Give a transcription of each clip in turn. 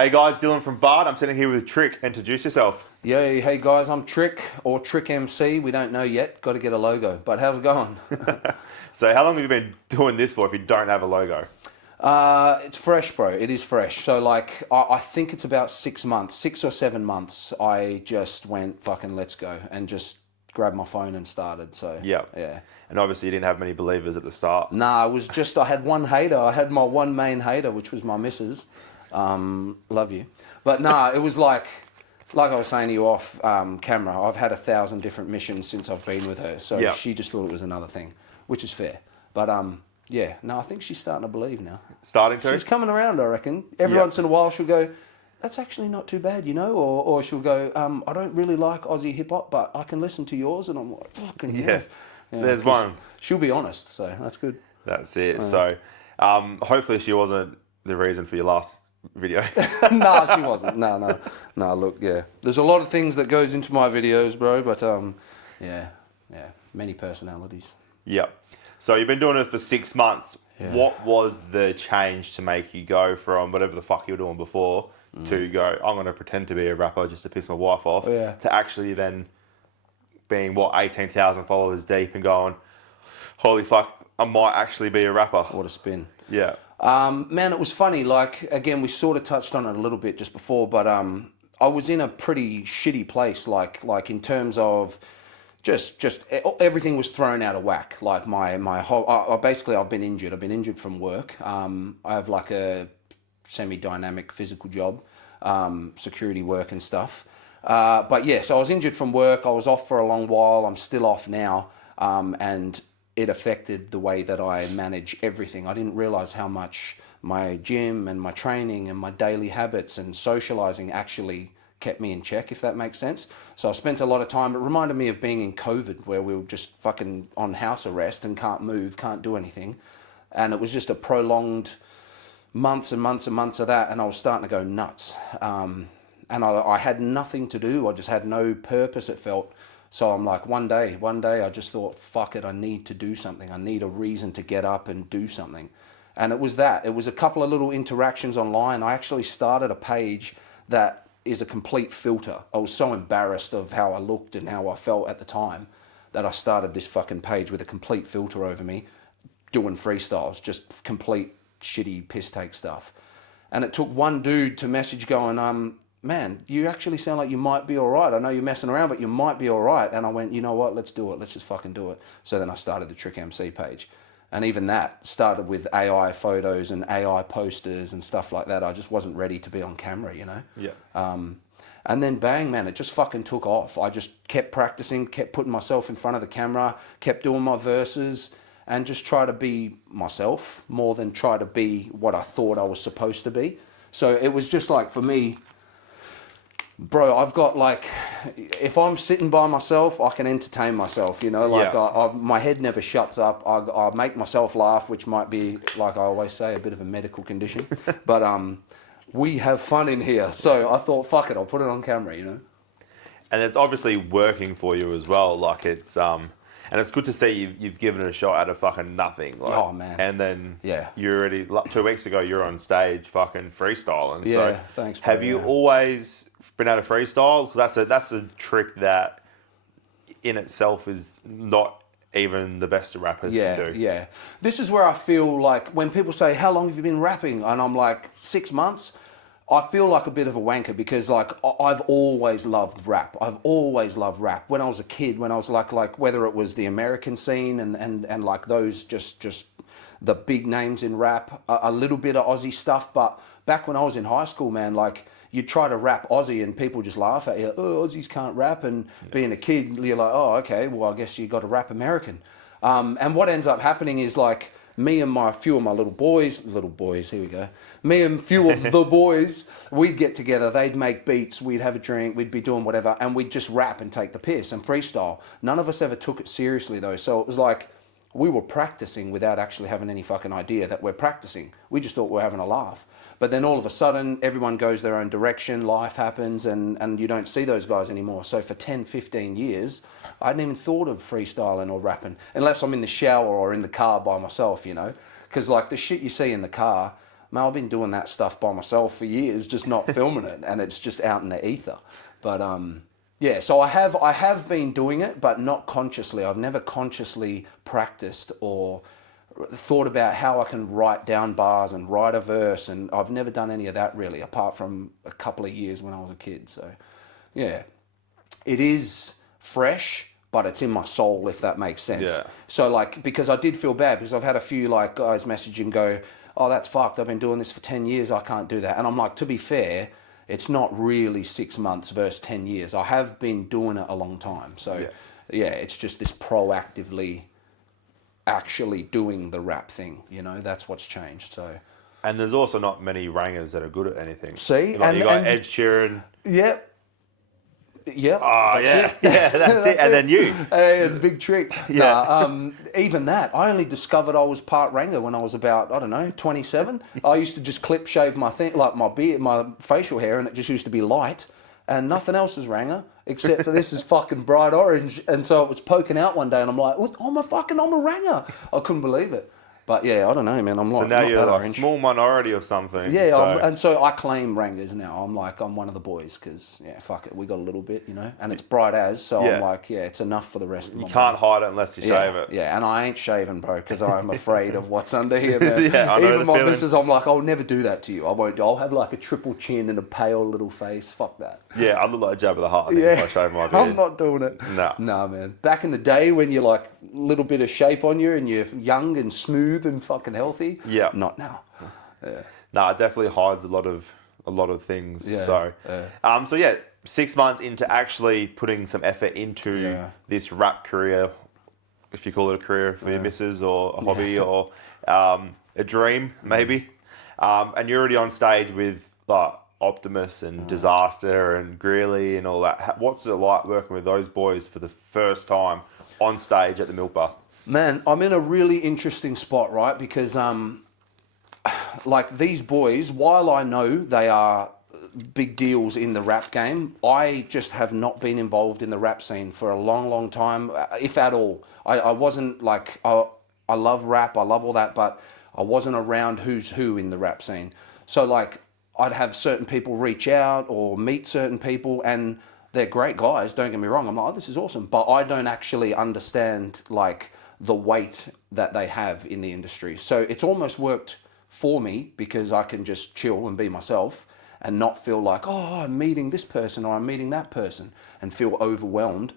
Hey guys, Dylan from Bard. I'm sitting here with Trik. Introduce yourself. Yo, hey guys, I'm Trik or Trik MC. We don't know yet. Got to get a logo. But how's it going? So how long have you been doing this for if you don't have a logo? It's fresh, bro. It is fresh. So like, I think it's about 6 months, 6 or 7 months. I just went fucking let's go and just grabbed my phone and started. So Yeah. And obviously you didn't have many believers at the start. Nah, it was just I had one hater. I had my one main hater, which was my missus. Love you. But nah, it was like I was saying to you off camera, I've had 1,000 different missions since I've been with her. So Yeah. she just thought it was another thing, which is fair. But yeah, no, I think she's starting to believe now. Starting to? She's coming around, I reckon. Every once in a while she'll go, that's actually not too bad, you know? Or she'll go, I don't really like Aussie hip hop, but I can listen to yours. And I'm like, fucking yes. Yeah, There's one. She'll be honest, so that's good. That's it. So hopefully she wasn't the reason for your last video. Nah, she wasn't. No, look, yeah. There's a lot of things that goes into my videos, bro, but yeah, many personalities. Yep. So you've been doing it for 6 months. Yeah. What was the change to make you go from whatever the fuck you were doing before to go, I'm going to pretend to be a rapper just to piss my wife off, to actually then being, 18,000 followers deep and going, holy fuck, I might actually be a rapper. What a spin. Yeah. Man, it was funny. Like, again, we sort of touched on it a little bit just before, but I was in a pretty shitty place, like in terms of just everything was thrown out of whack. Like my whole, basically I've been injured. I've been injured from work. I have like a semi-dynamic physical job, security work and stuff. But yeah, so I was injured from work. I was off for a long while. I'm still off now. And it affected the way that I manage everything. I didn't realize how much my gym and my training and my daily habits and socializing actually kept me in check, if that makes sense. So I spent a lot of time. It reminded me of being in COVID, where we were just fucking on house arrest and can't move, can't do anything. And it was just a prolonged months and months and months of that, and I was starting to go nuts. And I had nothing to do. I just had no purpose, it felt. So I'm like, one day I just thought, fuck it, I need to do something. I need a reason to get up and do something. And it was that. It was a couple of little interactions online. I actually started a page that is a complete filter. I was so embarrassed of how I looked and how I felt at the time that I started this fucking page with a complete filter over me, doing freestyles, just complete shitty piss take stuff. And it took one dude to message going, man, you actually sound like you might be all right. I know you're messing around, but you might be all right. And I went, you know what, let's do it. Let's just fucking do it. So then I started the Trik MC page. And even that started with AI photos and AI posters and stuff like that. I just wasn't ready to be on camera, you know? Yeah. And then bang, man, it just fucking took off. I just kept practicing, kept putting myself in front of the camera, kept doing my verses, and just try to be myself more than try to be what I thought I was supposed to be. So it was just like, for me, bro, I've got like, if I'm sitting by myself, I can entertain myself, you know, like my head never shuts up. I make myself laugh, which might be, like I always say, a bit of a medical condition, but we have fun in here. So I thought, fuck it, I'll put it on camera, you know. And it's obviously working for you as well. Like it's, and it's good to see you've given it a shot out of fucking nothing. Like, oh man. And then you're already, 2 weeks ago, you're on stage fucking freestyling. Yeah, so thanks, bro. Have you always been able to freestyle? Because that's a trick that in itself is not even the best of rappers can do. Yeah. This is where I feel like when people say, how long have you been rapping? And I'm like, 6 months. I feel like a bit of a wanker because like I've always loved rap. I've always loved rap. When I was a kid, when I was like whether it was the American scene and like those just the big names in rap, a little bit of Aussie stuff. But back when I was in high school, man, like you try to rap Aussie and people just laugh at you. Oh, Aussies can't rap. And being a kid, you're like, oh, okay, well, I guess you got to rap American. And what ends up happening is like me and a few of my little boys, here we go. Me and a few of the boys, we'd get together, they'd make beats, we'd have a drink, we'd be doing whatever, and we'd just rap and take the piss and freestyle. None of us ever took it seriously though. So it was like, we were practicing without actually having any fucking idea that we're practicing. We just thought we were having a laugh. But then all of a sudden, everyone goes their own direction, life happens, and you don't see those guys anymore. So for 10, 15 years, I hadn't even thought of freestyling or rapping, unless I'm in the shower or in the car by myself, you know? Because like the shit you see in the car, Man, I've been doing that stuff by myself for years, just not filming it, and it's just out in the ether. But yeah, so I have been doing it, but not consciously. I've never consciously practiced or thought about how I can write down bars and write a verse, and I've never done any of that really, apart from a couple of years when I was a kid. So yeah, it is fresh, but it's in my soul, if that makes sense. Yeah. So like, because I did feel bad, because I've had a few like guys message and go, oh, that's fucked, I've been doing this for 10 years, I can't do that. And I'm like, to be fair, it's not really 6 months versus 10 years. I have been doing it a long time. So yeah, it's just this proactively actually doing the rap thing, you know, that's what's changed. So, and there's also not many rangers that are good at anything. See, like, you got Ed Sheeran. Yep. Yep. Oh, yeah. Yeah, that's it. And then you. And Big Trik. Yeah. Nah, even that, I only discovered I was part ranger when I was about, I don't know, 27. I used to just clip shave my thing, like my beard, my facial hair, and it just used to be light. And nothing else is ranger, except for this is fucking bright orange. And so it was poking out one day, and I'm like, I'm a ranger. I couldn't believe it. But yeah, I don't know, man. So now you're like a small minority of something. Yeah, so. And so I claim rangers now. I'm like, I'm one of the boys because, yeah, fuck it. We got a little bit, you know, and it's bright as. So I'm like, yeah, it's enough for the rest of my You can't hide it unless you shave it. Yeah, and I ain't shaving, bro, because I'm afraid of what's under here, man. Yeah, I know Even the my feeling. missus, I'm like, I'll never do that to you. I won't. I'll have like a triple chin and a pale little face. Fuck that. Yeah, I look like a Jabba the Hutt if I shave my beard. I'm not doing it. No. Nah, man. Back in the day when you're like a little bit of shape on you and you're young and smooth and fucking healthy. Yeah. Not now. Yeah. No, it definitely hides a lot of things. Yeah. So, so yeah, 6 months into actually putting some effort into this rap career, if you call it a career for your missus or a hobby or a dream maybe, and you're already on stage with like Optimus and Disaster and Greeley and all that. What's it like working with those boys for the first time on stage at the Milk Bar? Man, I'm in a really interesting spot, right? Because, like these boys, while I know they are big deals in the rap game, I just have not been involved in the rap scene for a long, long time, if at all. I wasn't like, I love rap, I love all that, but I wasn't around who's who in the rap scene. So like, I'd have certain people reach out or meet certain people, and they're great guys, don't get me wrong. I'm like, oh, this is awesome. But I don't actually understand like the weight that they have in the industry. So it's almost worked for me because I can just chill and be myself and not feel like, oh, I'm meeting this person or I'm meeting that person and feel overwhelmed,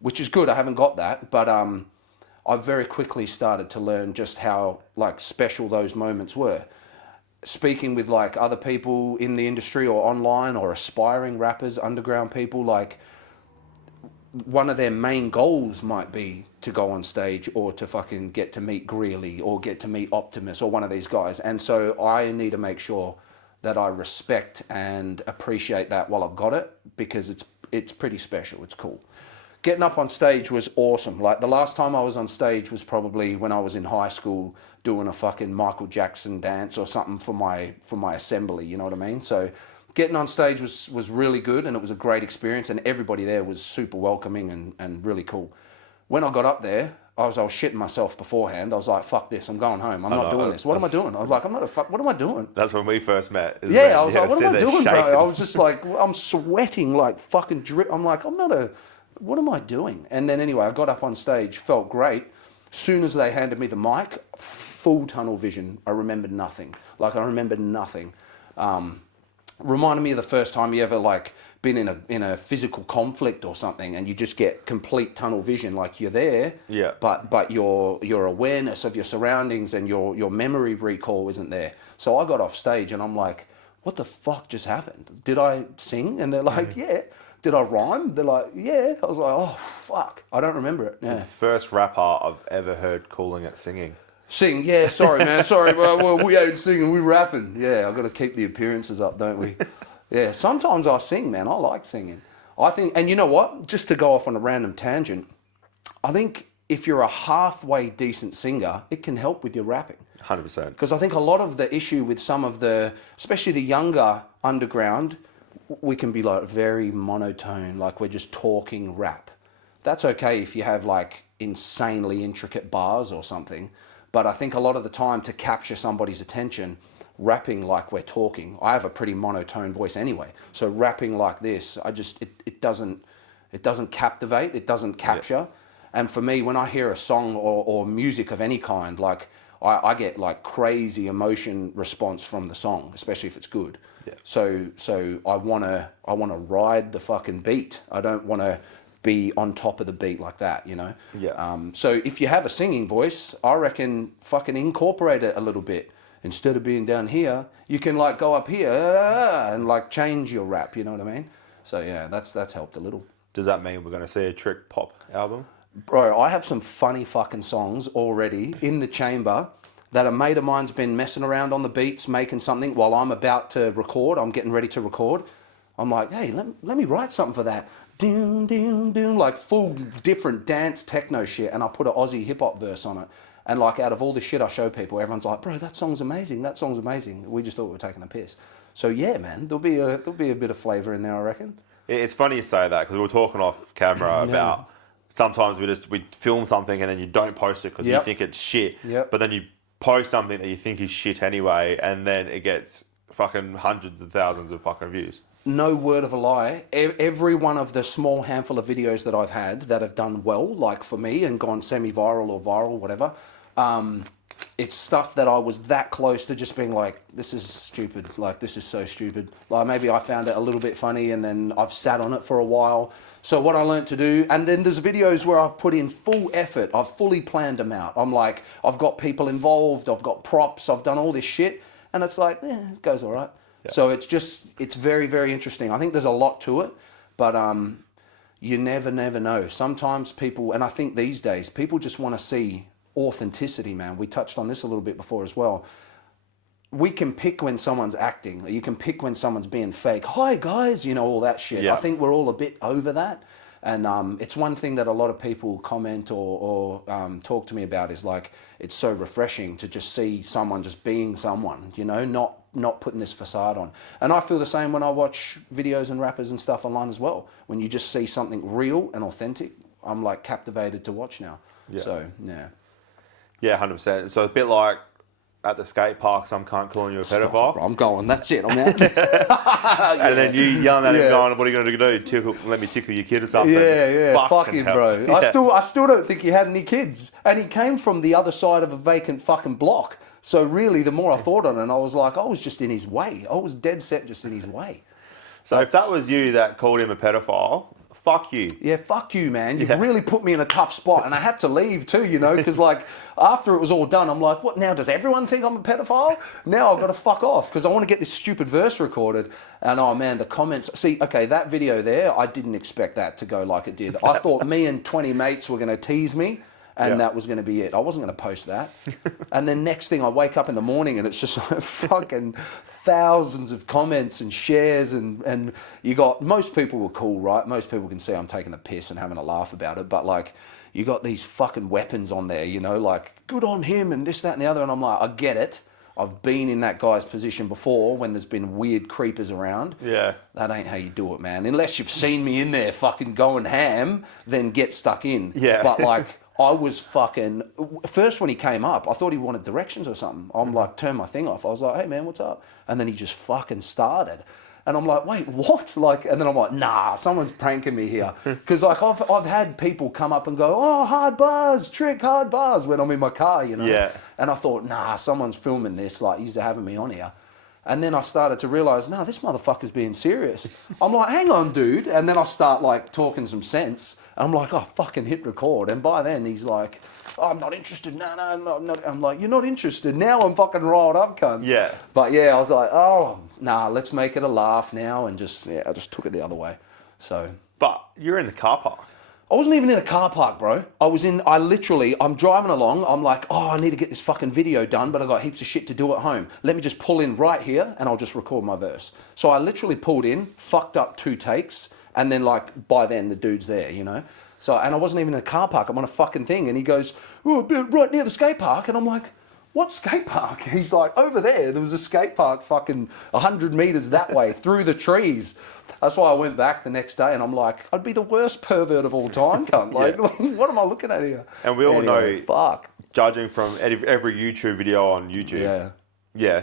which is good. I haven't got that, but I've very quickly started to learn just how like special those moments were. Speaking with like other people in the industry or online or aspiring rappers, underground people, like one of their main goals might be to go on stage or to fucking get to meet Greeley or get to meet Optimus or one of these guys. And so I need to make sure that I respect and appreciate that while I've got it, because it's pretty special. It's cool. Getting up on stage was awesome. Like the last time I was on stage was probably when I was in high school doing a fucking Michael Jackson dance or something for my assembly, you know what I mean? So getting on stage was really good, and it was a great experience, and everybody there was super welcoming and really cool. When I got up there, I was shitting myself beforehand. I was like, fuck this, I'm going home. I'm not doing this. What am I doing? I was like, what am I doing? That's when we first met. Yeah, I was like, what am I doing, bro? I was just like, I'm sweating like fucking drip. I'm like, what am I doing? And then anyway, I got up on stage, felt great. Soon as they handed me the mic, full tunnel vision. I remembered nothing. Reminded me of the first time you ever like been in a physical conflict or something, and you just get complete tunnel vision, like you're there, but your awareness of your surroundings and your memory recall isn't there. So I got off stage and I'm like, what the fuck just happened? Did I sing? And they're like, yeah. Did I rhyme? They're like, yeah. I was like, oh fuck, I don't remember it. Yeah. The first rapper I've ever heard calling it singing. Sing, yeah, sorry, man, sorry, well, we ain't singing, we rapping. Yeah, I've got to keep the appearances up, don't we? Yeah, sometimes I sing, man, I like singing. I think, and you know what, just to go off on a random tangent, I think if you're a halfway decent singer, it can help with your rapping. 100%. Because I think a lot of the issue with some of the, especially the younger underground, we can be like very monotone, like we're just talking rap. That's okay if you have like insanely intricate bars or something. But I think a lot of the time to capture somebody's attention, rapping like we're talking. I have a pretty monotone voice anyway, so rapping like this, it doesn't captivate, it doesn't capture. And for me, when I hear a song or music of any kind, like I get like crazy emotion response from the song, especially if it's good. Yeah. So I wanna ride the fucking beat. I don't wanna be on top of the beat like that, you know? Yeah. So if you have a singing voice, I reckon fucking incorporate it a little bit. Instead of being down here, you can like go up here and like change your rap, you know what I mean? So yeah, that's helped a little. Does that mean we're going to see a Trik pop album? Bro, I have some funny fucking songs already in the chamber that a mate of mine's been messing around on the beats, making something while I'm about to record. I'm getting ready to record. I'm like, hey, let me write something for that. Doom, doom, doom, like full different dance techno shit. And I put an Aussie hip hop verse on it. And like out of all the shit I show people, everyone's like, bro, that song's amazing. That song's amazing. We just thought we were taking a piss. So yeah, man, there'll be a bit of flavour in there, I reckon. It's funny you say that because we were talking off camera about sometimes we film something and then you don't post it because you think it's shit. Yep. But then you post something that you think is shit anyway, and then it gets fucking hundreds of thousands of fucking views. No word of a lie. Every one of the small handful of videos that I've had that have done well, like for me, and gone semi-viral or viral, whatever, it's stuff that I was that close to just being like, this is stupid. Like, this is so stupid. Like, maybe I found it a little bit funny and then I've sat on it for a while. So what I learned to do, and then there's videos where I've put in full effort. I've fully planned them out. I'm like, I've got people involved. I've got props. I've done all this shit. And it's like, it goes all right. Yeah. So it's very, very interesting. I think there's a lot to it, but you never know. Sometimes people, and I think these days, people just want to see authenticity, man. We touched on this a little bit before as well. We can pick when someone's acting. You can pick when someone's being fake. Hi, guys, you know, all that shit. Yeah. I think we're all a bit over that. And it's one thing that a lot of people comment or talk to me about is like, it's so refreshing to just see someone just being someone, you know, not putting this facade on. And I feel the same when I watch videos and rappers and stuff online as well. When you just see something real and authentic, I'm like captivated to watch now. Yeah. So, yeah. Yeah, 100%. So a bit like at the skate park, some cunt calling you a pedophile. Stop, I'm going. That's it. I'm out. And then you yelling at him, going, "What are you going to do? Let me tickle your kid or something?" Yeah. Fuck him, bro. Yeah. I still don't think he had any kids, and he came from the other side of a vacant fucking block. So really, the more I thought on it, I was like, I was just in his way. I was dead set just in his way. So if that was you that called him a pedophile, fuck you. Yeah, fuck you, man. You've really put me in a tough spot. And I had to leave too, you know, because like after it was all done, I'm like, what now? Does everyone think I'm a pedophile? Now I've got to fuck off because I want to get this stupid verse recorded. And oh man, the comments. See, okay, that video there, I didn't expect that to go like it did. I thought me and 20 mates were going to tease me. And that was going to be it. I wasn't going to post that. And then next thing I wake up in the morning and it's just like fucking thousands of comments and shares and you got, most people were cool, right? Most people can see I'm taking the piss and having a laugh about it. But like, you got these fucking weapons on there, you know, like good on him and this, that and the other. And I'm like, I get it. I've been in that guy's position before when there's been weird creepers around. Yeah. That ain't how you do it, man. Unless you've seen me in there fucking going ham, then get stuck in. Yeah. But like, I was fucking... First, when he came up, I thought he wanted directions or something. I'm like, turn my thing off. I was like, hey, man, what's up? And then he just fucking started. And I'm like, wait, what? Like, and then I'm like, nah, someone's pranking me here. Because like I've had people come up and go, oh, hard bars, Trik, hard bars, when I'm in my car, you know? Yeah. And I thought, nah, someone's filming this. Like, he's having me on here. And then I started to realise, no, this motherfucker's being serious. I'm like, hang on, dude. And then I start like talking some sense. And I'm like, oh, fucking hit record. And by then he's like, oh, I'm not interested. No, I'm not. I'm like, you're not interested. Now I'm fucking riled up, cunt. Yeah. But yeah, I was like, oh, nah, let's make it a laugh now. And just, I just took it the other way. So. But you're in the car park. I wasn't even in a car park, bro. I'm driving along. I'm like, oh, I need to get this fucking video done, but I got heaps of shit to do at home. Let me just pull in right here and I'll just record my verse. So I literally pulled in, fucked up 2 takes, and then like by then the dude's there, you know? So, and I wasn't even in a car park. I'm on a fucking thing. And he goes, oh, right near the skate park. And I'm like, what skate park? He's like, over there. There was a skate park fucking 100 meters that way through the trees. That's why I went back the next day and I'm like, I'd be the worst pervert of all time, cunt. Like, what am I looking at here? And we all know, judging from every YouTube video on YouTube. Yeah.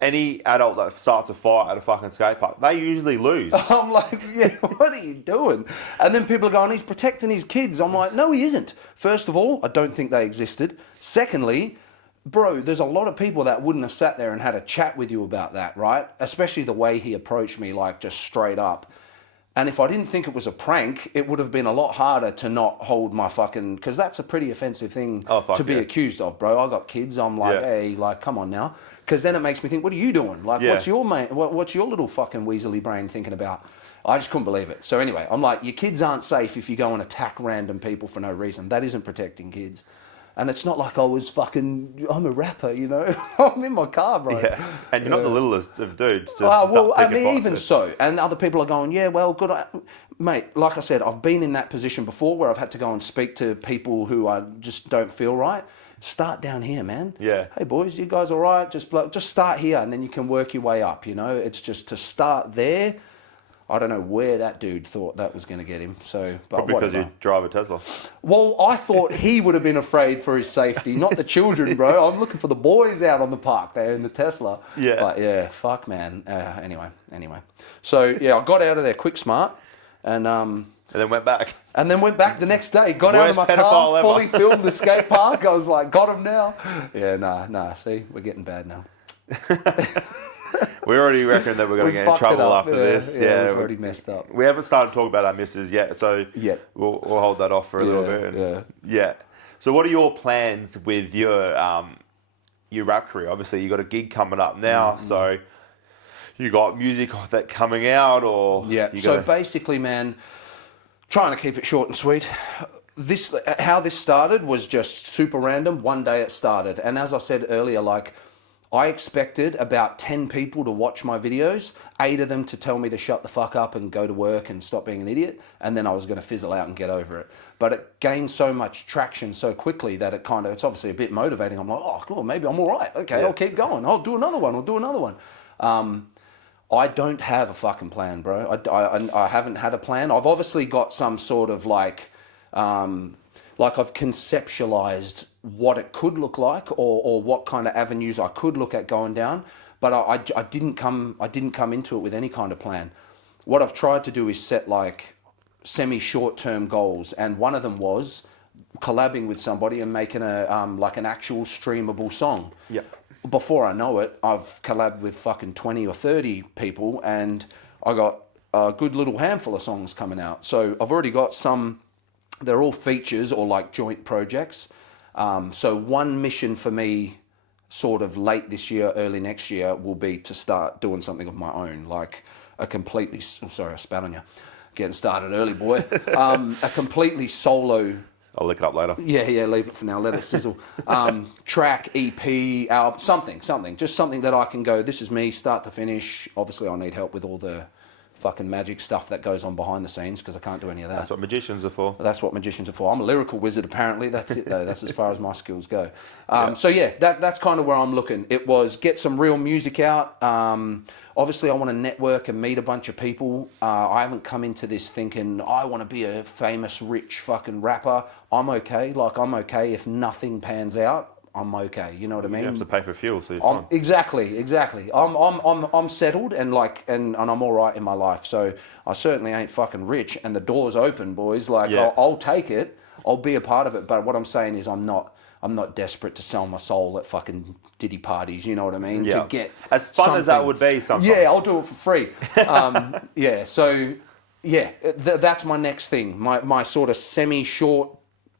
any adult that starts a fight at a fucking skate park, they usually lose. I'm like, yeah, what are you doing? And then people are going, he's protecting his kids. I'm like, no, he isn't. First of all, I don't think they existed. Secondly, bro, there's a lot of people that wouldn't have sat there and had a chat with you about that, right? Especially the way he approached me, like just straight up. And if I didn't think it was a prank, it would have been a lot harder to not hold my fucking... Because that's a pretty offensive thing to be accused of, bro. I got kids. I'm like, hey, like, come on now. Because then it makes me think, what are you doing? Like, what's your what's your little fucking weaselly brain thinking about? I just couldn't believe it. So anyway, I'm like, your kids aren't safe if you go and attack random people for no reason. That isn't protecting kids. And it's not like I was fucking, I'm a rapper, you know? I'm in my car, bro. Yeah, and you're not the littlest of dudes to well, I mean, even so. And other people are going, yeah, well, good. Mate, like I said, I've been in that position before where I've had to go and speak to people who I just don't feel right. Start down here, man. Yeah. Hey, boys, you guys all right? Just start here, and then you can work your way up, you know? It's just to start there. I don't know where that dude thought that was going to get him. So, but probably because you drive a Tesla. Well, I thought he would have been afraid for his safety, not the children, bro. I'm looking for the boys out on the park there in the Tesla. Yeah. But yeah, fuck, man. Anyway. So yeah, I got out of there quick, smart, and then went back. And then went back the next day. Got out of my car, fully filmed the skate park. I was like, got him now. Yeah, nah. See, we're getting bad now. We already reckon that we're going to get in trouble after this. Yeah, we've already messed up. We haven't started talking about our misses yet, so we'll hold that off for a little bit. Yeah. So what are your plans with your rap career? Obviously, you got a gig coming up now, so you got music that coming out, or So basically, man, trying to keep it short and sweet. How this started was just super random. One day it started, and as I said earlier, like, I expected about 10 people to watch my videos, 8 of them to tell me to shut the fuck up and go to work and stop being an idiot, and then I was going to fizzle out and get over it. But it gained so much traction so quickly that it's obviously a bit motivating. I'm like, oh, cool, maybe I'm all right. Okay, I'll keep going. I'll do another one. I don't have a fucking plan, bro. I haven't had a plan. I've obviously got some sort of like I've conceptualized what it could look like, or what kind of avenues I could look at going down, but I didn't come into it with any kind of plan. What I've tried to do is set like semi-short-term goals, and one of them was collabing with somebody and making like an actual streamable song. Yeah. Before I know it, I've collabed with fucking 20 or 30 people, and I got a good little handful of songs coming out. So I've already got some. They're all features or like joint projects. So one mission for me, sort of late this year, early next year, will be to start doing something of my own, like a completely, sorry, I spat on you, getting started early, boy. A completely solo. I'll look it up later. Yeah, leave it for now, let it sizzle. Track, EP, album, something, just something that I can go, this is me, start to finish. Obviously I'll need help with all the fucking magic stuff that goes on behind the scenes, because I can't do any of that. That's what magicians are for. I'm a lyrical wizard, apparently. That's it, though. That's as far as my skills go. So yeah, that's kind of where I'm looking. It was get some real music out. Obviously, I want to network and meet a bunch of people. I haven't come into this thinking I want to be a famous, rich fucking rapper. I'm okay. Like, I'm okay if nothing pans out. I'm okay. You know what I mean? You have to pay for fuel, so you're fine. Exactly. I'm settled and I'm all right in my life. So I certainly ain't fucking rich, and the door's open, boys. Like, I'll take it. I'll be a part of it. But what I'm saying is, I'm not desperate to sell my soul at fucking Diddy parties. You know what I mean? Yeah. To get as fun as that would be sometimes. Yeah, I'll do it for free. So that's my next thing. My sort of semi-short,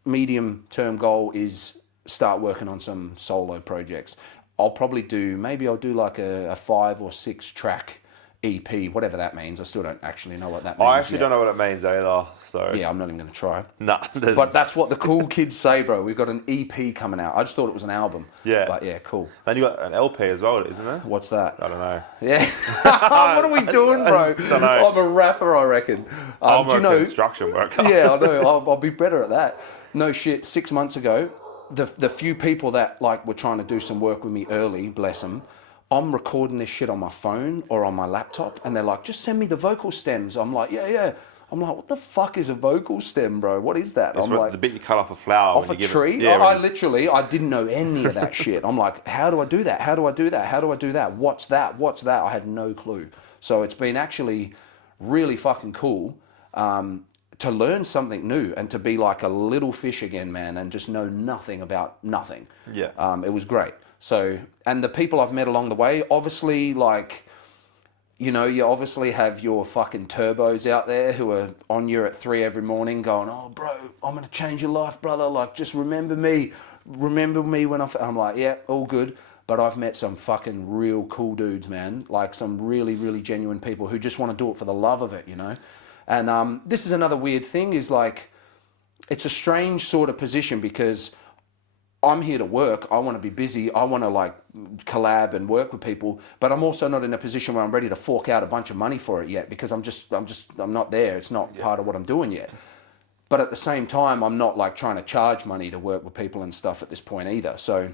medium-term goal is start working on some solo projects. I'll do like a 5 or 6 track EP, whatever that means. I still don't actually know what that means. I actually don't know what it means either. So yeah, I'm not even going to try. Nah, but that's what the cool kids say, bro. We've got an EP coming out. I just thought it was an album. Yeah. But yeah, cool. Then you got an LP as well, isn't there? What's that? I don't know. Yeah. What are we doing, bro? Don't know. I'm a rapper, I reckon. I'm a construction worker. Yeah, I know. I'll be better at that. No shit. 6 months ago, the few people that like were trying to do some work with me early, bless them, I'm recording this shit on my phone or on my laptop, and they're like, just send me the vocal stems. I'm like, yeah. I'm like, what the fuck is a vocal stem, bro? What is that? It's I'm like, the bit you cut off a flower. off a tree? I didn't know any of that shit. I'm like, how do I do that? How do I do that? How do I do that? What's that? What's that? I had no clue. So it's been actually really fucking cool to learn something new and to be like a little fish again, man, and just know nothing about nothing. Yeah. It was great. So, and the people I've met along the way, obviously, like, you know, you obviously have your fucking turbos out there who are on you at 3 every morning going, oh, bro, I'm going to change your life, brother. Like, just remember me. Remember me when I'm like, yeah, all good. But I've met some fucking real cool dudes, man. Like some really, really genuine people who just want to do it for the love of it, you know? And this is another weird thing is like, it's a strange sort of position because I'm here to work. I want to be busy. I want to like collab and work with people, but I'm also not in a position where I'm ready to fork out a bunch of money for it yet because I'm not there. It's not part of what I'm doing yet. But at the same time, I'm not like trying to charge money to work with people and stuff at this point either. So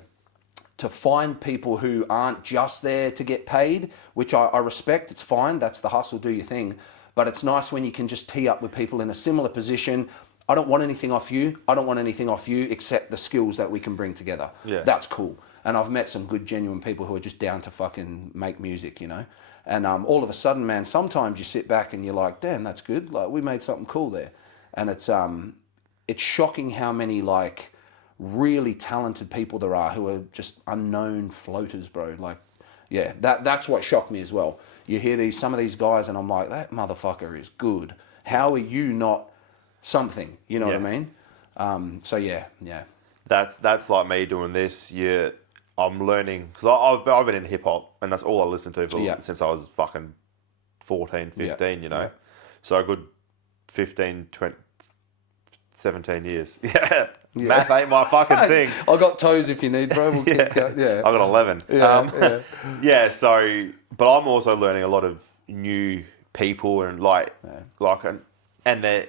to find people who aren't just there to get paid, which I respect, it's fine. That's the hustle, do your thing. But it's nice when you can just tee up with people in a similar position. I don't want anything off you. I don't want anything off you except the skills that we can bring together. Yeah. That's cool. And I've met some good, genuine people who are just down to fucking make music, you know? And all of a sudden, man, sometimes you sit back and you're like, damn, that's good. Like, we made something cool there. And it's shocking how many, like, really talented people there are who are just unknown floaters, bro. Like, yeah, that's what shocked me as well. You hear some of these guys and I'm like, that motherfucker is good. How are you not something? You know what I mean? So yeah. That's like me doing this. Yeah, I'm learning because I've been in hip hop and that's all I listened to since I was fucking 14, 15. You know, so a good 15, 20, 17 years. Yeah. Math ain't my fucking thing. I got toes if you need, bro. We'll keep going. Yeah. I got 11. So, but I'm also learning a lot of new people and and the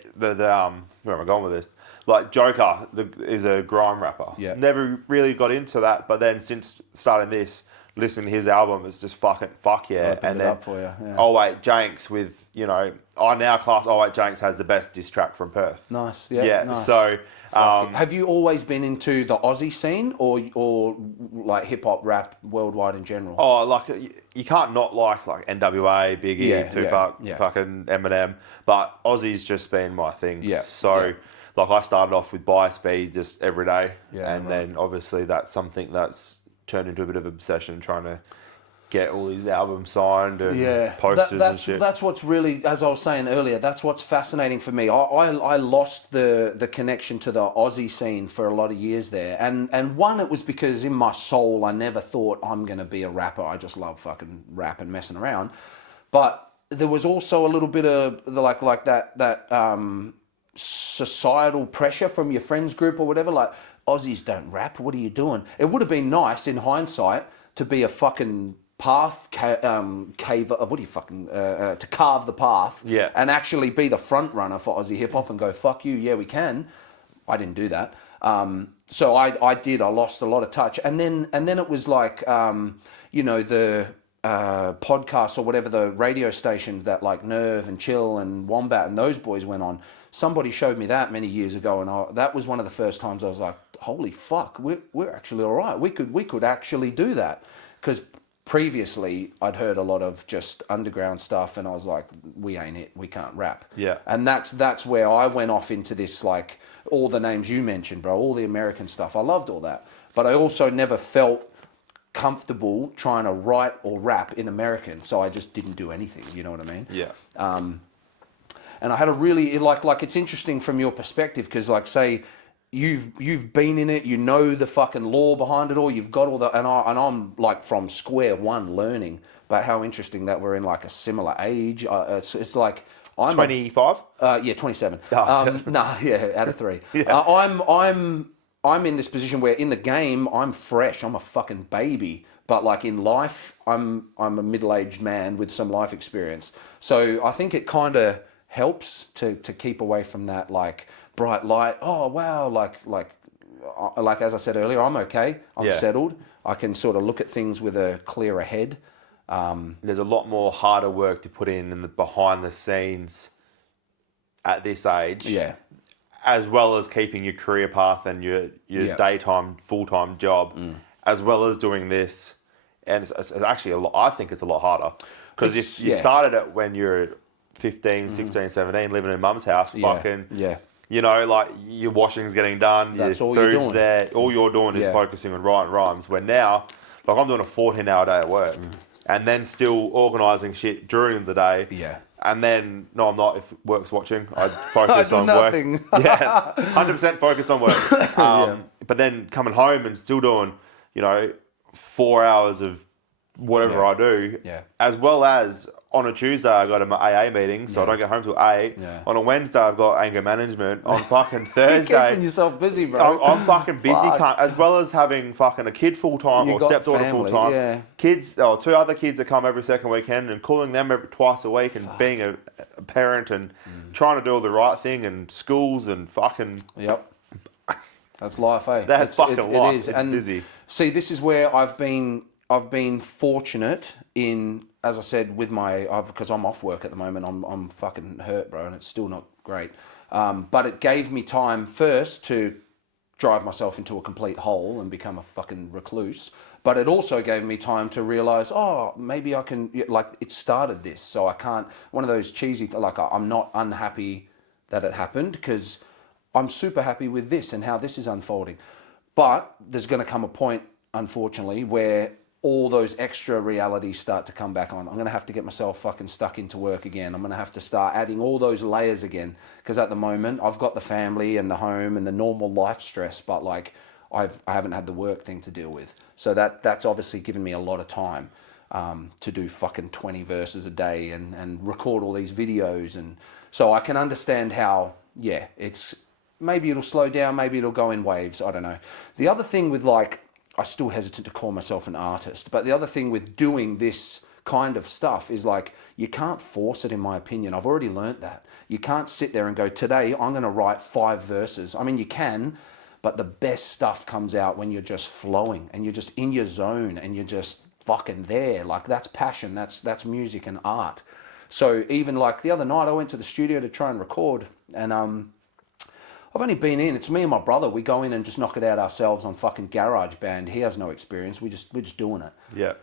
where am I going with this? Like Joker is a grime rapper. Yeah. Never really got into that, but then since starting this, listening to his album, it's just fuck yeah. And then up for you. Yeah. Oh wait, Janks with, you know, I now class Janks has the best diss track from Perth. Nice. Yeah. Nice. So have you always been into the Aussie scene or like hip hop rap worldwide in general? Oh, like you can't not like NWA, Biggie, Tupac, fucking Eminem, but Aussie's just been my thing. Yeah. So like I started off with Buy Speed just every day, and then obviously that's something that's turned into a bit of obsession, trying to get all these albums signed and posters and shit. That's what's really, as I was saying earlier, that's what's fascinating for me. I lost the connection to the Aussie scene for a lot of years there. And one, it was because in my soul, I never thought I'm going to be a rapper. I just love fucking rap and messing around. But there was also a little bit of like that societal pressure from your friends group or whatever, like, Aussies don't rap, what are you doing? It would have been nice in hindsight to be a fucking path to carve the path and actually be the front runner for Aussie hip hop and go, fuck you, yeah we can. I didn't do that. So I lost a lot of touch. And then it was like the podcasts or whatever, the radio stations that like Nerve and Chill and Wombat and those boys went on. Somebody showed me that many years ago, and that was one of the first times I was like, holy fuck, we're actually all right. We could actually do that. Because previously I'd heard a lot of just underground stuff and I was like, we ain't it, we can't rap. Yeah. And that's where I went off into this, like all the names you mentioned, bro, all the American stuff. I loved all that. But I also never felt comfortable trying to write or rap in American, so I just didn't do anything, you know what I mean? Yeah. And I had a really, like it's interesting from your perspective, because like say you've been in it, you know the fucking law behind it all, you've got all the, and I'm like from square one learning, but how interesting that we're in like a similar age. It's like I'm 25? 27. Out of 3. I'm in this position where in the game I'm fresh, I'm a fucking baby, but like in life I'm a middle-aged man with some life experience. So I think it kind of helps to keep away from that like bright light. Oh wow, like as I said earlier, I'm okay. I'm settled. I can sort of look at things with a clearer head. There's a lot more harder work to put in the behind the scenes at this age. Yeah. As well as keeping your career path and your daytime, full-time job, as well as doing this. And it's actually a lot, I think it's a lot harder. Because if you started it when you're 15, 16, 17, living in mum's house, fucking... Yeah. You know, like, your washing's getting done, That's your all you're food's doing. there. All you're doing is focusing on writing rhymes. Where now, like, I'm doing a 14-hour day at work. And then still organising shit during the day. Yeah. And then, no, I'm not. If work's watching, I'd focus on nothing. work. Yeah, 100% focus on work. But then coming home and still doing, 4 hours of whatever I do. Yeah. As well as on a Tuesday, I got an AA meeting, so I don't get home till 8. Yeah. On a Wednesday, I've got anger management. On fucking Thursday... You're keeping yourself busy, bro. I'm fucking busy, as well as having fucking a kid full-time or stepdaughter full-time. Yeah. Kids, 2 other kids that come every second weekend and calling them twice a week and being a parent and trying to do all the right thing and schools and fucking... Yep. That's life, eh? That's fucking life. It is. It's busy. See, this is where I've been fortunate in, as I said, with because I'm off work at the moment. I'm fucking hurt, bro, and it's still not great. But it gave me time first to drive myself into a complete hole and become a fucking recluse. But it also gave me time to realize, maybe I can, like, it started this. So I can't, one of those cheesy, I'm not unhappy that it happened because I'm super happy with this and how this is unfolding. But there's going to come a point, unfortunately, where all those extra realities start to come back on. I'm going to have to get myself fucking stuck into work again. I'm going to have to start adding all those layers again. Because at the moment, I've got the family and the home and the normal life stress, but like I haven't had the work thing to deal with. So that's obviously given me a lot of time to do fucking 20 verses a day and record all these videos. And so I can understand how, it's maybe it'll slow down, maybe it'll go in waves. I don't know. The other thing with I still hesitate to call myself an artist, but the other thing with doing this kind of stuff is you can't force it, in my opinion. I've already learnt that. You can't sit there and go, today I'm going to write 5 verses. I mean, you can, but the best stuff comes out when you're just flowing and you're just in your zone and you're just fucking there. Like, that's passion, that's music and art. So even the other night I went to the studio to try and record, and I've only been in, it's me and my brother. We go in and just knock it out ourselves on fucking GarageBand. He has no experience. We're just doing it. Yeah.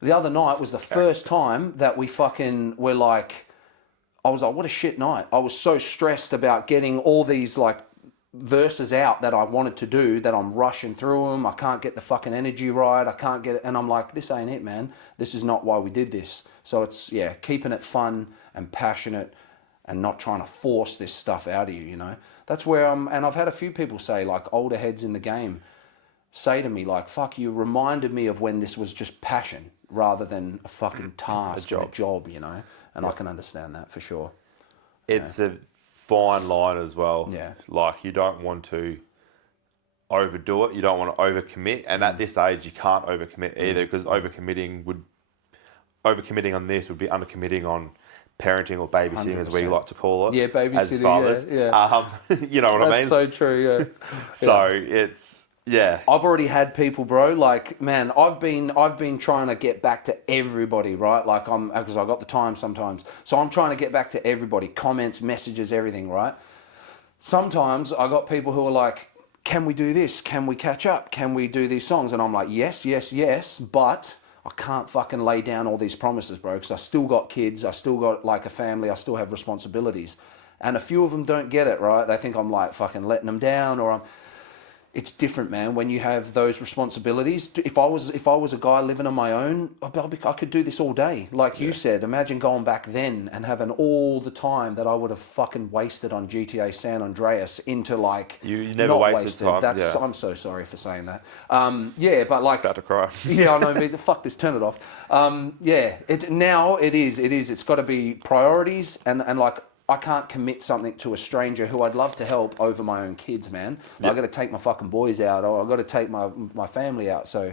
The other night was the first time that we fucking were I was like, what a shit night. I was so stressed about getting all these verses out that I wanted to do that I'm rushing through them. I can't get the fucking energy right. I can't get it. And I'm like, this ain't it, man. This is not why we did this. So it's, keeping it fun and passionate and not trying to force this stuff out of you, That's where and I've had a few people say, older heads in the game, say to me, fuck, you reminded me of when this was just passion rather than a fucking task, a job, And I can understand that for sure. It's a fine line as well. Yeah. You don't want to overdo it. You don't want to overcommit. And at this age, you can't overcommit either, because overcommitting on this would be undercommitting on parenting or babysitting, 100%. As we like to call it. Yeah, babysitting, as fathers. You know what I mean? That's so true, yeah. So it's, I've already had people, bro, man, I've been trying to get back to everybody, right? Because I got the time sometimes. So I'm trying to get back to everybody, comments, messages, everything, right? Sometimes I got people who are like, can we do this? Can we catch up? Can we do these songs? And I'm like, yes, but I can't fucking lay down all these promises, bro, because I still got kids, I still got a family, I still have responsibilities. And a few of them don't get it, right? They think I'm fucking letting them down, or it's different, man. When you have those responsibilities, if I was a guy living on my own, I could do this all day. You said, imagine going back then and having all the time that I would have fucking wasted on GTA San Andreas into you never wasted time. I'm so sorry for saying that. But about to cry. I know. Fuck this. Turn it off. It's got to be priorities and I can't commit something to a stranger who I'd love to help over my own kids, man. I've got to take my fucking boys out, or I've got to take my family out. So,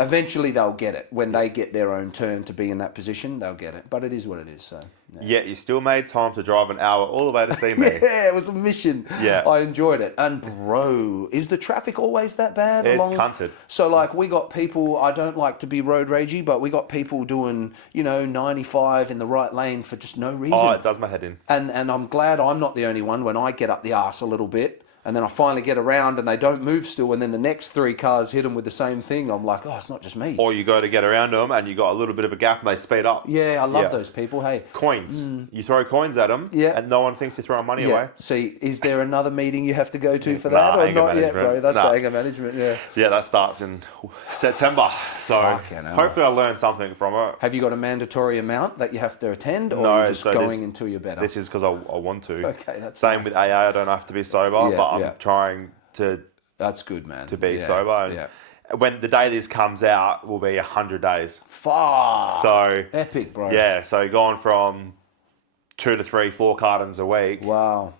eventually they'll get it. When they get their own turn to be in that position, they'll get it. But it is what it is. So. Yeah, you still made time to drive an hour all the way to see me. Yeah, it was a mission. Yeah. I enjoyed it. And bro, is the traffic always that bad? It's cunted. So like we got people, I don't like to be road ragey, but we got people doing, 95 in the right lane for just no reason. Oh, it does my head in. And I'm glad I'm not the only one when I get up the arse a little bit. And then I finally get around and they don't move still. And then the next 3 cars hit them with the same thing. I'm like, oh, it's not just me. Or you go to get around them and you got a little bit of a gap and they speed up. Yeah, I love those people. Hey. Coins. You throw coins at them and no one thinks you're throwing money away. See, is there another meeting you have to go to for that? Or not yet, bro? That's the anger management, Yeah, that starts in September. So hopefully I learn something from it. Have you got a mandatory amount that you have to attend? Or no, are you just going until you're better? This is because I want to. Okay, that's Same nice. with AA, I don't have to be sober, but I'm trying to... That's good, man. To be sober. And when the day this comes out will be 100 days. Fuck. So... Epic, bro. Yeah, so going from 2 to 3, 4 cartons a week. Wow.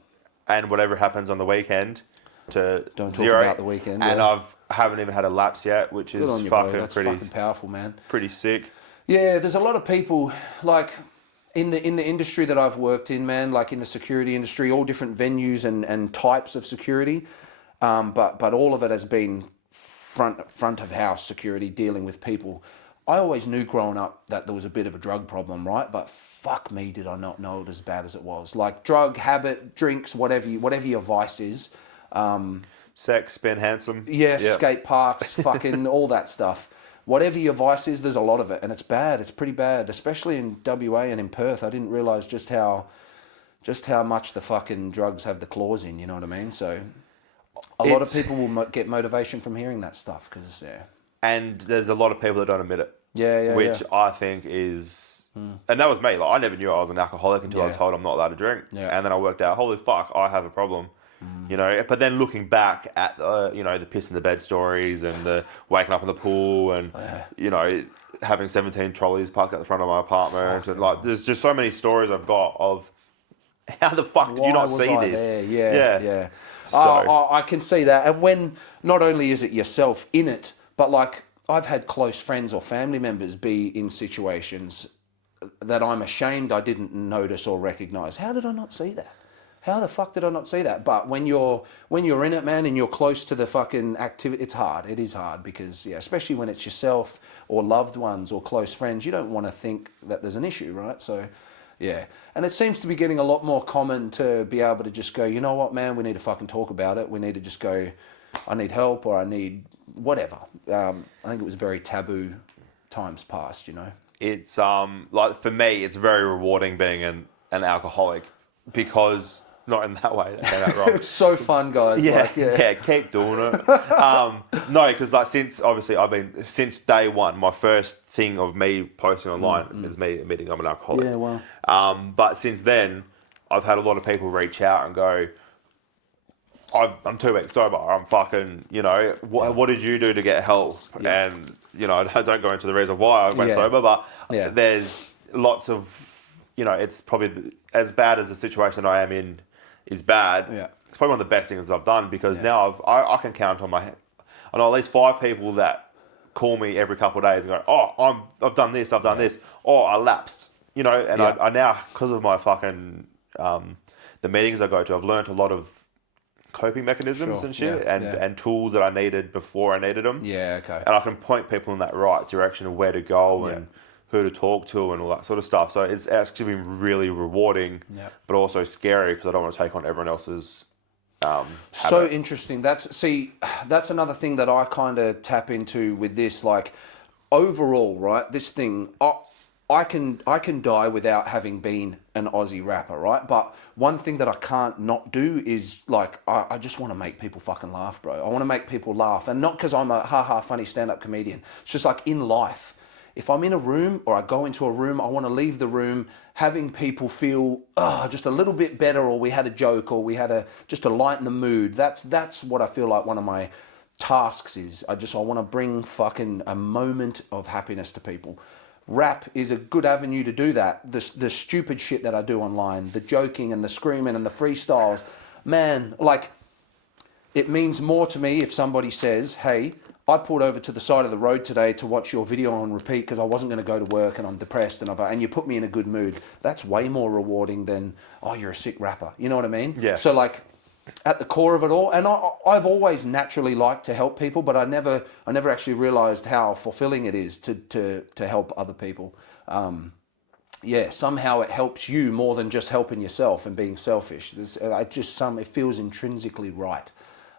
And whatever happens on the weekend to Don't 0. talk about the weekend. And haven't even had a lapse yet, which is fucking powerful, man. Pretty sick. Yeah, there's a lot of people like in the industry that I've worked in, man, like in the security industry, all different venues and types of security. But all of it has been front of house security, dealing with people. I always knew growing up that there was a bit of a drug problem, right? But fuck me, did I not know it as bad as it was. Like drug habit, drinks, whatever your vice is. Sex, being handsome. Yeah, skate parks, fucking all that stuff. Whatever your vice is, there's a lot of it. And it's bad. It's pretty bad, especially in WA and in Perth. I didn't realise just how much the fucking drugs have the claws in, you know what I mean? So a lot of people will get motivation from hearing that stuff because, And there's a lot of people that don't admit it. Yeah. Which I think is... And that was me. Like, I never knew I was an alcoholic until I was told I'm not allowed to drink. Yeah. And then I worked out, holy fuck, I have a problem. But then looking back at the piss in the bed stories and the waking up in the pool and having 17 trolleys parked at the front of my apartment and like there's just so many stories I've got of how the fuck did you not see this? There? Yeah. So I can see that. And when not only is it yourself in it, but like I've had close friends or family members be in situations that I'm ashamed I didn't notice or recognize. How did I not see that? How the fuck did I not see that? But when you're in it, man, and you're close to the fucking activity, it's hard. It is hard because, especially when it's yourself or loved ones or close friends, you don't want to think that there's an issue, right? So, yeah. And it seems to be getting a lot more common to be able to just go, you know what, man, we need to fucking talk about it. We need to just go, I need help or I need whatever. I think it was very taboo times past, It's, like, for me, it's very rewarding being an alcoholic because... Not in that way. That wrong. It's so fun, guys. Yeah, keep doing it. No, because since day one, my first thing of me posting online is me admitting I'm an alcoholic. Yeah, wow. But since then, I've had a lot of people reach out and go, I'm 2 weeks sober. I'm fucking, what did you do to get help? Yeah. And, I don't go into the reason why I went sober, but there's lots of, it's probably as bad as the situation I am in is bad. Yeah. It's probably one of the best things I've done because now I can count on I know at least 5 people that call me every couple of days and go, oh, I've done this, I've done this, or I lapsed, and I now, because of my fucking, the meetings I go to, I've learned a lot of coping mechanisms and shit and tools that I needed before I needed them. Yeah, okay. And I can point people in that right direction of where to go and who to talk to and all that sort of stuff. So it's actually been really rewarding, but also scary because I don't want to take on everyone else's So interesting. That's another thing that I kind of tap into with this. Like overall, right? This thing, I can die without having been an Aussie rapper, right? But one thing that I can't not do is like I just want to make people fucking laugh, bro. I want to make people laugh, and not because I'm a funny stand-up comedian. It's just like in life. If I'm in a room or I go into a room, I want to leave the room having people feel just a little bit better, or we had a joke, or we had just to lighten the mood. That's what I feel like one of my tasks is. I want to bring fucking a moment of happiness to people. Rap is a good avenue to do that. The stupid shit that I do online, the joking and the screaming and the freestyles, man, like it means more to me if somebody says, hey, I pulled over to the side of the road today to watch your video on repeat because I wasn't going to go to work and I'm depressed and you put me in a good mood. That's way more rewarding than, oh, you're a sick rapper. You know what I mean? Yeah. So like at the core of it all, and I've always naturally liked to help people, but I never actually realized how fulfilling it is to help other people. Somehow it helps you more than just helping yourself and being selfish. It feels intrinsically right.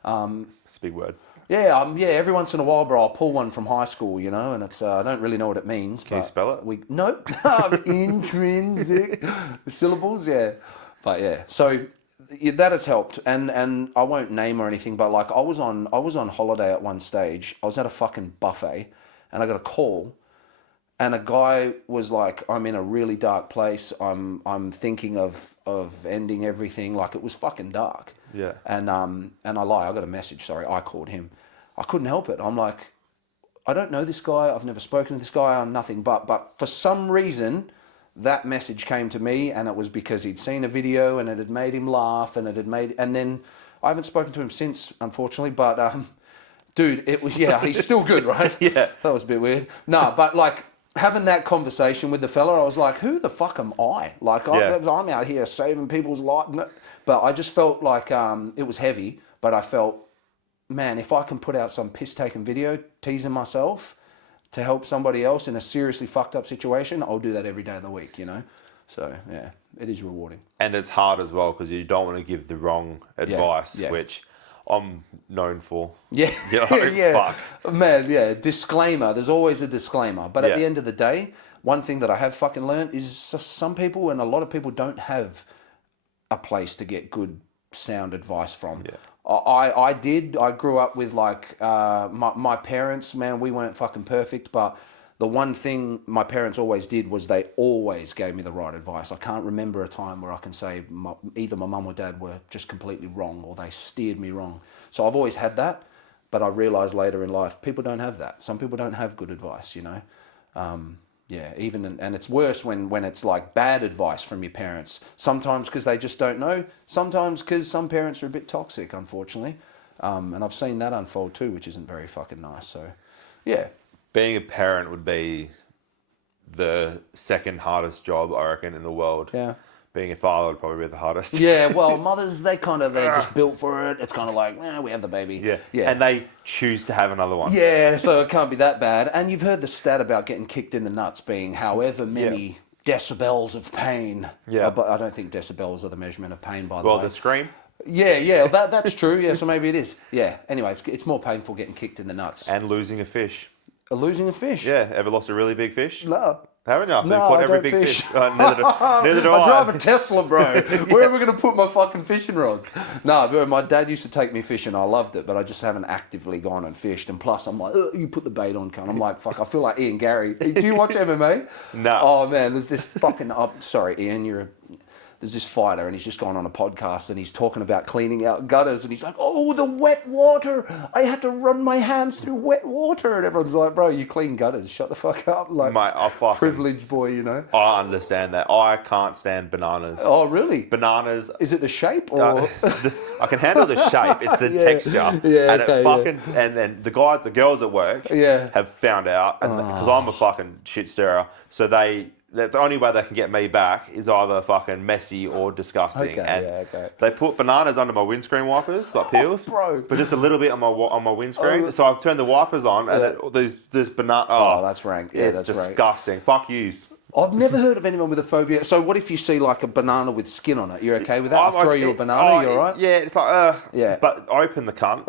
It's a big word. Yeah, every once in a while, bro, I'll pull one from high school, and it's I don't really know what it means. Can you spell it? Nope. Intrinsic syllables, yeah. But yeah, so that has helped, and I won't name or anything, but like I was on holiday at one stage. I was at a fucking buffet, and I got a call, and a guy was like, "I'm in a really dark place. I'm thinking of ending everything." Like it was fucking dark. Yeah. And I got a message, sorry, I called him. I couldn't help it. I'm like, I don't know this guy, I've never spoken to this guy, I'm nothing, but for some reason, that message came to me, and it was because he'd seen a video and it had made him laugh, and then I haven't spoken to him since, unfortunately, but dude, it was, he's still good, right? Yeah. That was a bit weird. No, but like, having that conversation with the fella, I was like, who the fuck am I? Like, I'm out here saving people's lives. But I just felt like it was heavy, but I felt, man, if I can put out some piss-taking video teasing myself to help somebody else in a seriously fucked up situation, I'll do that every day of the week, So, yeah, it is rewarding. And it's hard as well because you don't want to give the wrong advice, which I'm known for. Yeah. Fuck. Man, yeah, disclaimer. There's always a disclaimer. But at the end of the day, one thing that I have fucking learned is some people, and a lot of people don't have a place to get good sound advice from. Yeah. I did. I grew up with like my parents, man, we weren't fucking perfect, but the one thing my parents always did was they always gave me the right advice. I can't remember a time where I can say either my mum or dad were just completely wrong or they steered me wrong. So I've always had that, but I realised later in life, people don't have that. Some people don't have good advice, and it's worse when it's like bad advice from your parents. Sometimes because they just don't know. Sometimes because some parents are a bit toxic, unfortunately. And I've seen that unfold too, which isn't very fucking nice. So, yeah. Being a parent would be the second hardest job, I reckon, in the world. Yeah. Being a father would probably be the hardest. Yeah, well, mothers, they're just built for it. It's kind of like, we have the baby. Yeah. And they choose to have another one. Yeah, so it can't be that bad. And you've heard the stat about getting kicked in the nuts being however many decibels of pain. Yeah. But I don't think decibels are the measurement of pain, by the way. Well, the scream. Yeah, that's true. Yeah, so maybe it is. Yeah, anyway, it's more painful getting kicked in the nuts. And losing a fish. Losing a fish? Yeah, ever lost a really big fish? No. Haven't you? So no, you caught I every don't big fish. Neither do I. I drive a Tesla, bro. Where am I going to put my fucking fishing rods? No, bro, my dad used to take me fishing. I loved it, but I just haven't actively gone and fished. And plus, I'm like, you put the bait on, cunt. I'm like, fuck, I feel like Ian Gary. Do you watch MMA? No. Oh, man, there's this fucking... sorry, Ian, there's this fighter and he's just gone on a podcast and he's talking about cleaning out gutters and he's like, oh, the wet water. I had to run my hands through wet water. And everyone's like, bro, you clean gutters. Shut the fuck up. Like, mate, privileged boy, I understand that. I can't stand bananas. Oh, really? Bananas. Is it the shape or? I can handle the shape. It's the texture. Yeah, and it and then the girls at work have found out because I'm a fucking shit stirrer. So the only way they can get me back is either fucking messy or disgusting. They put bananas under my windscreen wipers, like peels, bro. But just a little bit on my windscreen. So I've turned the wipers on, and there's banana. Oh, that's rank. Yeah, it's disgusting. Rank. Fuck yous. I've never heard of anyone with a phobia. So what if you see like a banana with skin on it? You're okay with that? I'll throw you a banana. You all right? Yeah, it's like but open the cunt.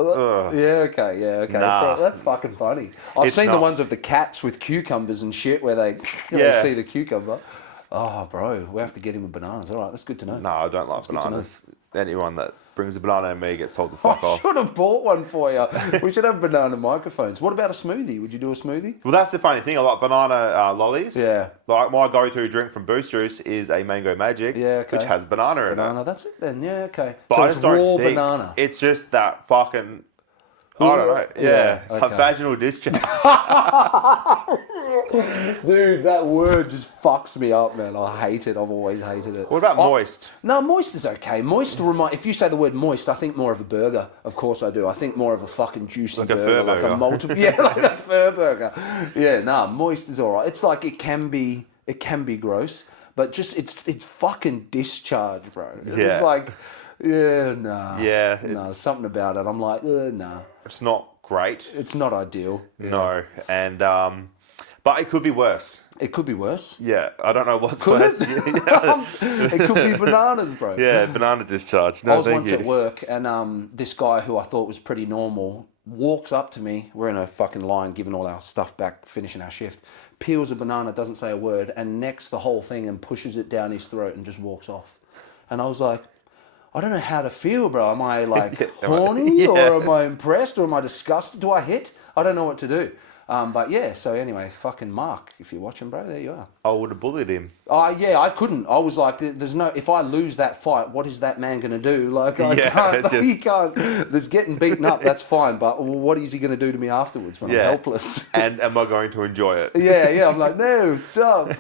Yeah, okay. Nah. That's fucking funny. I've seen the ones of the cats with cucumbers and shit where they see the cucumber. Oh, bro, we have to get him with bananas. All right, that's good to know. No, I don't like bananas. Anyone that brings a banana at me gets told to fuck off. I should have bought one for you. We should have banana microphones. What about a smoothie? Would you do a smoothie? Well, that's the funny thing. I like banana lollies. Yeah. Like my go-to drink from Boost Juice is a Mango Magic, which has banana in it. That's it then. Yeah, okay. But so I it's just don't raw think banana. It's just that fucking I don't know. Yeah. It's okay. like vaginal discharge. Dude, that word just fucks me up, man. I hate it. I've always hated it. What about moist? No, moist is okay. Moist if you say the word moist, I think more of a burger. Of course I do. I think more of a fucking juicy Like a burger. fur Like burger. a multiple yeah, like a fur burger. Yeah, nah, moist is alright. It's like it can be gross, but just it's fucking discharge, bro. Yeah. It's like nah. Yeah, No, it's- something about it. I'm like, nah. It's not great. It's not ideal. No. And, but it could be worse. It could be worse. Yeah. I don't know what's Could worse. it? It could be bananas, bro. Yeah, banana discharge. No, I was thank once you. at work, and this guy who I thought was pretty normal walks up to me. We're in a fucking line, giving all our stuff back, finishing our shift. Peels a banana, doesn't say a word, and necks the whole thing and pushes it down his throat and just walks off. And I was like, I don't know how to feel, bro. Am I like horny, or am I impressed, or am I disgusted? Do I hit? I don't know what to do. But yeah, so anyway, fucking Mark, if you're watching, bro, there you are. I would have bullied him. Yeah, I couldn't. I was like, there's no, if I lose that fight, what is that man going to do? Like, I can't, he can't, there's getting beaten up, that's fine, but what is he going to do to me afterwards when I'm helpless? And am I going to enjoy it? Yeah, I'm like, no, stop.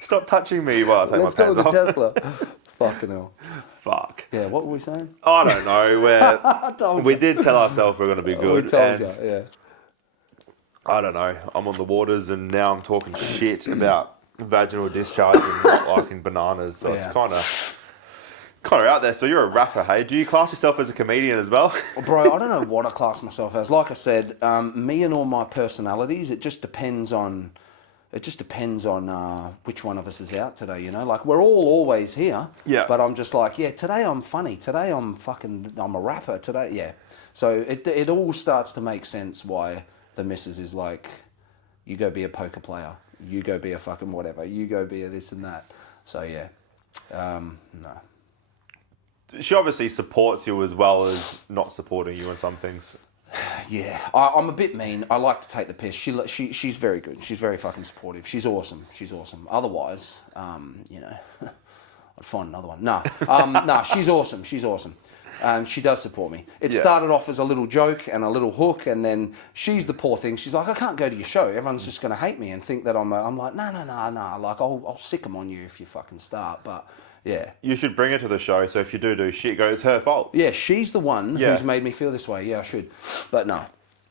Stop touching me while I take Let's my go pants to the off. Tesla. Fucking hell. Fuck. Yeah, what were we saying? I don't know. We did tell ourselves we're going to be good. We told and you, yeah. I don't know. I'm on the waters and now I'm talking shit about vaginal discharge and not liking bananas. So it's kind of out there. So you're a rapper, hey? Do you class yourself as a comedian as well? Bro, I don't know what I class myself as. Like I said, me and all my personalities, it just depends on which one of us is out today, you know? Like, we're all always here. Yeah. But I'm just like, yeah, today I'm funny. Today I'm a rapper. Today, yeah. So it all starts to make sense why the missus is like, you go be a poker player. You go be a fucking whatever. You go be a this and that. So, yeah. No. She obviously supports you as well as not supporting you on some things. Yeah, I'm a bit mean. I like to take the piss. She's very good. She's very fucking supportive. She's awesome. Otherwise, you know, I'd find another one. No, she's awesome. She does support me. It started off as a little joke and a little hook, and then she's the poor thing. She's like, I can't go to your show. Everyone's just going to hate me and think that I'm like, no. Like, I'll sick them on you if you fucking start. But yeah. You should bring her to the show, so if you do shit, go, it's her fault. Yeah, she's the one who's made me feel this way. Yeah, I should. But no,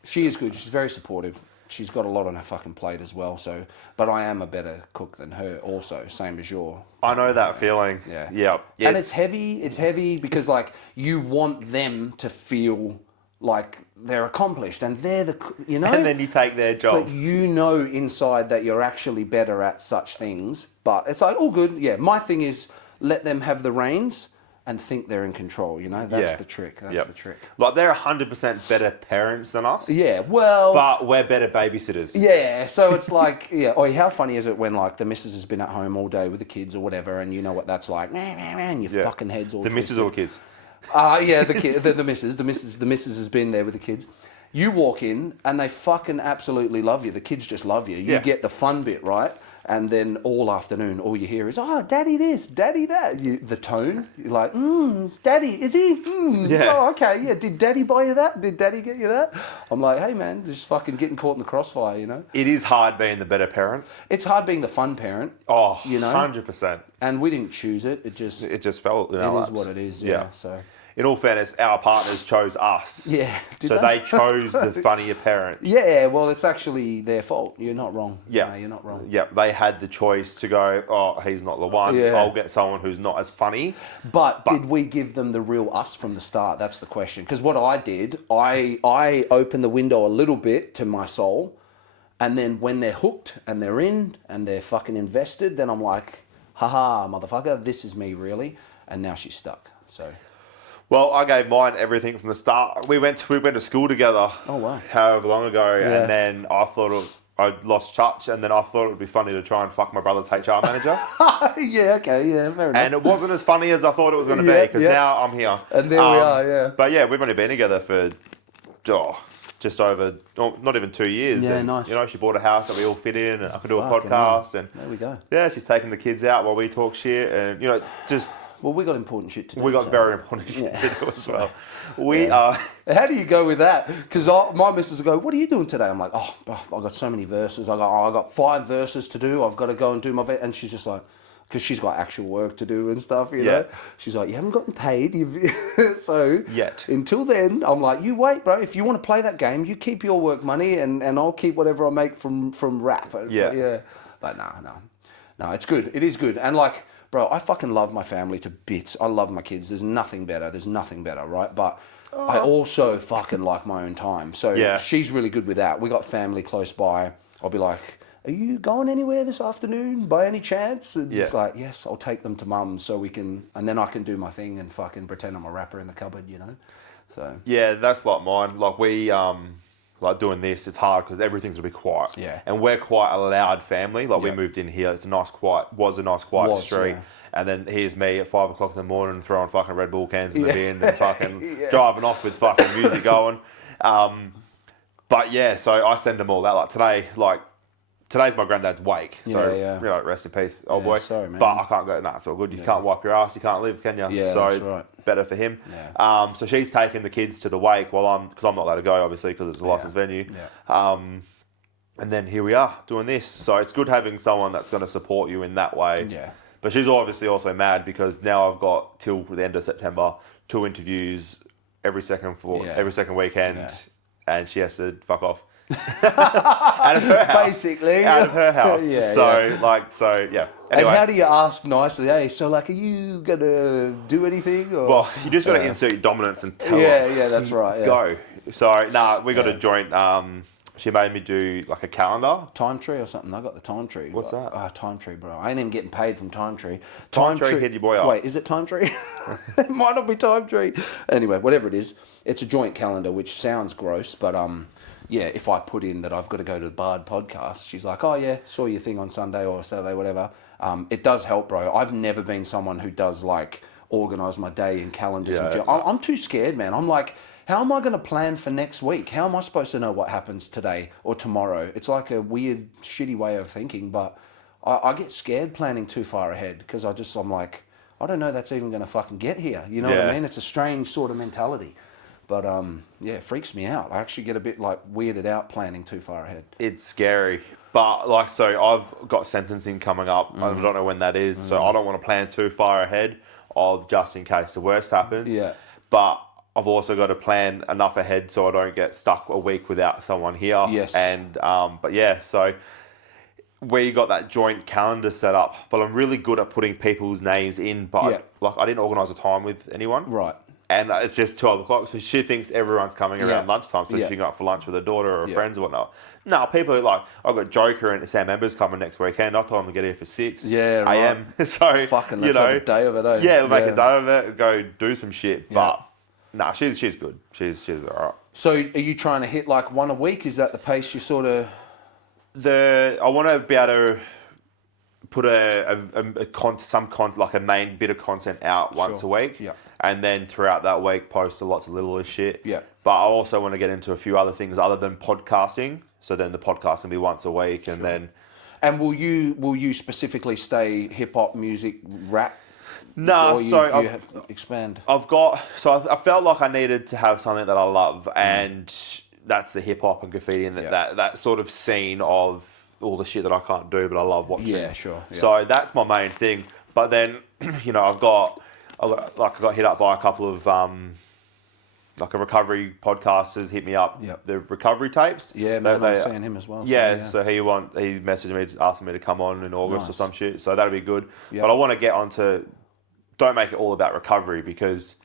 she is good. She's very supportive. She's got a lot on her fucking plate as well. So, but I am a better cook than her also, same as you're. I know that feeling. Yeah. And it's heavy because, like, you want them to feel like they're accomplished and they're you know? And then you take their job. But you know inside that you're actually better at such things. But it's like, all good. Yeah, my thing is, let them have the reins and think they're in control, you know? That's the trick. That's the trick. Like, they're 100% better parents than us. Yeah, well... But we're better babysitters. Yeah, so it's like, how funny is it when, like, the missus has been at home all day with the kids or whatever, and you know what that's like, and your fucking head's all The missus or kids? Yeah, the missus. The missus has been there with the kids. You walk in, and they fucking absolutely love you. The kids just love you. You get the fun bit, right? And then all afternoon, all you hear is, oh, daddy this, daddy that. The tone, you're like, daddy, is he? Oh, okay, yeah. Did daddy buy you that? Did daddy get you that? I'm like, hey, man, just fucking getting caught in the crossfire, you know? It is hard being the better parent. It's hard being the fun parent. Oh, you know? 100%. And we didn't choose it. It just fell in our It laps. is what it is, yeah. So... In all fairness, our partners chose us. Yeah. So they chose the funnier parent. Yeah, well, it's actually their fault. You're not wrong. Yeah. No, you're not wrong. Yeah, they had the choice to go, oh, he's not the one. Yeah. I'll get someone who's not as funny. But did we give them the real us from the start? That's the question. Because what I did, I opened the window a little bit to my soul. And then when they're hooked and they're in and they're fucking invested, then I'm like, haha, motherfucker, this is me really. And now she's stuck. So... Well, I gave mine everything from the start. We went to school together. Oh, wow. However long ago. Yeah. And then I thought I lost touch. And then I thought it would be funny to try and fuck my brother's HR manager. Yeah, okay, yeah, fair enough. And it wasn't as funny as I thought it was going to be. Because now I'm here. And there we are, yeah. But yeah, we've only been together for just over, not even 2 years. Yeah, and, nice. You know, she bought a house that we all fit in. And I could do a Fucking podcast. hell. And there we go. yeah, she's taking the kids out while we talk shit. And, you know, just... Well, we got important shit to do. We got very important shit to do as well. We How do you go with that? Because my missus will go, "What are you doing today?" I'm like, "Oh, I got so many verses. I got 5 verses to do. I've got to go and do my and she's just like, because she's got actual work to do and stuff, you know. She's like, "You haven't gotten paid, so yet. Until then, I'm like, you wait, bro. If you want to play that game, you keep your work money, and I'll keep whatever I make from rap." Yeah. But no, it's good. It is good, and like, bro, I fucking love my family to bits. I love my kids. There's nothing better, right? But I also fucking like my own time. So she's really good with that. We got family close by. I'll be like, "Are you going anywhere this afternoon by any chance?" And it's like, "Yes, I'll take them to mum so we can," and then I can do my thing and fucking pretend I'm a rapper in the cupboard, you know? So. Yeah, that's like mine. Like we, like doing this, it's hard because everything's gonna be quiet. Yeah. And we're quite a loud family. Like we moved in here. It's a nice quiet street. Yeah. And then here's me at 5 o'clock in the morning throwing fucking Red Bull cans in the bin and fucking driving off with fucking music going. But yeah, so I send them all that. Like today's my granddad's wake. So, you know, rest in peace, old boy. Sorry, man. But I can't go, it's all good. You can't wipe your ass, you can't live, can you? Yeah, so that's right. Better for him. Yeah. So she's taking the kids to the wake while because I'm not allowed to go, obviously, because it's a licensed venue. Yeah. And then here we are doing this. So it's good having someone that's going to support you in that way. Yeah. But she's obviously also mad because now I've got till the end of September 2 interviews every second weekend, and she has to fuck off. Out of her house. Basically. Out of her house. Anyway. And how do you ask nicely, "Hey, so like, are you going to do anything?" Or? Well, you just got to insert your dominance and tell her. Yeah, that's right. Yeah. Go. So, we got a joint... she made me do like a calendar. Time Tree or something. I got the Time Tree. What's that? Time Tree, bro. I ain't even getting paid from Time Tree. Time Tree hit your boy up. Wait, is it Time Tree? It might not be Time Tree. Anyway, whatever it is, it's a joint calendar, which sounds gross, but if I put in that I've got to go to the Bard podcast, she's like, "Oh yeah, saw your thing on Sunday or Saturday, whatever." It does help, bro. I've never been someone who does like organise my day in calendars. I'm too scared, man. I'm like, how am I going to plan for next week? How am I supposed to know what happens today or tomorrow? It's like a weird, shitty way of thinking, but I get scared planning too far ahead because I'm like, I don't know that's even going to fucking get here. You know what I mean? It's a strange sort of mentality. But it freaks me out. I actually get a bit like weirded out planning too far ahead. It's scary. But I've got sentencing coming up. I don't know when that is. So I don't want to plan too far ahead of just in case the worst happens. Yeah. But I've also got to plan enough ahead so I don't get stuck a week without someone here. Yes. And so we got that joint calendar set up, but I'm really good at putting people's names in. But I didn't organise a time with anyone. Right. And it's just 12 o'clock, so she thinks everyone's coming around lunchtime, so she can go out for lunch with her daughter or friends or whatnot. No, people are like, I've got Joker and Sam Ember's coming next weekend. I told them to get here for 6 a.m. So, fucking, let's have a day of it, eh? Yeah, we'll make a day of it, go do some shit. But, she's good. She's all right. So, are you trying to hit like one a week? Is that the pace you sort of... I want to be able to put like a main bit of content out once a week. Yeah. And then throughout that week, post lots of little shit. Yeah. But I also want to get into a few other things other than podcasting. So then the podcast will be once a week, and then. And will you specifically stay hip hop, music, rap? No, expand. I felt like I needed to have something that I love, and that's the hip hop and graffiti, and that sort of scene of all the shit that I can't do, but I love watching. Yeah, sure. Yeah. So that's my main thing. But then, I got hit up by a couple of a recovery podcasters hit me up. Yep. The recovery tapes. Yeah, man, I'm seeing him as well. So he messaged me asking me to come on in August or some shit. So that'll be good. Yep. But I want to get onto. Don't make it all about recovery because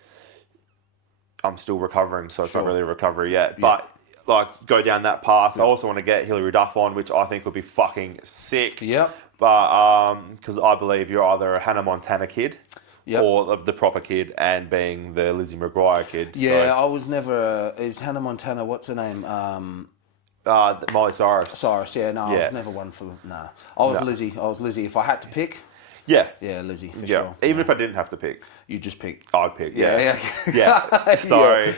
I'm still recovering, so it's not really a recovery yet. Yeah. But go down that path. Yep. I also want to get Hillary Duff on, which I think would be fucking sick. Yep. But because I believe you're either a Hannah Montana kid. Yep. Or the proper kid and being the Lizzie McGuire kid. Yeah, I was never... is Hannah Montana... What's her name? Miley Cyrus. I was never one for... Nah. I was Lizzie. If I had to pick... Yeah. Yeah, Lizzie, for sure. Even if I didn't have to pick. You just pick. I'd pick, Yeah. So...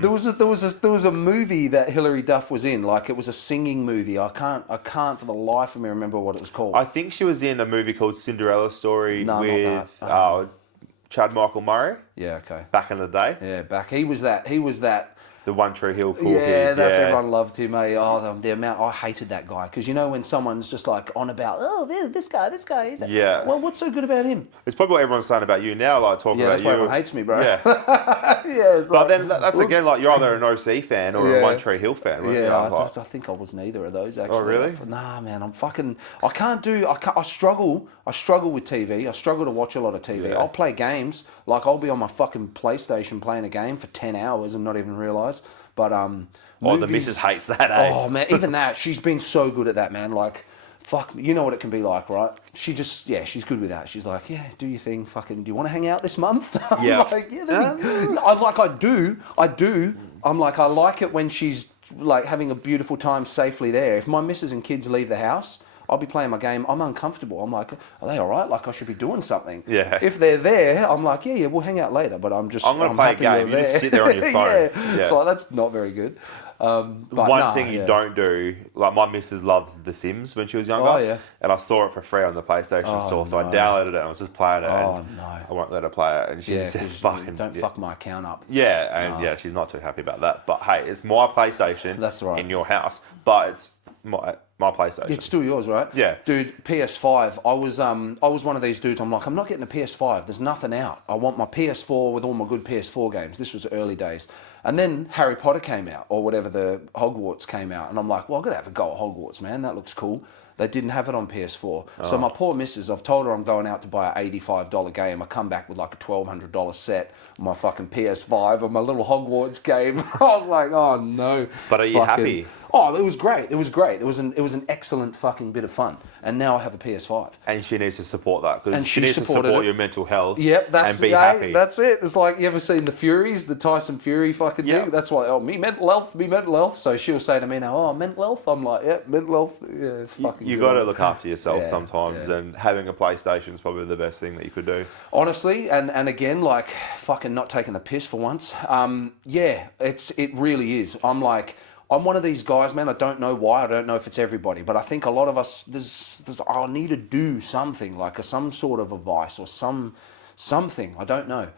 There was a movie that Hillary Duff was in. Like, it was a singing movie. I can't for the life of me remember what it was called. I think she was in a movie called Cinderella Story with... Chad Michael Murray. Yeah, okay. Back in the day. Yeah, back. He was that. The One Tree Hill cool Yeah, kid. everyone loved him, eh? Oh, the amount, I hated that guy. Because you know when someone's just like on about, oh, this guy. Yeah. Well, what's so good about him? It's probably what everyone's saying about you now, like talking about that's you. why everyone hates me, bro. Yeah. Yeah, But then that's again, like, you're either an OC fan or a One Tree Hill fan. Right? Yeah, I I think I was neither of those, actually. Oh, really? Nah, man, I struggle with TV. I struggle to watch a lot of TV. I'll play games. Like, I'll be on my fucking PlayStation playing a game for 10 hours and not even realise. But, movies, the missus hates that, eh? Oh, man, even that. She's been so good at that, man. Like, fuck, you know what it can be like, right? She just, she's good with that. She's like, yeah, do your thing. Fucking, do you want to hang out this month? I'm like, yeah, I do. I'm like, I like it when she's, like, having a beautiful time safely there. If my missus and kids leave the house, I'll be playing my game. I'm uncomfortable. I'm like, are they all right? Like, I should be doing something. Yeah. If they're there, I'm like, yeah, we'll hang out later. But I'm going to play a game. You just sit there on your phone. Yeah. It's like, that's not very good. But one thing you don't do, like my missus loves The Sims when she was younger. Oh, yeah. And I saw it for free on the PlayStation store, so I downloaded it and I was just playing it. And I won't let her play it. And she says, fucking... Don't fuck my account up. Yeah, and she's not too happy about that. But hey, it's my PlayStation That's right. in your house, but it's my PlayStation. It's still yours, right? Yeah. Dude, PS5, I was one of these dudes, I'm like, I'm not getting a PS5, there's nothing out. I want my PS4 with all my good PS4 games. This was early days. And then Harry Potter came out, or whatever, the Hogwarts came out, and I'm like, well, I've got to have a go at Hogwarts, man, that looks cool. They didn't have it on PS4. So my poor missus, I've told her I'm going out to buy an $85 game. I come back with like a $1,200 set, my fucking PS5 and my little Hogwarts game. I was like, oh no. But are you happy? Oh, it was great. It was great. It was an excellent fucking bit of fun. And now I have a PS5. And she needs to support that because she needs to supported support it. your mental health. Yep, and be happy. That's it. It's like, you ever seen the Furies, the Tyson Fury fucking thing? That's why, me mental health. So she'll say to me now, oh, mental health? I'm like, yep, mental health. Yeah, fucking you got to look after yourself sometimes, and having a PlayStation is probably the best thing that you could do. Honestly, and again, like, fucking not taking the piss for once. It really is. I'm one of these guys, man. I don't know why. I don't know if it's everybody, but I think a lot of us, I need to do something, like some sort of a vice or something. I don't know.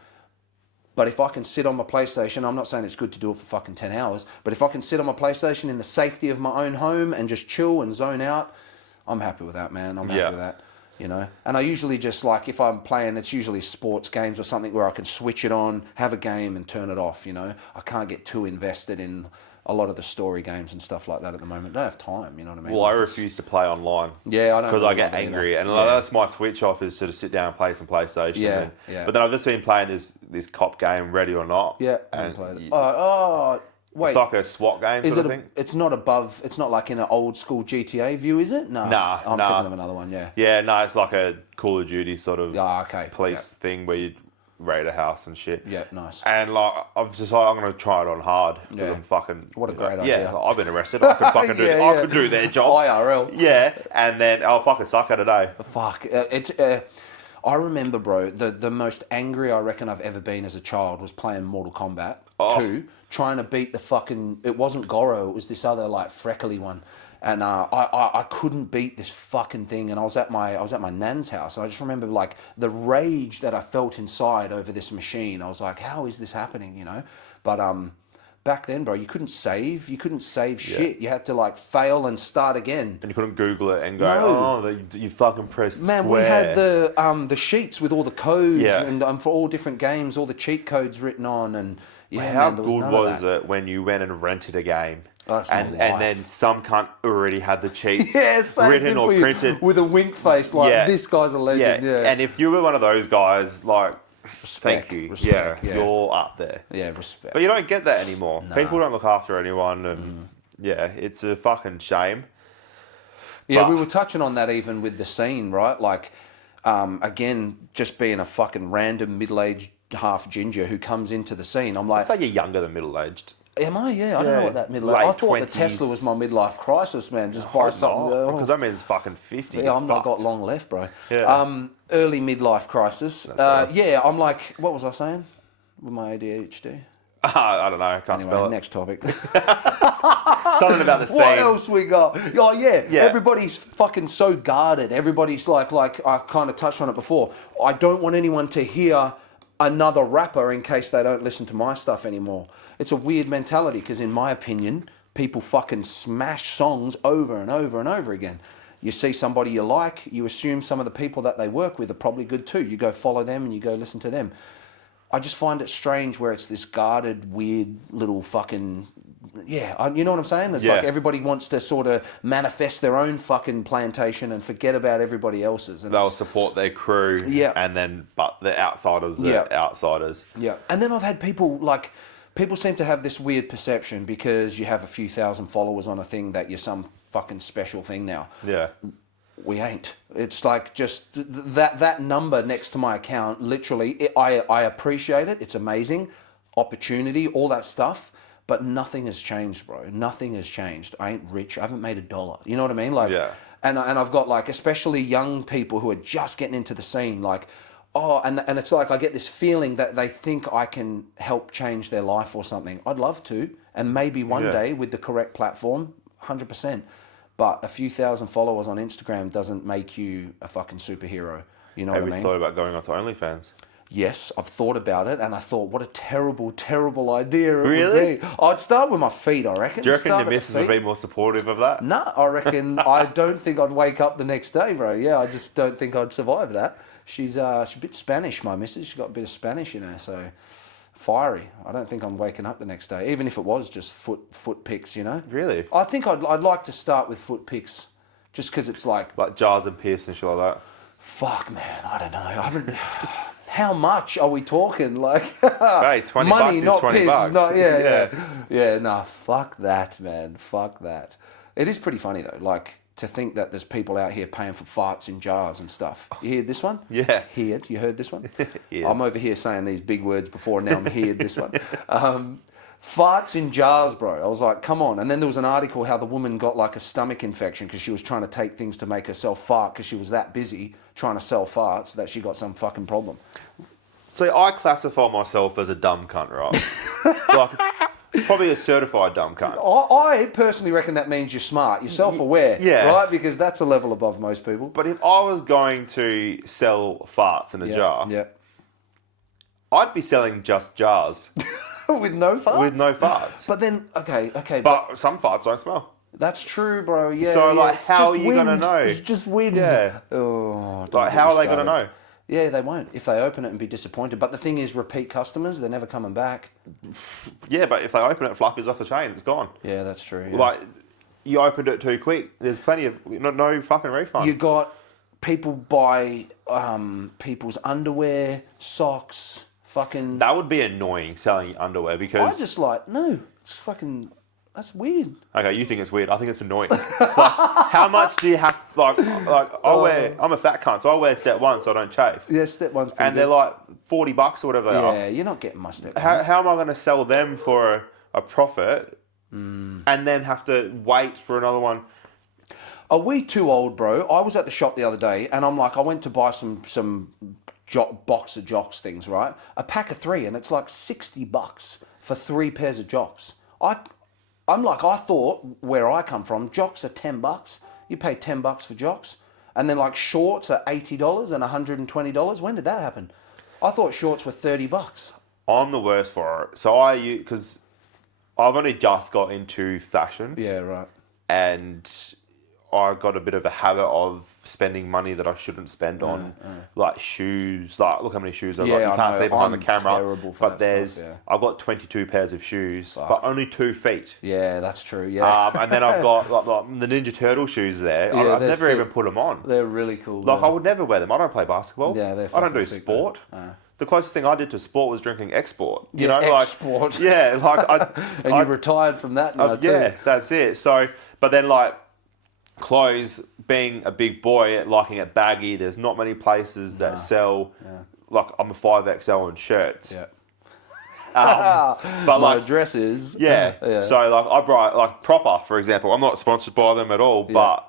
But if I can sit on my PlayStation, I'm not saying it's good to do it for fucking 10 hours, but if I can sit on my PlayStation in the safety of my own home and just chill and zone out, I'm happy with that, man. I'm happy with that. You know, and I usually just, like, if I'm playing, it's usually sports games or something where I can switch it on, have a game and turn it off, you know. I can't get too invested in a lot of the story games and stuff like that at the moment. I don't have time, you know what I mean? Well, I refuse to play online. Yeah, I don't. Because I get angry. And that's my switch off, is to sit down and play some PlayStation. Yeah. But then I've just been playing this cop game, Ready or Not. Yeah, I haven't played it. Wait. It's like a SWAT game sort of thing. It's not like in an old school GTA view, is it? No. I'm thinking of another one, yeah. Yeah, no, it's like a Call of Duty sort of police thing where you raid a house and shit. Yeah, nice. And like, I've decided I'm going to try it on hard. Yeah. I'm fucking... What a great idea. Yeah, I've been arrested. I could fucking do I could do their job. IRL. Yeah, and then I'll fucking suck at it today. Fuck. I remember, bro, the most angry I reckon I've ever been as a child was playing Mortal Kombat 2, trying to beat the fucking... It wasn't Goro, it was this other, like, freckly one. And I couldn't beat this fucking thing, and I was at my nan's house, and I just remember, like, the rage that I felt inside over this machine. I was like, how is this happening, you know? But back then, bro, you couldn't save shit. You had to, like, fail and start again. And you couldn't Google it and go, you fucking press square. Man, we had the sheets with all the codes and for all different games, all the cheat codes written on, and how good was it when you went and rented a game? And then some cunt already had the cheats written or printed with a wink face, like, this guy's a legend. Yeah. And if you were one of those guys, like, respect, thank you. Respect, You're up there. Yeah, respect. But you don't get that anymore. Nah. People don't look after anyone, and it's a fucking shame. Yeah, we were touching on that even with the scene, right? Like, again, just being a fucking random middle-aged half ginger who comes into the scene. I'm like, I'd say you're younger than middle-aged. Am I? Yeah, I don't know what that midlife... I thought 20s. The Tesla was my midlife crisis, man. Just buy something... Because that means fucking 50. Yeah, I've not got long left, bro. Yeah. Early midlife crisis. Yeah, I'm like... What was I saying with my ADHD? I don't know. I can't spell it. Next topic. Something about the scene. What else we got? Oh, yeah. Everybody's fucking so guarded. Everybody's like I kind of touched on it before. I don't want anyone to hear another rapper in case they don't listen to my stuff anymore. It's a weird mentality because in my opinion, people fucking smash songs over and over and over again. You see somebody you like, you assume some of the people that they work with are probably good too. You go follow them and you go listen to them. I just find it strange where it's this guarded, weird little fucking... Yeah, you know what I'm saying? It's like everybody wants to sort of manifest their own fucking plantation and forget about everybody else's. And they'll support their crew, and then but the outsiders are outsiders. Yeah, and then I've had people like... People seem to have this weird perception because you have a few thousand followers on a thing that you're some fucking special thing now. Yeah. We ain't. It's like just that number next to my account, literally, I appreciate it. It's amazing. Opportunity, all that stuff. But nothing has changed, bro. Nothing has changed. I ain't rich. I haven't made $1. You know what I mean? Like, and I've got like, especially young people who are just getting into the scene, like, and it's like I get this feeling that they think I can help change their life or something. I'd love to, and maybe one day with the correct platform, 100%. But a few thousand followers on Instagram doesn't make you a fucking superhero. You know what I mean? Have you thought about going onto OnlyFans? Yes, I've thought about it, and I thought, what a terrible, terrible idea it really? would be. I'd start with my feet, I reckon. Do you reckon your missus would be more supportive of that? No, I reckon I don't think I'd wake up the next day, bro. Yeah, I just don't think I'd survive that. She's a bit Spanish, my missus. She's got a bit of Spanish in her, so fiery. I don't think I'm waking up the next day, even if it was just foot pics, you know? Really? I think I'd like to start with foot pics, just because it's like jars and piss and shit like that. Fuck, man, I don't know. I haven't... How much are we talking? Like, hey, 20 money, bucks not is 20 piss. bucks. Not, yeah. Nah, fuck that, man. Fuck that. It is pretty funny, though, like, to think that there's people out here paying for farts in jars and stuff. You heard this one? Yeah. Heard? You heard this one? Yeah. I'm over here saying these big words before, and now I'm heard this one. Farts in jars, bro. I was like, come on. And then there was an article how the woman got like a stomach infection because she was trying to take things to make herself fart because she was that busy trying to sell farts that she got some fucking problem. So I classify myself as a dumb cunt, right? Like, probably a certified dumb cunt. I personally reckon that means you're smart, you're self-aware, right? Because that's a level above most people. But if I was going to sell farts in a jar, I'd be selling just jars. With no farts? With no farts. But then, okay. But some farts don't smell. That's true, bro. Yeah. So, like, how are you going to know? It's just wind. Yeah. Oh, like, how are they going to know? Yeah, they won't. If they open it and be disappointed. But the thing is, repeat customers, they're never coming back. Yeah, but if they open it, fluff is off the chain. It's gone. Yeah, that's true. Yeah. Like, you opened it too quick. There's plenty of... No fucking refund. You got people buy people's underwear, socks... Fucking... That would be annoying, selling underwear, because... I just like, no, it's fucking... That's weird. Okay, you think it's weird. I think it's annoying. Like, how much do you have... Like I'm a fat cunt, so I wear step one so I don't chafe. Yeah, step one's pretty And they're like $40 or whatever they are. Yeah, you're not getting my step ones. How am I going to sell them for a profit and then have to wait for another one? Are we too old, bro? I was at the shop the other day, and I'm like, I went to buy some box of jocks things, right? A pack of 3, and it's like $60 for 3 pairs of jocks. I'm like, I thought where I come from, jocks are $10. You pay $10 for jocks, and then like shorts are $80 and $120. When did that happen? I thought shorts were $30. I'm the worst for it. So because I've only just got into fashion. Yeah, right. And I got a bit of a habit of spending money that I shouldn't spend on, like shoes. Like, look how many shoes I've got. You can't see behind the camera. But I've got 22 pairs of shoes, but only 2 feet. Yeah, that's true. Yeah. And then I've got like the Ninja Turtle shoes there. Yeah, I've never even put them on. They're really cool. Like, I would never wear them. I don't play basketball. Yeah, they're I don't do sick, sport. The closest thing I did to sport was drinking export. You know, export. Like, yeah, like and you retired from that now too. Yeah, that's it. So, but then like clothes, being a big boy, liking it baggy, there's not many places that sell. Like, I'm a 5XL in shirts. Yeah. But like dresses. Yeah. So like I buy like Proper, for example. I'm not sponsored by them at all, but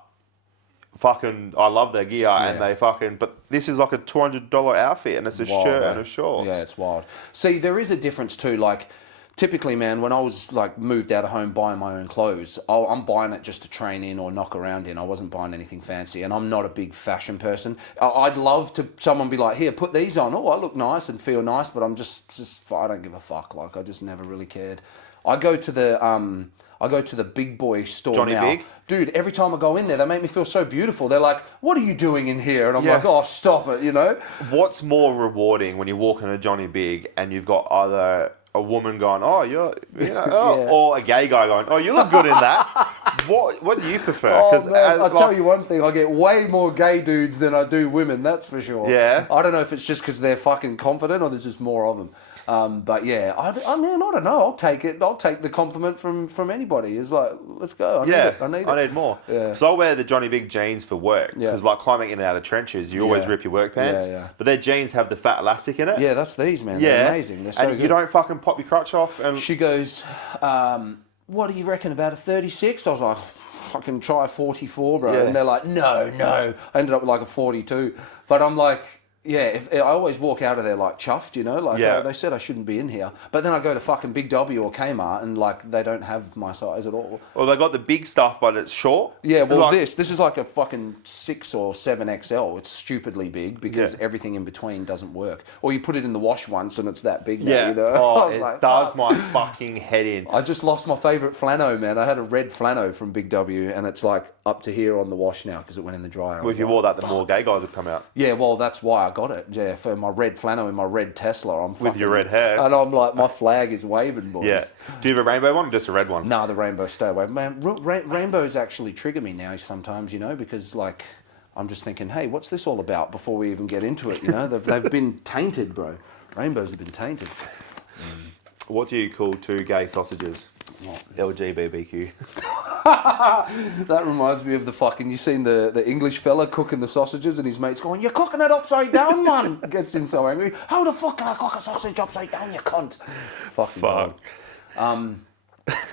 fucking I love their gear and they fucking. But this is like a $200 outfit and it's a shirt and a shorts. Yeah, it's wild. See, there is a difference too. Like, typically, man, when I was like moved out of home buying my own clothes, I'm buying it just to train in or knock around in. I wasn't buying anything fancy, and I'm not a big fashion person. I'd love to someone be like, here, put these on. Oh, I look nice and feel nice, but I'm just I don't give a fuck. Like, I just never really cared. I go to the big boy store Johnny now. Big? Dude, every time I go in there, they make me feel so beautiful. They're like, what are you doing in here? And I'm like, oh, stop it, you know? What's more rewarding when you walk in a Johnny Big and you've got either a woman going, oh, or a gay guy going, oh, you look good in that. What do you prefer? Oh, man, I'll tell you one thing. I get way more gay dudes than I do women, that's for sure. Yeah. I don't know if it's just because they're fucking confident or there's just more of them. But yeah, I mean, I don't know. I'll take it. I'll take the compliment from anybody. It's like, let's go. I need more. Yeah. So I wear the Johnny Big jeans for work. Because like climbing in and out of trenches, you always rip your work pants. Yeah. But their jeans have the fat elastic in it. Yeah, that's these, man. They're amazing. They're so and good. You don't fucking pop your crotch off. And she goes, what do you reckon, about a 36? I was like, fucking try a 44, bro. Yeah. And they're like, no. I ended up with like a 42. But I'm like, yeah, I always walk out of there like chuffed, you know, like they said I shouldn't be in here. But then I go to fucking Big W or Kmart and like they don't have my size at all. Well, they got the big stuff, but it's short. Yeah, well, this is like a fucking 6 or 7 XL. It's stupidly big because everything in between doesn't work. Or you put it in the wash once and it's that big now, you know? Oh, it does my fucking head in. I just lost my favourite flannel, man. I had a red flannel from Big W and it's like up to here on the wash now because it went in the dryer. Well, if you wore that, the more gay guys would come out. Yeah, well, that's why I got it. Yeah, for my red flannel in my red Tesla. With your red hair. And I'm like, my flag is waving, boys. Yeah. Do you have a rainbow one or just a red one? No, the rainbow, stay away. Man, rainbows actually trigger me now sometimes, you know, because like, I'm just thinking, hey, what's this all about before we even get into it, you know? They've been tainted, bro. Rainbows have been tainted. What do you call 2 gay sausages? What? LGBTQ. That reminds me of the fucking, you seen the English fella cooking the sausages and his mate's going, you're cooking it upside down, man. Gets him so angry. How the fuck can I cook a sausage upside down, you cunt? Fuck.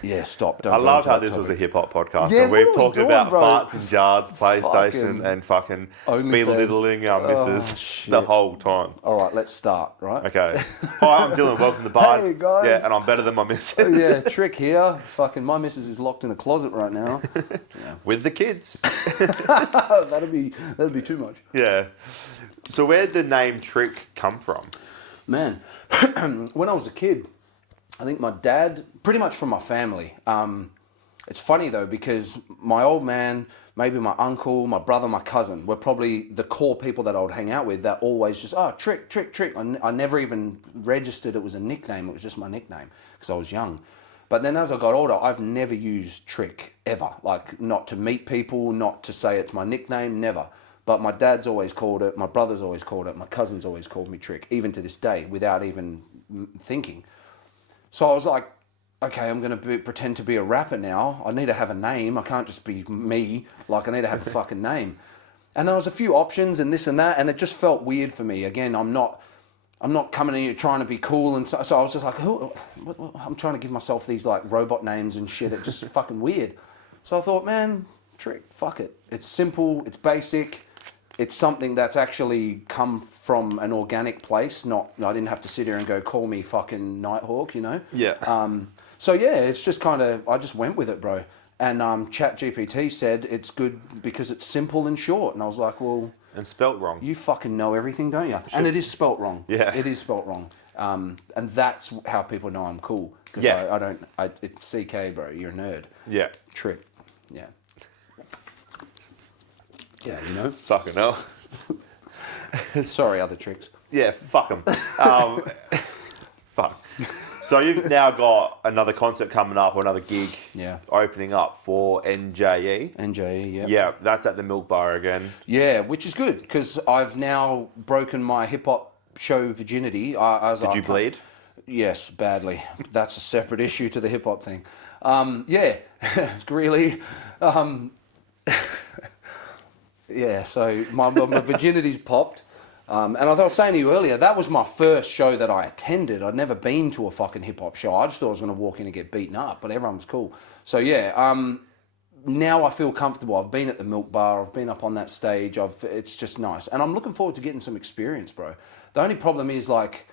Yeah, stop. Don't I love how this was a hip-hop podcast. Yeah, and we've talked about bro? farts and jars, PlayStation, and fucking belittling our missus the whole time. All right, let's start, right? Okay. Hi, I'm Dylan. Welcome to the bar. Hey, guys. Yeah, and I'm better than my missus. Yeah, Trik here. Fucking my missus is locked in a closet right now. Yeah. With the kids. That'd be too much. Yeah. So where'd the name Trik come from? Man, when I was a kid, I think my dad, pretty much from my family. It's funny though, because my old man, maybe my uncle, my brother, my cousin were probably the core people that I would hang out with that always just, Trik. I never even registered it was a nickname. It was just my nickname because I was young. But then as I got older, I've never used Trik ever. Like, not to meet people, not to say it's my nickname, never. But my dad's always called it, my brother's always called it, my cousin's always called me Trik, even to this day, without even thinking. So I was like, okay, I'm going to pretend to be a rapper now. I need to have a name. I can't just be me. Like, I need to have a fucking name. And there was a few options and this and that, and it just felt weird for me. Again, I'm not coming in here trying to be cool. And so I was just like, I'm trying to give myself these like robot names and shit. It's just fucking weird. So I thought, man, Trik, fuck it. It's simple. It's basic. It's something that's actually come from an organic place. I didn't have to sit here and go, call me fucking Nighthawk, you know? Yeah. So yeah, it's just kind of, I just went with it, bro. And ChatGPT said it's good because it's simple and short. And I was like, well... And spelt wrong. You fucking know everything, don't you? Sure. And it is spelt wrong. Yeah. It is spelt wrong. And that's how people know I'm cool. Because it's CK, bro. You're a nerd. Yeah. Trik. Yeah. Yeah, you know? Fucking hell. Sorry, other tricks. Yeah, fuck them. Fuck. So you've now got another concert coming up, or another gig opening up for NJE. NJE, yeah. Yeah, that's at the Milk Bar again. Yeah, which is good, because I've now broken my hip-hop show virginity. Did you bleed? Yes, badly. That's a separate issue to the hip-hop thing. Really... Yeah, so my virginity's popped. And I was saying to you earlier, that was my first show that I attended. I'd never been to a fucking hip-hop show. I just thought I was going to walk in and get beaten up, but everyone was cool. So yeah, now I feel comfortable. I've been at the Milk Bar. I've been up on that stage. It's just nice. And I'm looking forward to getting some experience, bro. The only problem is, like,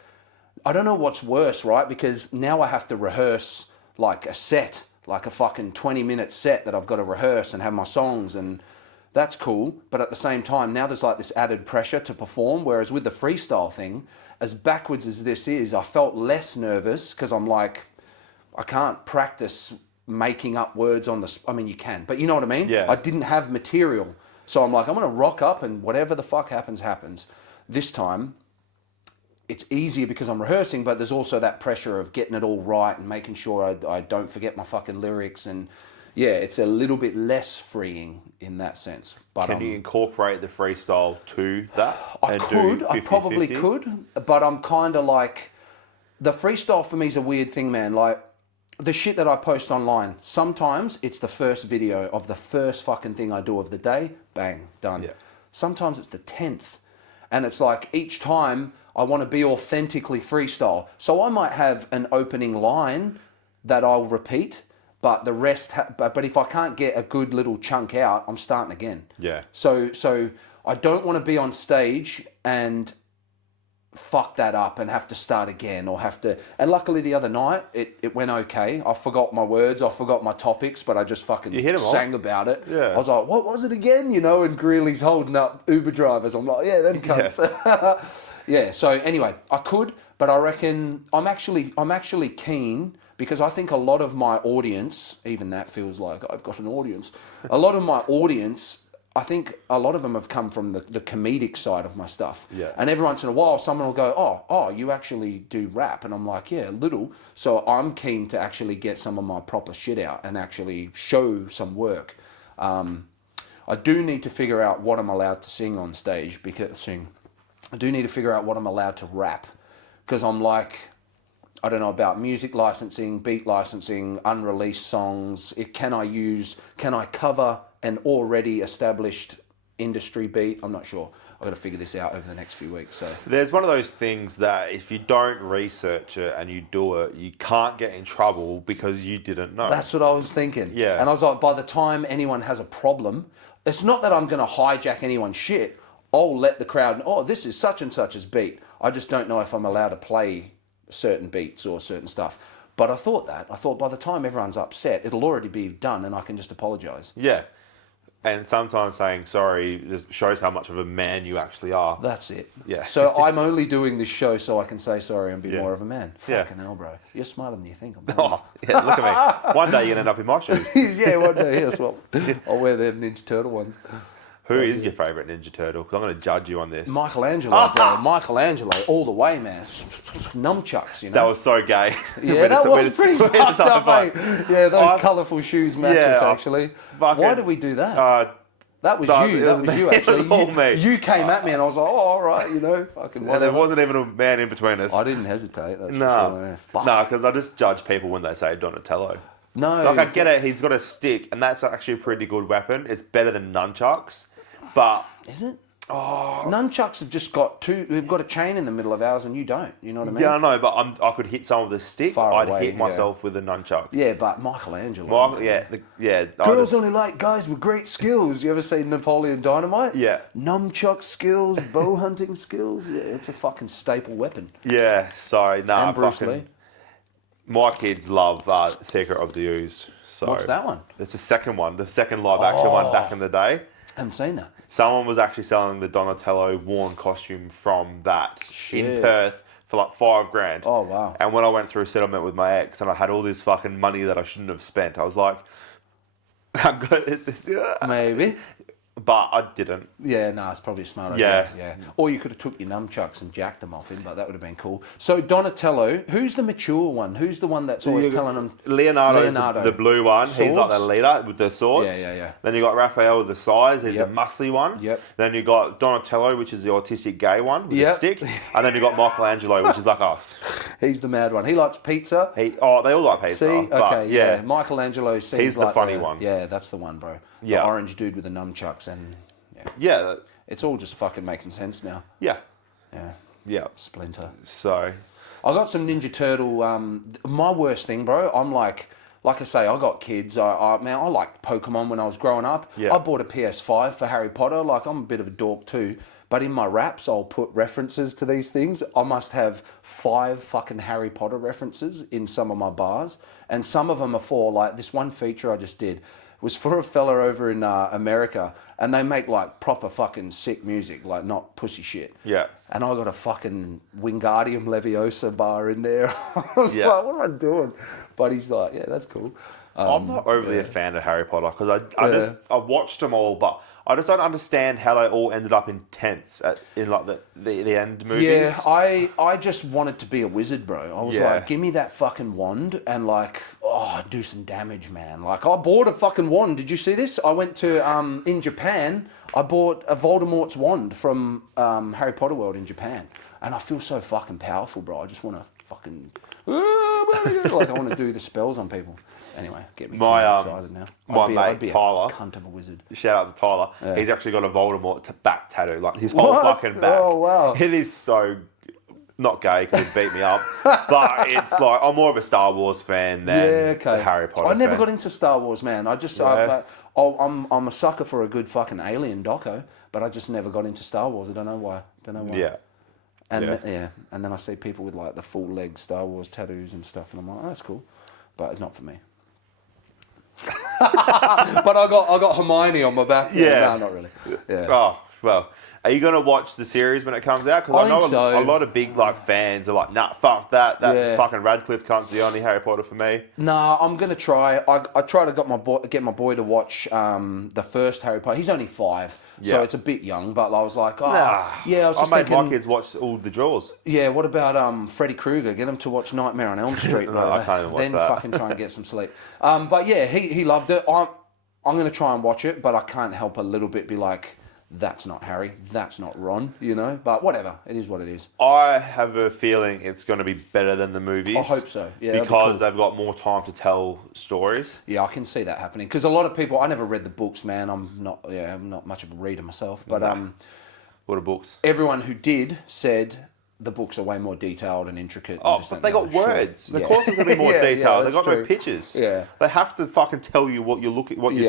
I don't know what's worse, right? Because now I have to rehearse like a set, like a fucking 20-minute set that I've got to rehearse and have my songs, and that's cool. But at the same time, now there's like this added pressure to perform. Whereas with the freestyle thing, as backwards as this is, I felt less nervous because I'm like, I can't practice making up words on the... I mean, you can, but you know what I mean? Yeah. I didn't have material. So I'm like, I'm going to rock up and whatever the fuck happens, happens. This time, it's easier because I'm rehearsing, but there's also that pressure of getting it all right and making sure I don't forget my fucking lyrics. And yeah, it's a little bit less freeing in that sense. But Can you incorporate the freestyle to that? I probably could, but I'm kind of like, the freestyle for me is a weird thing, man. Like, the shit that I post online, sometimes it's the first video of the first fucking thing I do of the day, bang, done. Yeah. Sometimes it's the 10th. And it's like each time I want to be authentically freestyle. So I might have an opening line that I'll repeat, but the rest, but if I can't get a good little chunk out, I'm starting again. Yeah. So I don't want to be on stage and fuck that up and have to start again or have to... And luckily the other night, it went okay. I forgot my words, I forgot my topics, but I just fucking sang about it. Yeah. I was like, what was it again? You know, and Greeley's holding up Uber drivers. I'm like, yeah, them cunts. Yeah. Yeah, so anyway, I could, but I reckon I'm actually keen, because I think a lot of my audience, even that feels like I've got an audience, a lot of my audience, I think a lot of them have come from the comedic side of my stuff. Yeah. And every once in a while, someone will go, oh, you actually do rap? And I'm like, yeah, a little. So I'm keen to actually get some of my proper shit out and actually show some work. I do need to figure out what I'm allowed to sing on stage, I do need to figure out what I'm allowed to rap, because I'm like, I don't know about music licensing, beat licensing, unreleased songs. Can I cover an already established industry beat? I'm not sure. I've got to figure this out over the next few weeks. So there's one of those things that if you don't research it and you do it, you can't get in trouble because you didn't know. That's what I was thinking. Yeah. And I was like, by the time anyone has a problem, it's not that I'm going to hijack anyone's shit. I'll let the crowd know, this is such and such's beat. I just don't know if I'm allowed to play certain beats or certain stuff. But I thought by the time everyone's upset, it'll already be done and I can just apologise. Yeah. And sometimes saying sorry just shows how much of a man you actually are. That's it. Yeah. So I'm only doing this show so I can say sorry and be more of a man. Yeah. Fucking hell, bro. You're smarter than you think. Oh, yeah, look at me. One day you're going to end up in my shoes. Yeah, one day, yes. Well, I'll wear them Ninja Turtle ones. Who is your favourite Ninja Turtle? Because I'm going to judge you on this. Michelangelo, bro. Michelangelo, all the way, man. Nunchucks, you know. That was so gay. Yeah, that was pretty fucked up, mate. Yeah, those colourful shoes matches, actually. Why did we do that? That was you. That was you, actually. It was all me. You came at me and I was like, all right, you know. Fucking there wasn't even a man in between us. I didn't hesitate. That's No, for sure. no, because I just judge people when they say Donatello. No. Like, I get it. He's got a stick, and that's actually a pretty good weapon. It's better than nunchucks. But is it? Oh, nunchucks have just got two. We've got a chain in the middle of ours, and you don't. You know what I mean? Yeah, I know, but I could hit someone with a stick. Far I'd away, hit myself with a nunchuck. Yeah, but Michelangelo. Yeah. Girls only like guys with great skills. You ever see Napoleon Dynamite? Yeah. Nunchuck skills, bow hunting skills. Yeah, it's a fucking staple weapon. Yeah. Sorry, nah. And Bruce Lee. My kids love Secret of the Ooze. So what's that one? It's the second one, the second live action one back in the day. I haven't seen that. Someone was actually selling the Donatello worn costume from that in Perth for like $5,000. Oh, wow. And when I went through a settlement with my ex and I had all this fucking money that I shouldn't have spent, I was like, I'm good. Maybe. But I didn't. Yeah, no, it's probably a smart idea. Yeah. Or you could have took your nunchucks and jacked them off him, but that would have been cool. So Donatello, who's the mature one? Who's the one that's always telling them? Leonardo, the blue one. Swords? He's like the leader with the swords. Yeah. Then you got Raphael with the size. He's a muscly one. Yep. Then you got Donatello, which is the autistic gay one with a stick. And then you got Michelangelo, which is like us. He's the mad one. He likes pizza. They all like pizza. See? Okay, yeah. Michelangelo seems he's like the funny one. Yeah, that's the one, bro. Yeah. The orange dude with the nunchucks and... Yeah. It's all just fucking making sense now. Yeah. Yeah. Splinter. So... I got some Ninja Turtle... my worst thing, bro, I'm like I say, I got kids. I liked Pokemon when I was growing up. Yeah. I bought a PS5 for Harry Potter. Like, I'm a bit of a dork too. But in my raps, I'll put references to these things. I must have 5 fucking Harry Potter references in some of my bars. And some of them are for, like, this one feature I just did was for a fella over in America, and they make like proper fucking sick music, like not pussy shit. Yeah. And I got a fucking Wingardium Leviosa bar in there. I was Yeah. like, what am I doing? But he's like, yeah, that's cool. I'm not overly a fan of Harry Potter because I watched them all, but I just don't understand how they all ended up in tents in like the end movies. Yeah, I just wanted to be a wizard, bro. I was like, give me that fucking wand and like, do some damage, man. Like, I bought a fucking wand. Did you see this? I went to, in Japan, I bought a Voldemort's wand from Harry Potter World in Japan. And I feel so fucking powerful, bro. I just want to fucking, like I want to do the spells on people. Anyway, get me excited now. I'd be Tyler, a cunt of a wizard. Shout out to Tyler. Yeah. He's actually got a Voldemort back tattoo, like his whole fucking back. Oh, wow. It is so not gay because he beat me up, but it's like I'm more of a Star Wars fan than a Harry Potter. I never got into Star Wars, man. I just I'm a sucker for a good fucking alien doco, but I just never got into Star Wars. I don't know why. Yeah. And and then I see people with like the full leg Star Wars tattoos and stuff, and I'm like, oh, that's cool, but it's not for me. But I got Hermione on my back. Yeah. No, not really. Yeah. Oh, well. Are you going to watch the series when it comes out? Because I know so. a lot of big like fans are like, nah, fuck that. That fucking Radcliffe cunt's the only Harry Potter for me. Nah, I'm going to try. I tried to get my boy to watch the first Harry Potter. He's only 5, so it's a bit young. But I was like, I was just thinking. My kids watch all the Jaws. Yeah, what about Freddy Krueger? Get him to watch Nightmare on Elm Street. No, I can't even watch then that. Fucking try and get some sleep. But yeah, he loved it. I'm going to try and watch it, but I can't help a little bit be like, that's not Harry, that's not Ron, you know? But whatever, it is what it is. I have a feeling it's going to be better than the movies. I hope so, yeah. Because they've got more time to tell stories. Yeah, I can see that happening. Because a lot of people, I never read the books, man. I'm not much of a reader myself. But What are books? Everyone who did said the books are way more detailed and intricate. Oh, but they got words. Of course it's going to be more detailed. They've got no pictures. Yeah. They have to fucking tell you what you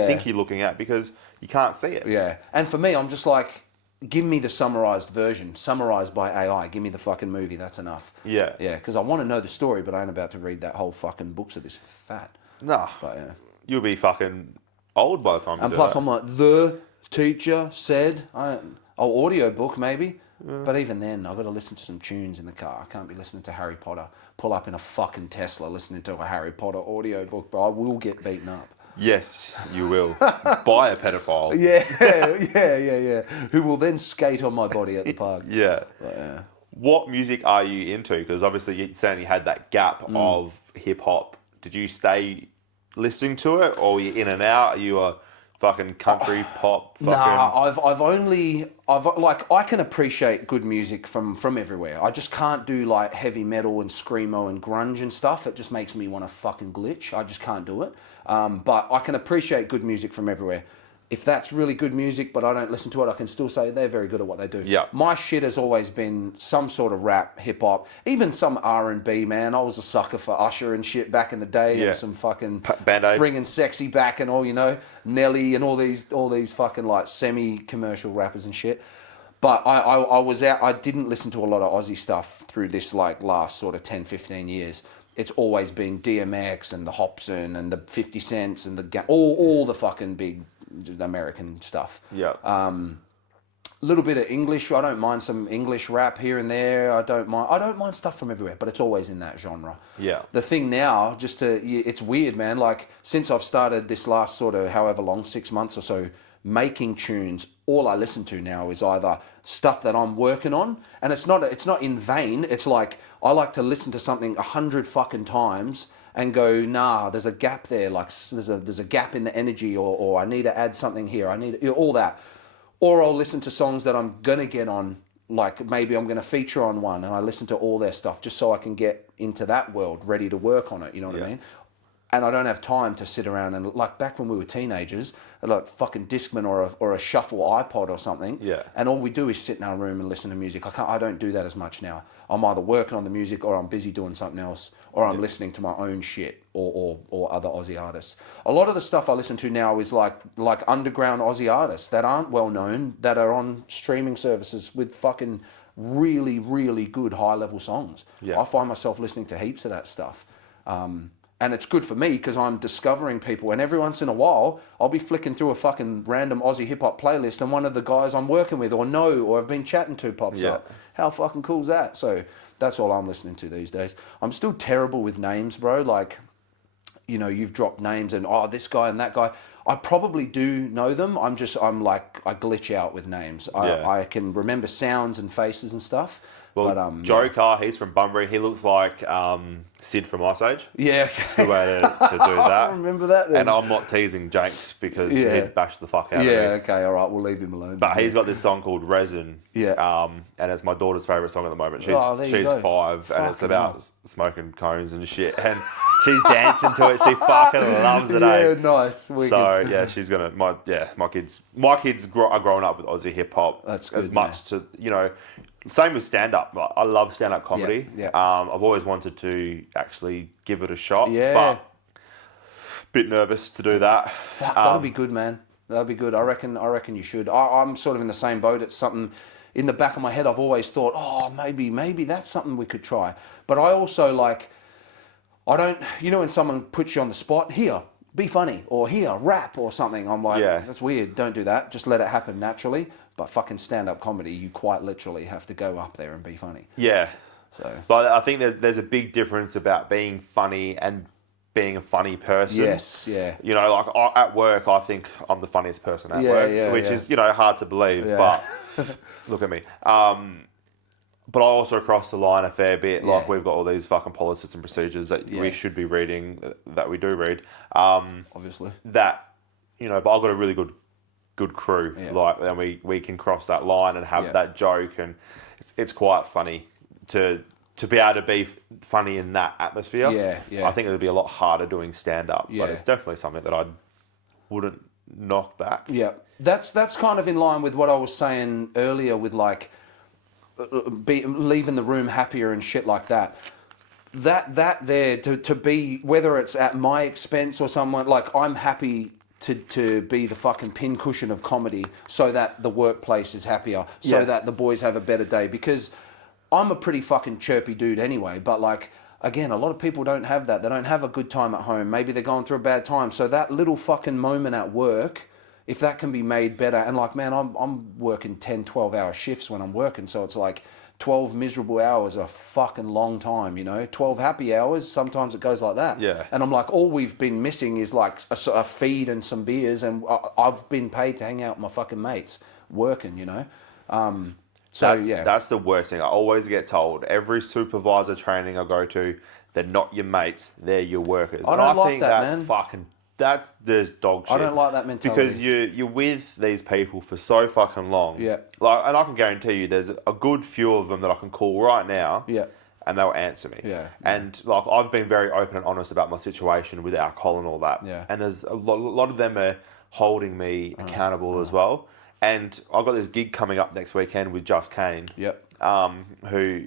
think you're looking at because you can't see it. Yeah. And for me, I'm just like, give me the summarized version, summarized by AI. Give me the fucking movie. That's enough. Yeah. Yeah, because I want to know the story, but I ain't about to read that whole fucking books of this fat. Nah. But, yeah. You'll be fucking old by the time you do And plus, that. I'm like, the teacher said, audio book maybe. But even then, I've got to listen to some tunes in the car. I can't be listening to Harry Potter. Pull up in a fucking Tesla listening to a Harry Potter audio book, but I will get beaten up. Yes, you will. By a pedophile. Yeah. Who will then skate on my body at the park. Yeah. But, yeah. What music are you into? Because obviously you certainly had that gap of hip-hop. Did you stay listening to it, or were you in and out? Are you a fucking country pop? Nah, I can appreciate good music from everywhere. I just can't do like heavy metal and screamo and grunge and stuff. It just makes me want to fucking glitch. I just can't do it. But I can appreciate good music from everywhere. If that's really good music, but I don't listen to it, I can still say they're very good at what they do. Yeah. My shit has always been some sort of rap, hip hop, even some R&B, man. I was a sucker for Usher and shit back in the day, and some fucking Band-Aid. Bringing Sexy back and all, you know, Nelly and all these fucking like semi-commercial rappers and shit. But I was out. I didn't listen to a lot of Aussie stuff through this like last sort of 10, 15 years. It's always been DMX and the Hobson and the 50 Cents and all the fucking big American stuff. Yeah. Little bit of English. I don't mind some English rap here and there. I don't mind stuff from everywhere, but it's always in that genre. Yeah. The thing now, it's weird, man. Like since I've started this last sort of however long, 6 months or so, making tunes, all I listen to now is either stuff that I'm working on, and it's not in vain. It's like I like to listen to something 100 fucking times and go, nah, there's a gap there. Like there's a gap in the energy, or I need to add something here. I need all that. Or I'll listen to songs that I'm gonna get on, like maybe I'm gonna feature on one, and I listen to all their stuff just so I can get into that world, ready to work on it. You know what I mean? and I don't have time to sit around and like back when we were teenagers, like fucking Discman or a shuffle iPod or something. Yeah. And all we do is sit in our room and listen to music. I don't do that as much now. I'm either working on the music or I'm busy doing something else or I'm listening to my own shit or other Aussie artists. A lot of the stuff I listen to now is like underground Aussie artists that aren't well known, that are on streaming services with fucking really, really good high level songs. Yeah. I find myself listening to heaps of that stuff. And it's good for me because I'm discovering people. And every once in a while, I'll be flicking through a fucking random Aussie hip-hop playlist and one of the guys I'm working with or know or have been chatting to pops up. How fucking cool is that? So that's all I'm listening to these days. I'm still terrible with names, bro. Like, you know, you've dropped names and, this guy and that guy. I probably do know them. I glitch out with names. I can remember sounds and faces and stuff. Well, but, Joker, he's from Bunbury. He looks like Sid from Ice Age. Yeah. Good way to do that. I remember that then. And I'm not teasing Jakes because he'd bash the fuck out of me. Yeah, okay, all right, we'll leave him alone. But he's got this song called Resin. Yeah. And it's my daughter's favourite song at the moment. She's she's 5 and it's about smoking cones and shit. And she's dancing to it. She fucking loves it, Yeah, nice. So yeah, she's gonna my kids are growing up with Aussie hip hop. That's good. As much to same with stand up. Like, I love stand up comedy. Yeah. I've always wanted to actually give it a shot. Yeah. But bit nervous to do that. Fuck, that'll be good, man. That'll be good. I reckon you should. I'm sort of in the same boat. It's something in the back of my head. I've always thought, maybe that's something we could try. But I also I don't, when someone puts you on the spot, here, be funny, or here, rap, or something. I'm like, that's weird. Don't do that. Just let it happen naturally. But fucking stand-up comedy, you quite literally have to go up there and be funny. Yeah. So. But I think there's a big difference about being funny and being a funny person. Yes, yeah. At work, I think I'm the funniest person at work, which is, hard to believe, but look at me. But I also cross the line a fair bit. Yeah. Like, we've got all these fucking policies and procedures that we should be reading, that we do read. Obviously. But I've got a really good crew, and we can cross that line and have that joke, and it's quite funny to be able to be funny in that atmosphere. I think it would be a lot harder doing stand up, but it's definitely something that I wouldn't knock back. Yeah, that's kind of in line with what I was saying earlier with leaving the room happier and shit like that. That there to be, whether it's at my expense or someone, like, I'm happy to be the fucking pincushion of comedy so that the workplace is happier, so that the boys have a better day, because I'm a pretty fucking chirpy dude anyway, but again, a lot of people don't have that. They don't have a good time at home. Maybe they're going through a bad time. So that little fucking moment at work, if that can be made better, and man, I'm working 10, 12-hour shifts when I'm working, so it's 12 miserable hours are a fucking long time, 12 happy hours, sometimes it goes like that. Yeah. And I'm all we've been missing is a feed and some beers, and I've been paid to hang out with my fucking mates, working, That's the worst thing. I always get told, every supervisor training I go to, they're not your mates, they're your workers. I think that's fucking... That's just dog shit. I don't like that mentality. Because you're with these people for so fucking long. Yeah. And I can guarantee you there's a good few of them that I can call right now. Yeah. And they'll answer me. Yeah. And I've been very open and honest about my situation with alcohol and all that. Yeah. And there's a lot of them are holding me accountable as well. And I've got this gig coming up next weekend with Just Kane. Yep. Who...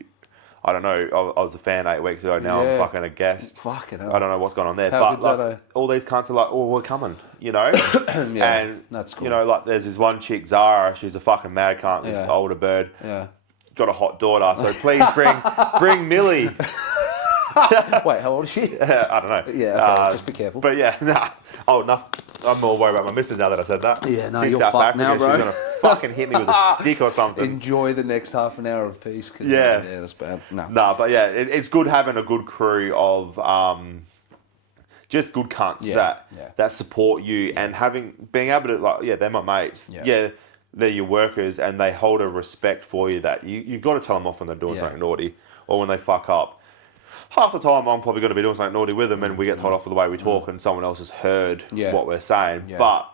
I don't know. I was a fan 8 weeks ago. Now I'm fucking a guest. Fucking hell. I don't know what's going on there. How But all these cunts are we're coming, And that's cool. There's this one chick, Zara. She's a fucking mad cunt. This older bird. Yeah. Got a hot daughter. So please bring Millie. Wait, how old is she? I don't know. Yeah. Okay. Just be careful. But enough. I'm more worried about my missus now that I said that. Yeah, no, She's you're South fucked now, African. bro. She's gonna fucking hit me with a stick or something. Enjoy the next half an hour of peace. Yeah, that's bad. No, but it's good having a good crew of just good cunts that support you and being able to they're my mates. Yeah, they're your workers and they hold a respect for you that you got to tell them off when they're doing something naughty or when they fuck up. Half the time I'm probably going to be doing something naughty with them and we get told off for the way we talk and someone else has heard what we're saying. Yeah. But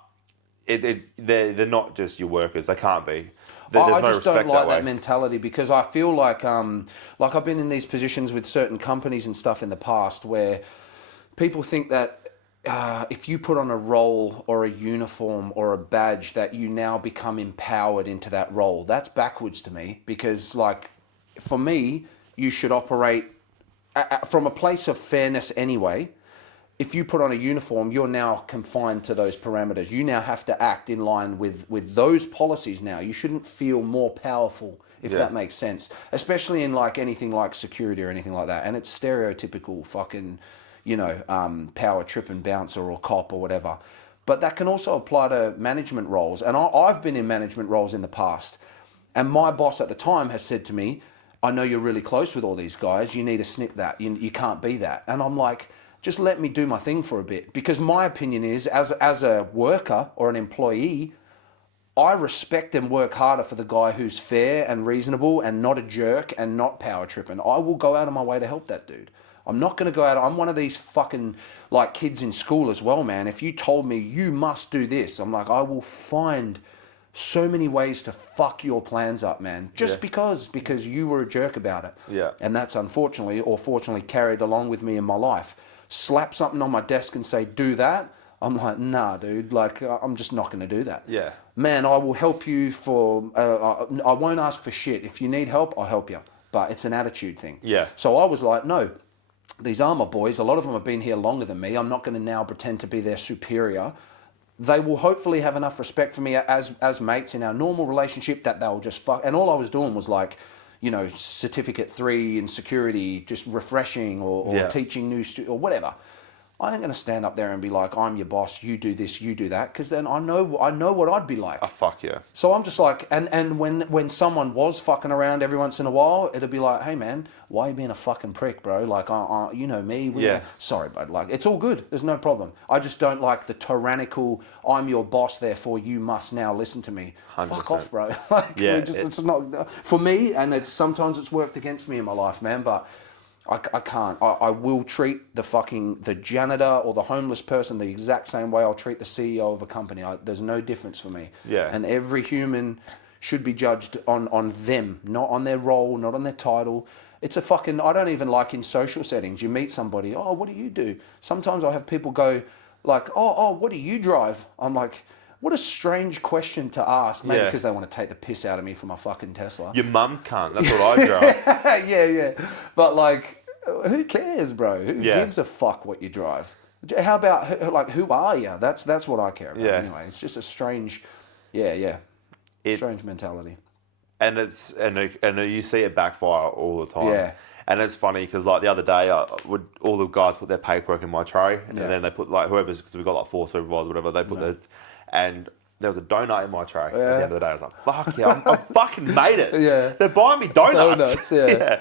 they're not just your workers. They can't be. I just don't like that mentality because I feel like I've been in these positions with certain companies and stuff in the past where people think that if you put on a role or a uniform or a badge that you now become empowered into that role. That's backwards to me, because like for me, you should operate from a place of fairness anyway. If you put on a uniform, you're now confined to those parameters. You now have to act in line with those policies now. You shouldn't feel more powerful, if that makes sense. Especially in like anything like security or anything like that. And it's stereotypical fucking, power trip and bouncer or cop or whatever. But that can also apply to management roles. And I've been in management roles in the past. And my boss at the time has said to me, I know you're really close with all these guys. You need to snip that. You can't be that. And I'm like, just let me do my thing for a bit. Because my opinion is, as a worker or an employee, I respect and work harder for the guy who's fair and reasonable and not a jerk and not power tripping. I will go out of my way to help that dude. I'm not going to go out. I'm one of these fucking like kids in school as well, man. If you told me you must do this, I'm like, I will find so many ways to fuck your plans up, man. Just because you were a jerk about it. Yeah. And that's unfortunately or fortunately carried along with me in my life. Slap something on my desk and say, do that. I'm like, nah, dude. Like, I'm just not going to do that. Yeah. Man, I will help you for, I won't ask for shit. If you need help, I'll help you. But it's an attitude thing. Yeah. So I was like, no, these are my boys. A lot of them have been here longer than me. I'm not going to now pretend to be their superior. They will hopefully have enough respect for me as mates in our normal relationship that they'll just fuck. And all I was doing was like, certificate 3 in security, just refreshing or teaching new or whatever. I ain't going to stand up there and be like, I'm your boss, you do this, you do that, because then I know what I'd be like. Oh, fuck yeah. So I'm just like, and when someone was fucking around every once in a while, it'd be like, hey man, why are you being a fucking prick, bro? Like, you know me. Sorry, bud. Like, it's all good. There's no problem. I just don't like the tyrannical, I'm your boss, therefore you must now listen to me. 100%. Fuck off, bro. Like, it's not, for me, and sometimes it's worked against me in my life, man, but I can't. I will treat the janitor or the homeless person the exact same way I'll treat the CEO of a company. There's no difference for me. Yeah. And every human should be judged on them, not on their role, not on their title. It's I don't even like in social settings. You meet somebody, oh, what do you do? Sometimes I have people go like, oh, what do you drive? I'm like, what a strange question to ask. Maybe because they want to take the piss out of me for my fucking Tesla. Your mum can't. That's what I drive. Yeah. But like, who cares, bro? Who gives a fuck what you drive? How about who are you? That's what I care about. Yeah. Anyway, it's just a strange, strange mentality. And you see it backfire all the time. Yeah. And it's funny because like the other day, all the guys put their paperwork in my tray, and then they put like whoever's, because we've got like 4 supervisors, whatever. They put and there was a donut in my tray. At the end of the day, I was like, fuck yeah, I fucking made it. Yeah. They're buying me donuts. Yeah.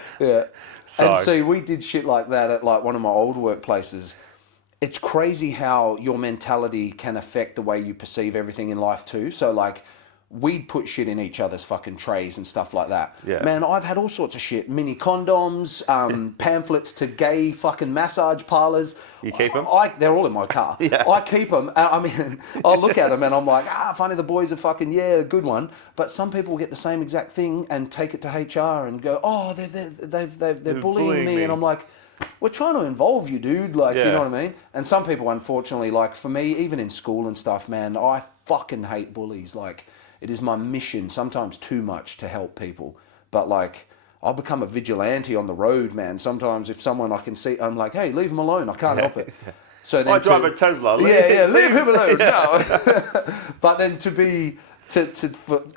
So, and see, we did shit like that at like one of my old workplaces. It's crazy how your mentality can affect the way you perceive everything in life too. So like, we'd put shit in each other's fucking trays and stuff like that. Yeah. Man, I've had all sorts of shit. Mini condoms, pamphlets to gay fucking massage parlors. You keep them? They're all in my car. Yeah. I keep them. I mean, I look at them and I'm like, funny, the boys are fucking, good one. But some people get the same exact thing and take it to HR and go, oh, they're bullying me. And I'm like, we're trying to involve you, dude. Like, you know what I mean? And some people, unfortunately, like for me, even in school and stuff, man, I fucking hate bullies. Like, it is my mission, sometimes too much, to help people. But like, I'll become a vigilante on the road, man. Sometimes if someone I can see, I'm like, hey, leave him alone. I can't help it. So then I drive a Tesla. Leave him alone. No. But then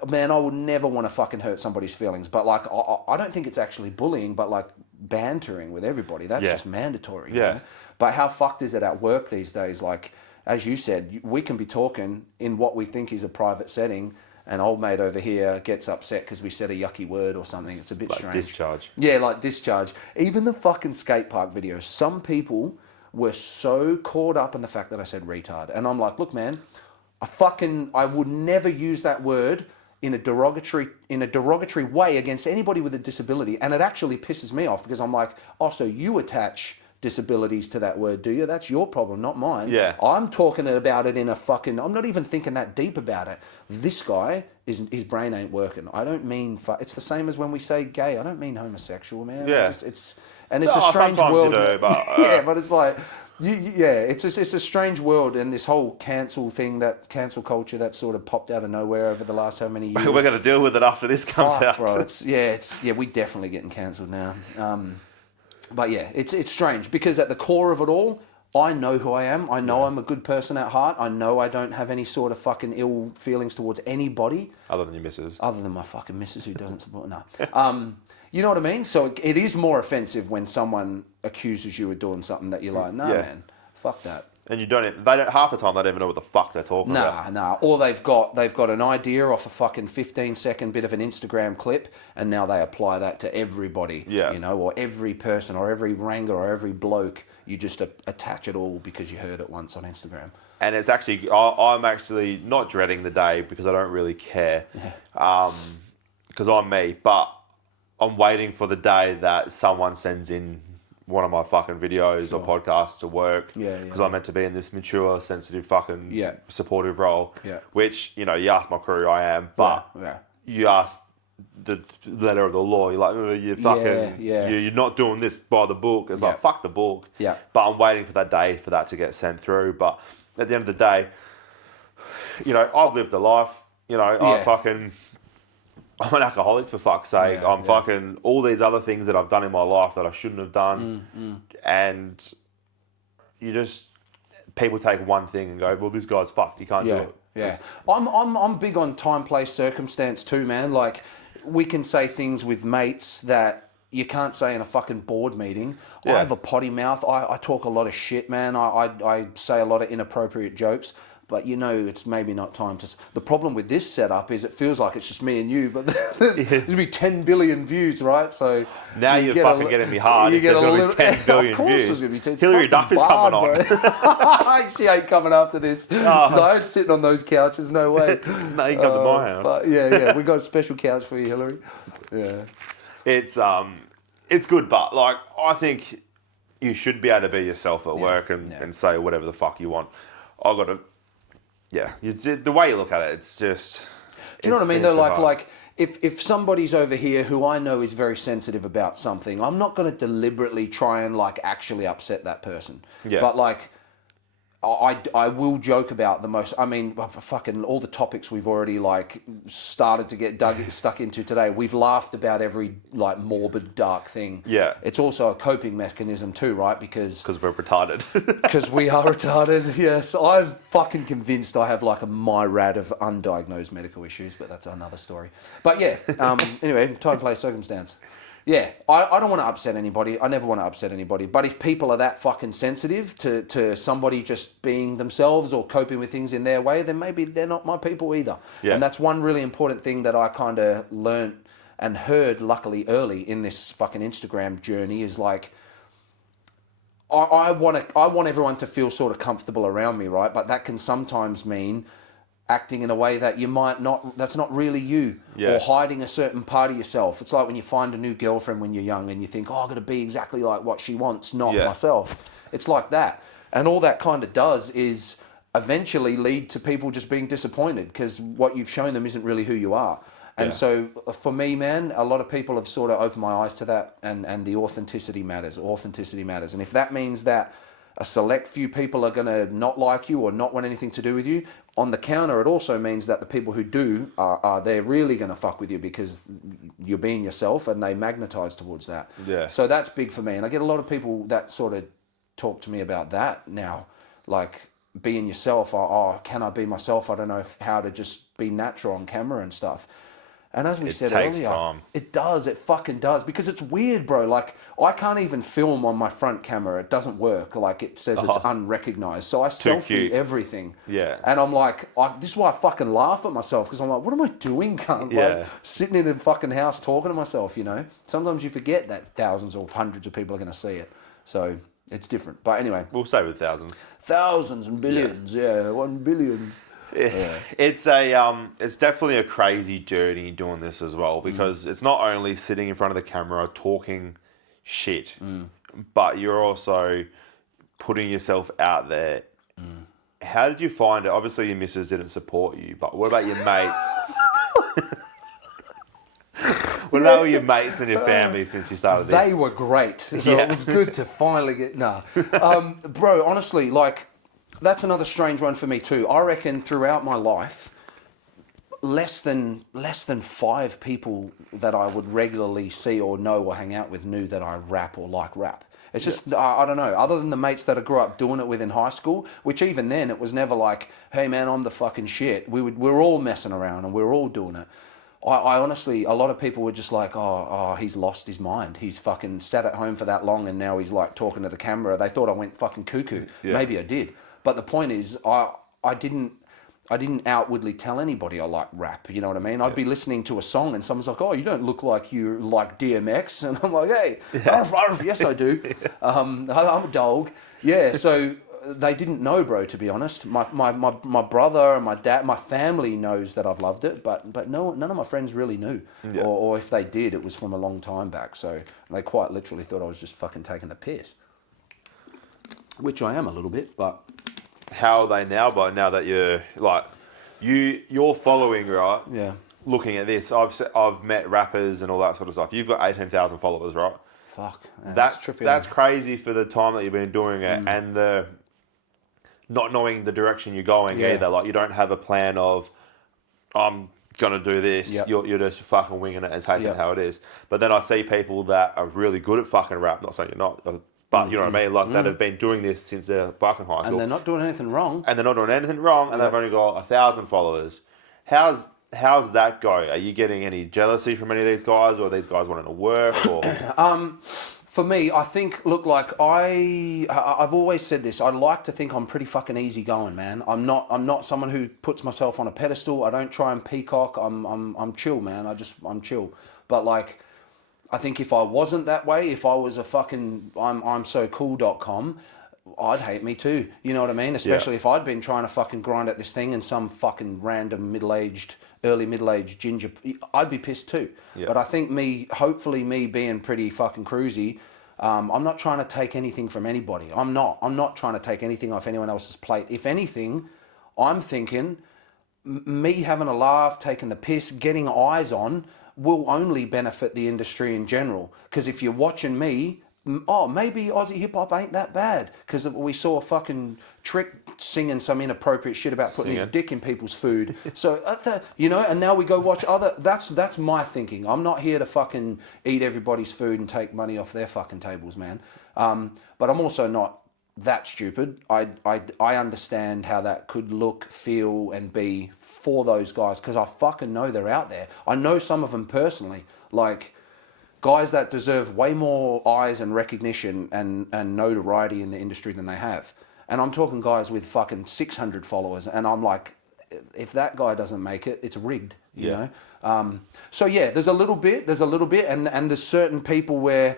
man, I would never want to fucking hurt somebody's feelings. But like, I don't think it's actually bullying, but like bantering with everybody. That's just mandatory. You know? But how fucked is it at work these days? Like, as you said, we can be talking in what we think is a private setting, and old mate over here gets upset because we said a yucky word or something. It's a bit strange. Discharge. Yeah, like discharge. Even the fucking skate park video. Some people were so caught up in the fact that I said retard. And I'm like, look, man, I would never use that word in a derogatory way against anybody with a disability. And it actually pisses me off because I'm like, oh, so you attach disabilities to that word, do you? That's your problem, not mine. Yeah. I'm talking about it in a fucking, I'm not even thinking that deep about it. This guy, his brain ain't working. I don't mean, it's the same as when we say gay. I don't mean homosexual, man. Yeah. It's a strange world. You do, but, yeah, but it's like, It's a strange world, and this whole cancel culture that sort of popped out of nowhere over the last how many years. We're going to deal with it after this comes out. Bro, we definitely getting cancelled now. But yeah, it's strange because at the core of it all, I know who I am. I know I'm a good person at heart. I know I don't have any sort of fucking ill feelings towards anybody. Other than your missus. Other than my fucking missus who doesn't support. No. You know what I mean? So it is more offensive when someone accuses you of doing something that you're like, nah, man, fuck that. And they don't, half the time they don't even know what the fuck they're talking about. Nah. Or they've got an idea off a fucking 15-second bit of an Instagram clip, and now they apply that to everybody. Yeah. You know, or every person, or every wrangler, or every bloke. You just attach it all because you heard it once on Instagram. And it's actually, I'm actually not dreading the day because I don't really care. Because I'm me, but I'm waiting for the day that someone sends in one of my fucking videos or podcasts to work. Because I'm meant to be in this mature, sensitive, fucking supportive role. Yeah. Which, you ask my crew, I am. But you ask the letter of the law, you're like, you fucking, you're not doing this by the book. It's like, fuck the book. Yeah. But I'm waiting for that day for that to get sent through. But at the end of the day, I've lived a life. I'm an alcoholic, for fuck's sake. I'm fucking all these other things that I've done in my life that I shouldn't have done. And people take one thing and go, well, this guy's fucked. You can't do it. Yeah. I'm big on time, place, circumstance too, man. Like, we can say things with mates that you can't say in a fucking board meeting. I have a potty mouth. I talk a lot of shit, man. I say a lot of inappropriate jokes. But it's maybe not time to... The problem with this setup is it feels like it's just me and you, but there's going to be 10 billion views, right? So now you're fucking getting me hard. There's going to be 10 billion of course views. There's going to be 10. Hillary Duff is coming on. She ain't coming after this. She's like, I ain't sitting on those couches, no way. No, you can come to my house. But we got a special couch for you, Hillary. Yeah. It's good, but I think you should be able to be yourself at work and say whatever the fuck you want. I got to... Yeah, the way you look at it, it's just... Do you know what I mean? Though, like if somebody's over here who I know is very sensitive about something, I'm not going to deliberately try and actually upset that person. Yeah. But I will joke about the most. I mean, fucking all the topics we've already started to get stuck into today. We've laughed about every morbid, dark thing. Yeah. It's also a coping mechanism too, right? Because we're retarded. Because we are retarded. Yes, I'm fucking convinced I have a myriad of undiagnosed medical issues, but that's another story. But yeah. Anyway, time, place, circumstance. Yeah, I don't want to upset anybody. I never want to upset anybody. But if people are that fucking sensitive to somebody just being themselves or coping with things in their way, then maybe they're not my people either. Yeah. And that's one really important thing that I kind of learnt and heard, luckily, early in this fucking Instagram journey is I want everyone to feel sort of comfortable around me, right? But that can sometimes mean acting in a way that you might not, that's not really you, or hiding a certain part of yourself. It's like when you find a new girlfriend when you're young and you think, I've got to be exactly like what she wants, not myself. It's like that. And all that kind of does is eventually lead to people just being disappointed because what you've shown them isn't really who you are. And so for me, man, a lot of people have sort of opened my eyes to that, and the authenticity matters. Authenticity matters. And if that means that a select few people are going to not like you or not want anything to do with you, on the counter, it also means that the people who do, they're really going to fuck with you because you're being yourself and they magnetize towards that. Yeah. So that's big for me. And I get a lot of people that sort of talk to me about that now, being yourself. Can I be myself? I don't know how to just be natural on camera and stuff. And as we said earlier, time. It does. It fucking does. Because it's weird, bro. I can't even film on my front camera. It doesn't work. It says it's unrecognized. So I selfie everything. Yeah. And I'm this is why I fucking laugh at myself. Because I'm like, what am I doing, cunt? Sitting in a fucking house talking to myself, Sometimes you forget that thousands or hundreds of people are going to see it. So it's different. But anyway. We'll say with thousands. Thousands and billions. Yeah 1 billion. Yeah. It's definitely a crazy journey doing this as well because it's not only sitting in front of the camera talking shit, but you're also putting yourself out there. How did you find it? Obviously your missus didn't support you, but what about your mates? Well, that were your mates and your family since you started this. They were great. So it was good to finally get... Bro, honestly, like, that's another strange one for me too. I reckon throughout my life, less than 5 people that I would regularly see or know or hang out with knew that I rap or like rap. It's just, I don't know, other than the mates that I grew up doing it with in high school, which even then, it was never like, hey man, I'm the fucking shit. We were all messing around and we were all doing it. I honestly, a lot of people were just like, oh, he's lost his mind. He's fucking sat at home for that long and now he's like talking to the camera. They thought I went fucking cuckoo. Yeah. Maybe I did. But the point is, I didn't outwardly tell anybody I like rap, you know what I mean? I'd be listening to a song and someone's like, oh, you don't look like you like DMX. And I'm like, hey, arf, arf, yes I do. I'm a dog. Yeah, so they didn't know, bro, to be honest. My brother and my dad, my family knows that I've loved it, but none of my friends really knew. Yeah. Or if they did, it was from a long time back. So they quite literally thought I was just fucking taking the piss. Which I am a little bit, but... How are they now, but now that you're like you're following, right? Yeah. Looking at this, I've met rappers and all that sort of stuff. You've got 18,000 followers, right? Fuck. Man, that's crazy for the time that you've been doing it and the not knowing the direction you're going either. Like you don't have a plan of I'm gonna do this. Yep. You're just fucking winging it and taking it how it is. But then I see people that are really good at fucking rap. Not saying you're not. But you know what I mean? Like, that have been doing this since they're fucking high school. And they're not doing anything wrong. And they've only got 1,000 followers. How's that go? Are you getting any jealousy from any of these guys, or are these guys wanting to work? Or For me, I think, look, like, I've always said this. I like to think I'm pretty fucking easygoing, man. I'm not someone who puts myself on a pedestal. I don't try and peacock. I'm chill, man. I'm chill. But, like... I think if I wasn't that way, if I was a fucking I'm so cool.com, I'd hate me too. You know what I mean? Especially if I'd been trying to fucking grind at this thing and some fucking random early middle-aged ginger, I'd be pissed too. Yeah. But I think hopefully me being pretty fucking cruisy, I'm not trying to take anything from anybody. I'm not trying to take anything off anyone else's plate. If anything, I'm thinking me having a laugh, taking the piss, getting eyes on, will only benefit the industry in general. Because if you're watching me, maybe Aussie hip-hop ain't that bad. Because we saw fucking Trik singing some inappropriate shit about putting his dick in people's food. So, and now we go watch other... That's my thinking. I'm not here to fucking eat everybody's food and take money off their fucking tables, man. But I'm also not that stupid. I understand how that could look, feel, and be for those guys, because I fucking know they're out there. I know some of them personally, like guys that deserve way more eyes and recognition and notoriety in the industry than they have. And I'm talking guys with fucking 600 followers, and I'm like, if that guy doesn't make it, it's rigged, you know? So yeah, there's a little bit, and there's certain people where,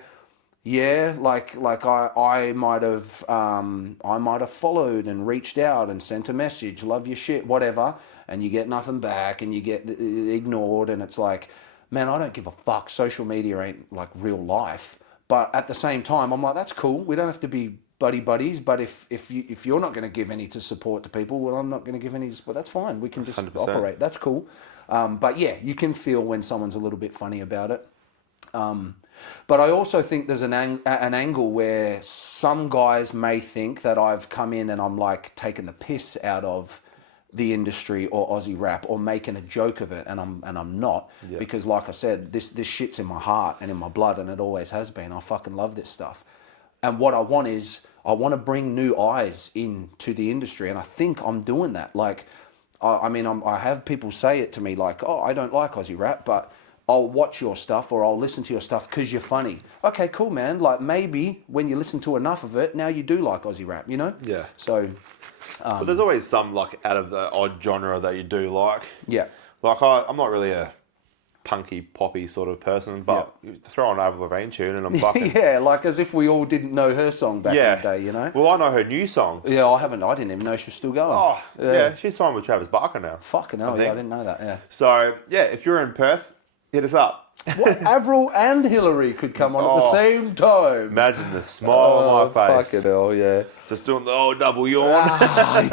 yeah, like I might have followed and reached out and sent a message, love your shit, whatever, and you get nothing back and you get ignored, and it's like, man, I don't give a fuck. Social media ain't like real life. But at the same time, I'm like, that's cool. We don't have to be buddies. But if you're not going to give any to support to people, well, I'm not going to give any. But that's fine. We can just 100%. Operate. That's cool. But yeah, you can feel when someone's a little bit funny about it. But I also think there's an angle where some guys may think that I've come in and I'm like taking the piss out of the industry or Aussie rap or making a joke of it, and I'm not, because like I said, this shit's in my heart and in my blood, and it always has been. I fucking love this stuff, and what I want to bring new eyes into the industry, and I think I'm doing that. Like, I have people say it to me like, oh, I don't like Aussie rap, but I'll watch your stuff or I'll listen to your stuff because you're funny. Okay, cool, man. Like, maybe when you listen to enough of it, now you do like Aussie rap, you know? Yeah. So... but there's always some, like, out of the odd genre that you do like. Yeah. Like, I'm not really a punky, poppy sort of person, but you throw on Avril Lavigne tune and I'm fucking... yeah, like as if we all didn't know her song back in the day, you know? Well, I know her new songs. Yeah, I didn't even know she was still going. Oh, yeah, she's signed with Travis Barker now. Fucking hell, I didn't know that, yeah. So, yeah, if you're in Perth, Hit us up. What, Avril and Hillary could come on at the same time. Imagine the smile on my face. Fucking hell, yeah. Just doing the old double yawn.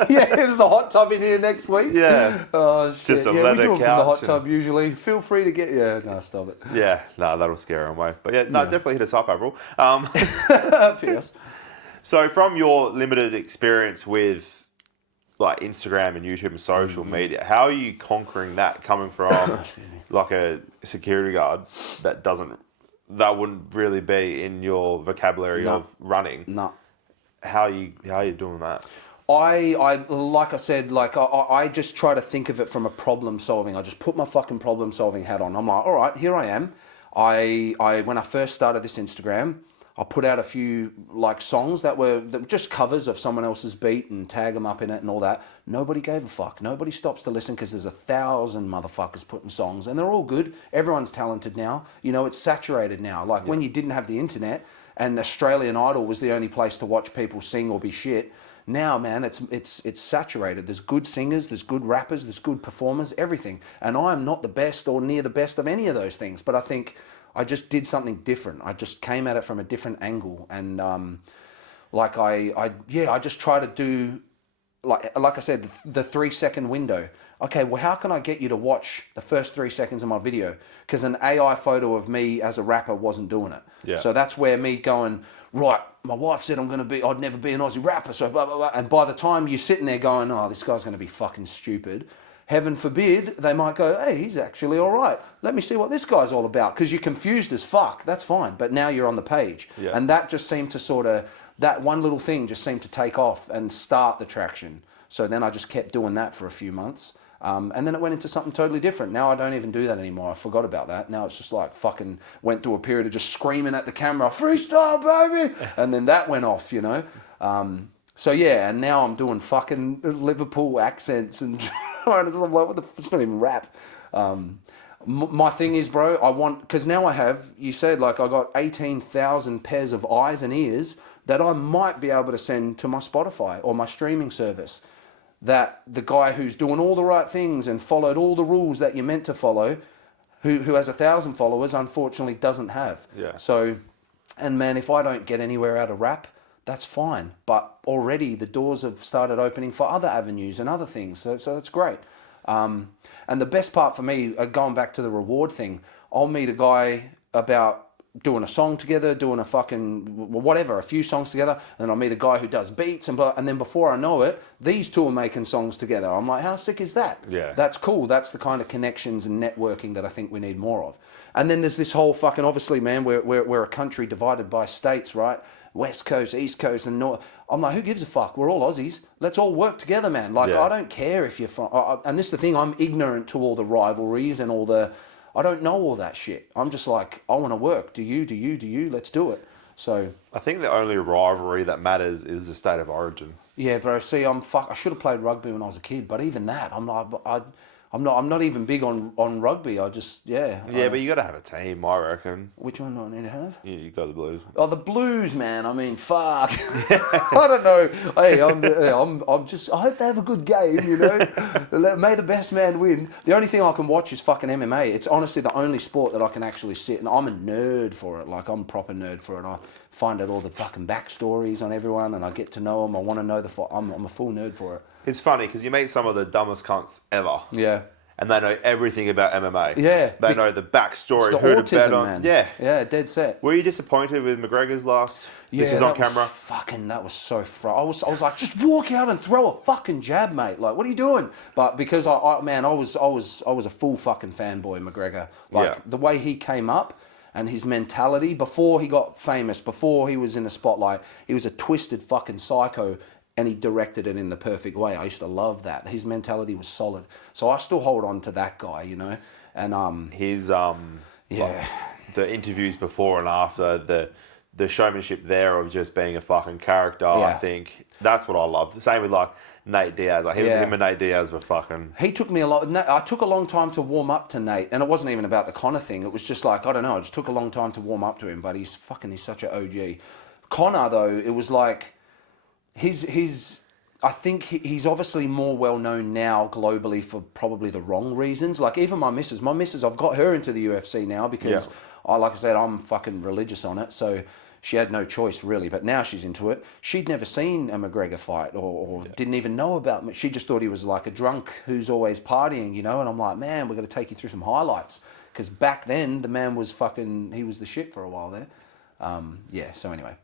Yeah, there's a hot tub in here next week. Yeah. Oh, shit. Just a yeah, leather we do them from the couch hot tub usually. Feel free to get... Yeah, no, stop it. Yeah, no, that'll scare him away. But yeah, no, definitely hit us up, Avril. P.S. So from your limited experience with like Instagram and YouTube and social media, how are you conquering that coming from like a security guard that wouldn't really be in your vocabulary of running? No. How are you doing that? I like I said, like I just try to think of it from a problem solving. I just put my fucking problem solving hat on. I'm like, all right, here I am. When I first started this Instagram, I put out a few like songs that were just covers of someone else's beat and tag them up in it and all that. Nobody gave a fuck. Nobody stops to listen because there's 1,000 motherfuckers putting songs and they're all good. Everyone's talented now. You know, it's saturated now. Like when you didn't have the internet and Australian Idol was the only place to watch people sing or be shit. Now, man, it's saturated. There's good singers, there's good rappers, there's good performers, everything. And I am not the best or near the best of any of those things. But I think I just did something different. I just came at it from a different angle. And I just try to do, like I said, the 3-second window. Okay, well, how can I get you to watch the first 3 seconds of my video? Because an AI photo of me as a rapper wasn't doing it. Yeah. So that's where me going, right, my wife said I'd never be an Aussie rapper, so blah, blah, blah. And by the time you're sitting there going, oh, this guy's going to be fucking stupid, heaven forbid, they might go, hey, he's actually all right. Let me see what this guy's all about. Because you're confused as fuck, that's fine. But now you're on the page. Yeah. And that just seemed to that one little thing just seemed to take off and start the traction. So then I just kept doing that for a few months. And then it went into something totally different. Now I don't even do that anymore. I forgot about that. Now it's just like fucking went through a period of just screaming at the camera, freestyle, baby! And then that went off, you know? So yeah, and now I'm doing fucking Liverpool accents and I'm like, it's not even rap. My thing is, bro, because now you said like I got 18,000 pairs of eyes and ears that I might be able to send to my Spotify or my streaming service. That the guy who's doing all the right things and followed all the rules that you're meant to follow, who has 1,000 followers, unfortunately doesn't have. Yeah. So, and man, if I don't get anywhere out of rap, that's fine. But already the doors have started opening for other avenues and other things. So that's great. And the best part for me, going back to the reward thing, I'll meet a guy about doing a song together, doing a few songs together, and then I'll meet a guy who does beats and then before I know it, these two are making songs together. I'm like, how sick is that? Yeah. That's cool. That's the kind of connections and networking that I think we need more of. And then there's this whole fucking, obviously, man, we're a country divided by states, right? West Coast, East Coast, and North. I'm like, who gives a fuck? We're all Aussies. Let's all work together, man. Like, I don't care if you're from... and this is the thing, I'm ignorant to all the rivalries and all the... I don't know all that shit. I'm just like, I want to work. Do you? Let's do it. So... I think the only rivalry that matters is the state of origin. Yeah, bro. See, I should have played rugby when I was a kid, but even that, I'm not even big on rugby. I just, but you got to have a team, I reckon. Which one do I need to have? Yeah, you got the Blues. Oh, the Blues, man. I mean, fuck. I don't know. Hey, I'm just. I hope they have a good game. You know, may the best man win. The only thing I can watch is fucking MMA. It's honestly the only sport that I can actually sit, and I'm a nerd for it. Like I'm a proper nerd for it. I find out all the fucking backstories on everyone, and I get to know them. I want to know I'm a full nerd for it. It's funny because you meet some of the dumbest cunts ever. Yeah. And they know everything about MMA. Yeah. They know the backstory, it's the who autism, to bet on. Man. Yeah. Yeah, dead set. Were you disappointed with McGregor's last? Yeah, this is on camera. That was so I was like, just walk out and throw a fucking jab, mate. Like, what are you doing? But because I was a full fucking fanboy of McGregor. Like the way he came up and his mentality before he got famous, before he was in the spotlight, he was a twisted fucking psycho. And he directed it in the perfect way. I used to love that. His mentality was solid. So I still hold on to that guy, you know. And his like, the interviews before and after, the showmanship there of just being a fucking character, I think that's what I love. The same with like Nate Diaz. Like him and Nate Diaz were fucking... He took me I took a long time to warm up to Nate, and it wasn't even about the Connor thing. It was just like, I don't know, it just took a long time to warm up to him, but he's such an OG. Connor, though, it was like... His I think he's obviously more well known now globally for probably the wrong reasons. Like even my missus, I've got her into the UFC now because like I said, I'm fucking religious on it. So she had no choice really, but now she's into it. She'd never seen a McGregor fight or didn't even know about him. She just thought he was like a drunk who's always partying, you know? And I'm like, man, we're going to take you through some highlights. Because back then, the man was he was the shit for a while there. So anyway,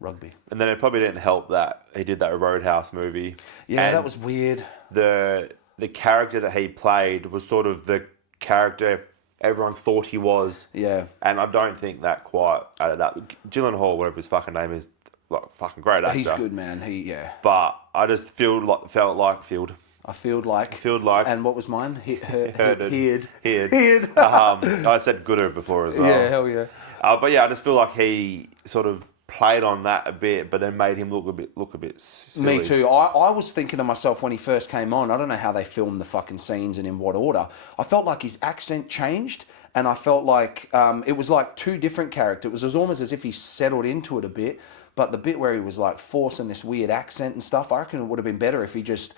rugby. And then it probably didn't help that he did that Roadhouse movie. Yeah, and that was weird. The character that he played was sort of the character everyone thought he was. Yeah. And I don't think that quite added up. Gyllenhaal, whatever his fucking name is, like fucking great actor. He's good, man. But I just felt like. And what was mine? Heard. I said gooder before as well. Yeah, hell yeah. But yeah, I just feel like he sort of played on that a bit, but then made him look a bit silly. Me too. I was thinking to myself when he first came on, I don't know how they filmed the fucking scenes and in what order. I felt like his accent changed, and I felt like it was like two different characters. It was almost as if he settled into it a bit, but the bit where he was like forcing this weird accent and stuff, I reckon it would have been better if he just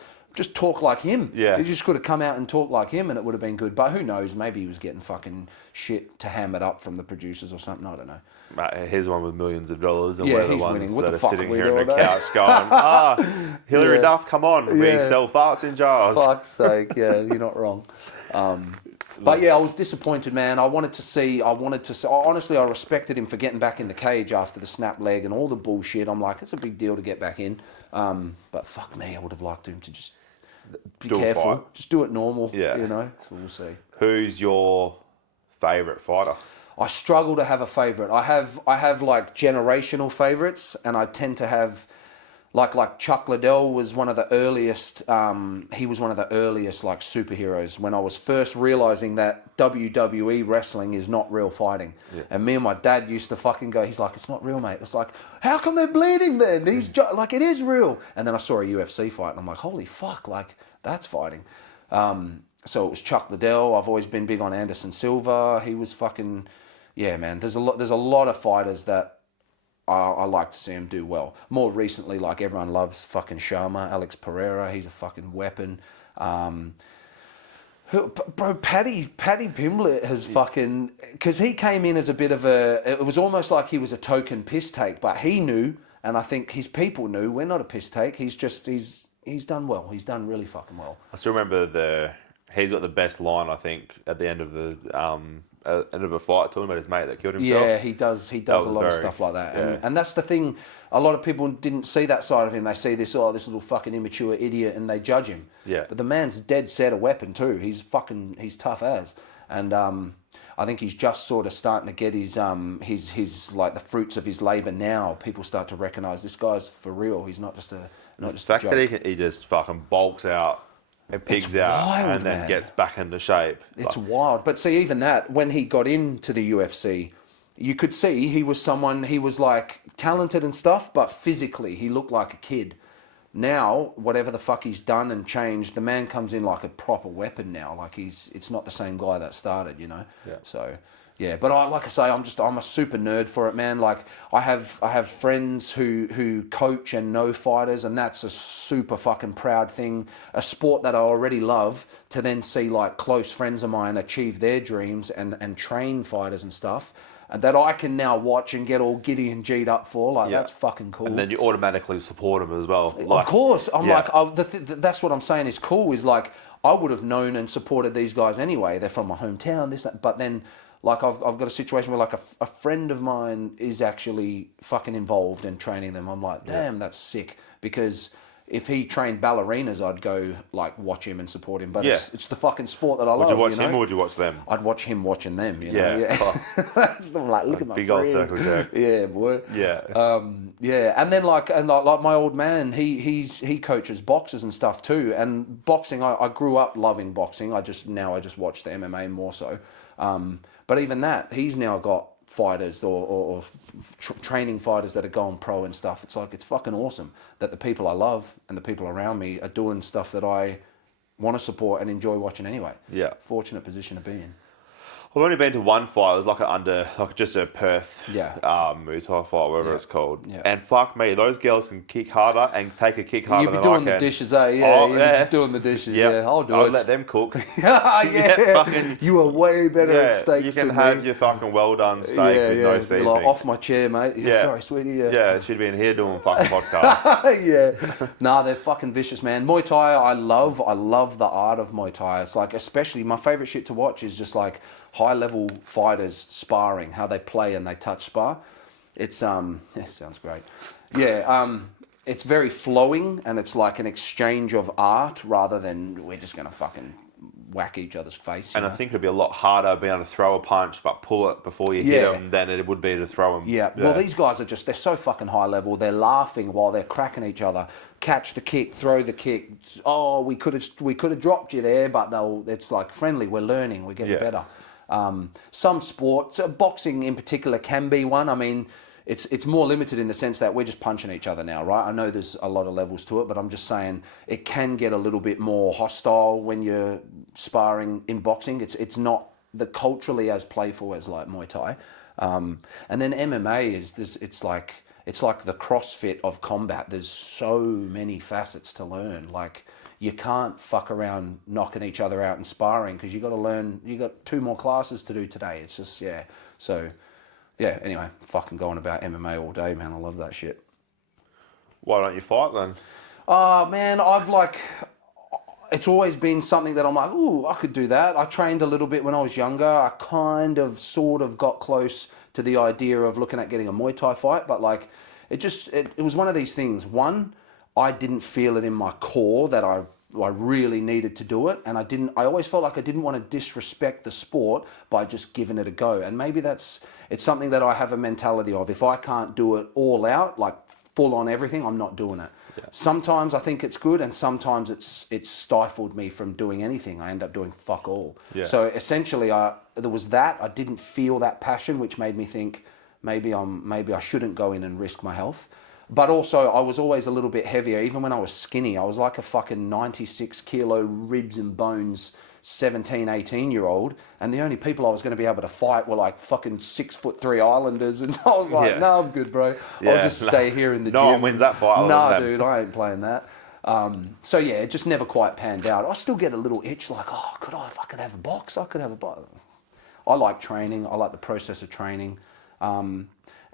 talk like him. Yeah. He just could have come out and talked like him and it would have been good. But who knows? Maybe he was getting fucking shit to ham it up from the producers or something. I don't know. Mate, here's one with millions of dollars, and we're the ones that are sitting here on the doing, couch going, Hillary Duff, come on, we sell farts in jars. Fuck's sake, yeah, you're not wrong. But yeah, I was disappointed, man. I wanted to see. Honestly, I respected him for getting back in the cage after the snap leg and all the bullshit. I'm like, it's a big deal to get back in. But fuck me, I would have liked him to just be careful. Just do it normal. Yeah. You know, so we'll see. Who's your favourite fighter? I struggle to have a favourite. I have like generational favourites, and I tend to have like Chuck Liddell was one of the earliest. He was one of the earliest like superheroes when I was first realising that WWE wrestling is not real fighting. Yeah. And me and my dad used to fucking go. He's like, it's not real, mate. It's like, how come they're bleeding then? He's like, it is real. And then I saw a UFC fight, and I'm like, holy fuck, like that's fighting. So it was Chuck Liddell. I've always been big on Anderson Silva. He was fucking, yeah, man. There's a lot of fighters that I like to see him do well. More recently, like everyone loves fucking Sharma, Alex Pereira. He's a fucking weapon. Paddy Pimblett has fucking, because he came in as a bit of it was almost like he was a token piss take, but he knew, and I think his people knew, we're not a piss take. He's done well. He's done really fucking well. I still remember he's got the best line, I think, at the end of the end of a fight, talking about his mate that killed himself. Yeah, he does a lot of stuff like that. Yeah. And that's the thing, a lot of people didn't see that side of him. They see this little fucking immature idiot, and they judge him. Yeah. But the man's dead set a weapon too. He's tough as. And I think he's just sort of starting to get his like the fruits of his labour now. People start to recognise this guy's for real. He's not just a the fact that he just fucking bulks out and pigs out and then gets back into shape. It's wild. But see, even that, when he got into the UFC, you could see he was like talented and stuff, but physically he looked like a kid. Now, whatever the fuck he's done and changed, the man comes in like a proper weapon now. Like it's not the same guy that started, you know? Yeah. So, yeah, but like I say, I'm a super nerd for it, man. Like I have friends who coach and know fighters, and that's a super fucking proud thing. A sport that I already love, to then see like close friends of mine achieve their dreams and train fighters and stuff, and that I can now watch and get all giddy and G'd up for. Like that's fucking cool. And then you automatically support them as well. Of course, I'm like that's what I'm saying is cool. Is like I would have known and supported these guys anyway. They're from my hometown. But then. Like I've got a situation where like a friend of mine is actually fucking involved in training them. I'm like, damn, that's sick. Because if he trained ballerinas, I'd go like watch him and support him. But it's the fucking sport that I love. Would you watch him or would you watch them? I'd watch him watching them. You know? That's I'm like, look at my big friend. old circle jerk. Yeah, boy. Yeah. And then like my old man, he coaches boxers and stuff too. And boxing, I grew up loving boxing. I just watch the MMA more so. But even that, he's now got fighters or training fighters that are going pro and stuff. It's like, it's fucking awesome that the people I love and the people around me are doing stuff that I want to support and enjoy watching anyway. Yeah. Fortunate position to be in. I've only been to one fight. It was like just a Perth, Yeah. Muay Thai fight, whatever it's called. Yeah. And fuck me, those girls can kick harder and take a kick harder You'd be than doing I the can. dishes, eh? Yeah, Oh, you're yeah. just doing the dishes. Yep. Yeah, I'll do I'll it. let them cook. Yeah, you are way better at steaks you can than have me. your fucking well done steak with no You're seasoning. like, off my chair, mate. Yeah. Sorry, sweetie. Yeah, she'd be in here doing fucking podcasts. Yeah. Nah, they're fucking vicious, man. Muay Thai, I love the art of Muay Thai. It's like, especially, my favourite shit to watch is just like high-level fighters sparring, how they play and they touch spar. It's, it sounds great. Yeah, it's very flowing and it's like an exchange of art rather than we're just going to fucking whack each other's face. And I think it'd be a lot harder being able to throw a punch but pull it before you hit them than it would be to throw them. Yeah. Well, these guys are just, they're so fucking high level. They're laughing while they're cracking each other. Catch the kick, throw the kick. Oh, we could have dropped you there, but it's like friendly. We're learning. We're getting better. Some sports, boxing in particular can be one. I mean, it's more limited in the sense that we're just punching each other now, right? I know there's a lot of levels to it, but I'm just saying it can get a little bit more hostile when you're sparring in boxing. It's not culturally as playful as like Muay Thai. And then MMA it's like the CrossFit of combat. There's so many facets to learn. Like, you can't fuck around knocking each other out and sparring because you got to learn. You got 2 more classes to do today. It's just So. Yeah, anyway, fucking going about MMA all day, man. I love that shit. Why don't you fight then? Man, it's always been something that I'm like, ooh, I could do that. I trained a little bit when I was younger. I sort of got close to the idea of looking at getting a Muay Thai fight, but like, it was one of these things. One, I didn't feel it in my core that I really needed to do it, and I always felt like I didn't want to disrespect the sport by just giving it a go. And maybe it's something that I have a mentality of. If I can't do it all out, like full on everything, I'm not doing it. Yeah. Sometimes I think it's good, and sometimes it's stifled me from doing anything. I end up doing fuck all. Yeah. So essentially, there was that. I didn't feel that passion, which made me think maybe I shouldn't go in and risk my health. But also, I was always a little bit heavier. Even when I was skinny, I was like a fucking 96 kilo ribs and bones 17, 18-year-old. And the only people I was going to be able to fight were like fucking 6'3" Islanders. And I was like, no, I'm good, bro. I'll just stay here in the gym. No one wins that fight. No, dude, I ain't playing that. So yeah, it just never quite panned out. I still get a little itch like, if I could have a box, I could have a box. I like training. I like the process of training.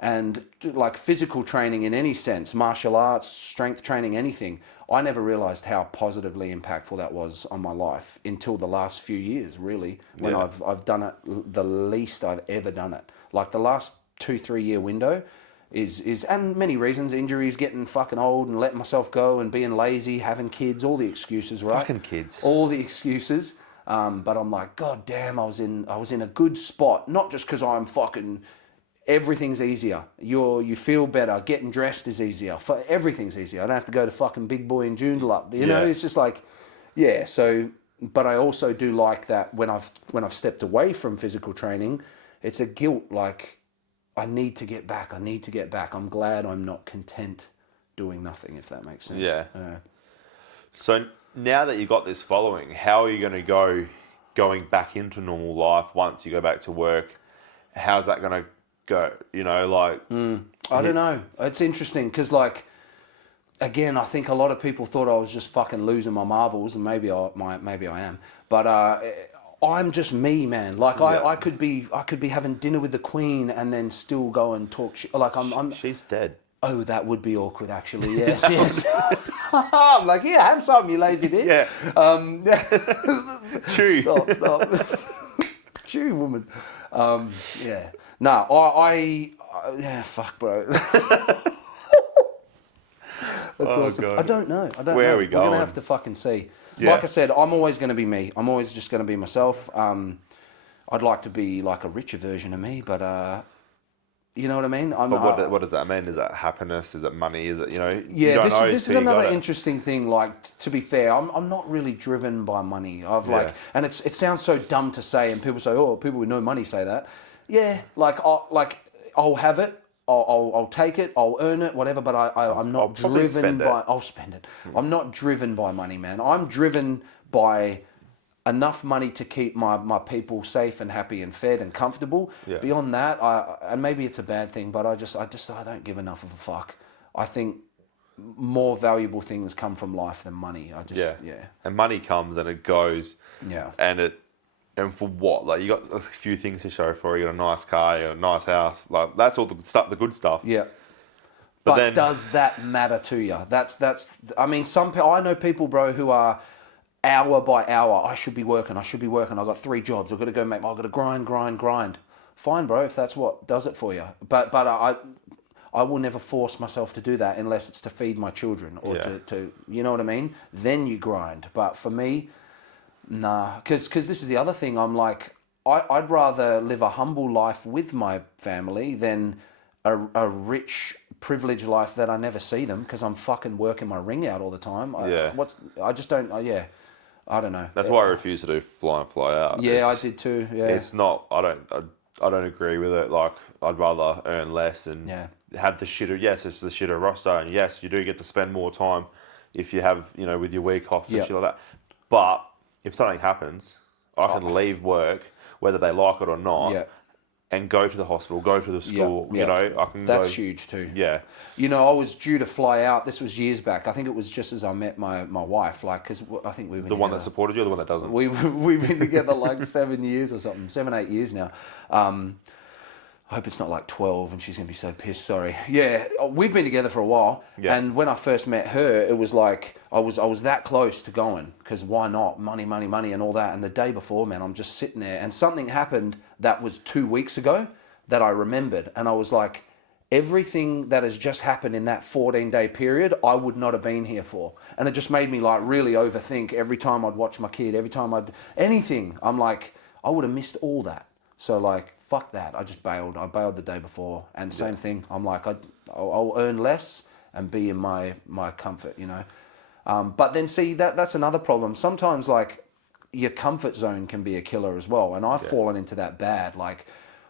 And like physical training in any sense, martial arts, strength training, anything, I never realized how positively impactful that was on my life until the last few years, really, when I've done it the least I've ever done it. Like the last 2-3 year window is and many reasons, injuries, getting fucking old and letting myself go and being lazy, having kids, all the excuses, right? Fucking kids. All the excuses. But I'm like, God damn, I was in a good spot, not just because I'm fucking... Everything's easier. You feel better. Getting dressed is easier. Everything's easier. I don't have to go to fucking Big Boy and Joondalup. You know, it's just like, yeah. So, but I also do like that when I've stepped away from physical training, it's a guilt. Like, I need to get back. I'm glad I'm not content doing nothing. If that makes sense. Yeah. So now that you've got this following, how are you going to going back into normal life once you go back to work? How's that going to go? You know, like... I don't know. It's interesting because, like, again, I think a lot of people thought I was just fucking losing my marbles, and maybe I am. But I'm just me, man. Like, I could be having dinner with the Queen and then still go and talk shit. Like, She's dead. Oh, that would be awkward, actually. Yes, yes. I'm like, yeah, have some, you lazy bitch. Yeah. Chew. Stop. Chew, woman. Yeah. No, yeah, fuck, bro. That's awesome. God. I don't know. Where are we going? We're going to have to fucking see. Yeah. Like I said, I'm always going to be me. I'm always just going to be myself. I'd like to be like a richer version of me, but you know what I mean? But what does that mean? Is that happiness? Is it money? Is it, you know? Yeah, this is another interesting thing. Like, to be fair, I'm not really driven by money. And it sounds so dumb to say, and people say, oh, people with no money say that. Yeah, I'll have it, I'll take it, I'll earn it, whatever. But I'm not driven by. I'll spend it. I'm not driven by money, man. I'm driven by enough money to keep my people safe and happy and fed and comfortable. Yeah. Beyond that, and maybe it's a bad thing, but I don't give enough of a fuck. I think more valuable things come from life than money. And money comes and it goes. Yeah. And for what? Like, you got a few things to show for it. You got a nice car, you got a nice house. Like, that's all the stuff, the good stuff. Yeah. But But does that matter to you? I mean, I know people, bro, who are hour by hour. I should be working. I've got 3 jobs. I've got to go I've got to grind. Fine, bro, if that's what does it for you. But I will never force myself to do that unless it's to feed my children or to you know what I mean? Then you grind. But for me, nah. Because this is the other thing. I'm like, I'd rather live a humble life with my family than a rich, privileged life that I never see them because I'm fucking working my ring out all the time. I just don't. I don't know. That's why I refuse to do fly in, fly out. Yeah, I did too. Yeah. It's not. I don't agree with it. Like, I'd rather earn less and have the shitter. Yes, it's the shitter roster, and yes, you do get to spend more time if you have, with your week off and shit like that. But if something happens, I can leave work, whether they like it or not, and go to the hospital, go to the school. I can. That's huge too. Yeah. I was due to fly out. This was years back. I think it was just as I met my wife. Like, because I think we've been the one that supported you, or the one that doesn't. We've been together like 7 years or something, 7-8 years now. I hope it's not like 12 and she's going to be so pissed, sorry. Yeah, we've been together for a while. Yeah. And when I first met her, it was like, I was that close to going, because why not? Money and all that. And the day before, man, I'm just sitting there and something happened that was 2 weeks ago that I remembered. And I was like, everything that has just happened in that 14-day period, I would not have been here for. And it just made me like really overthink every time I'd watch my kid, every time anything. I'm like, I would have missed all that. So like, fuck that. I just bailed. I bailed the day before. And same thing. I'm like, I'll earn less and be in my comfort, But then see, that's another problem. Sometimes like your comfort zone can be a killer as well. And I've fallen into that bad. Like,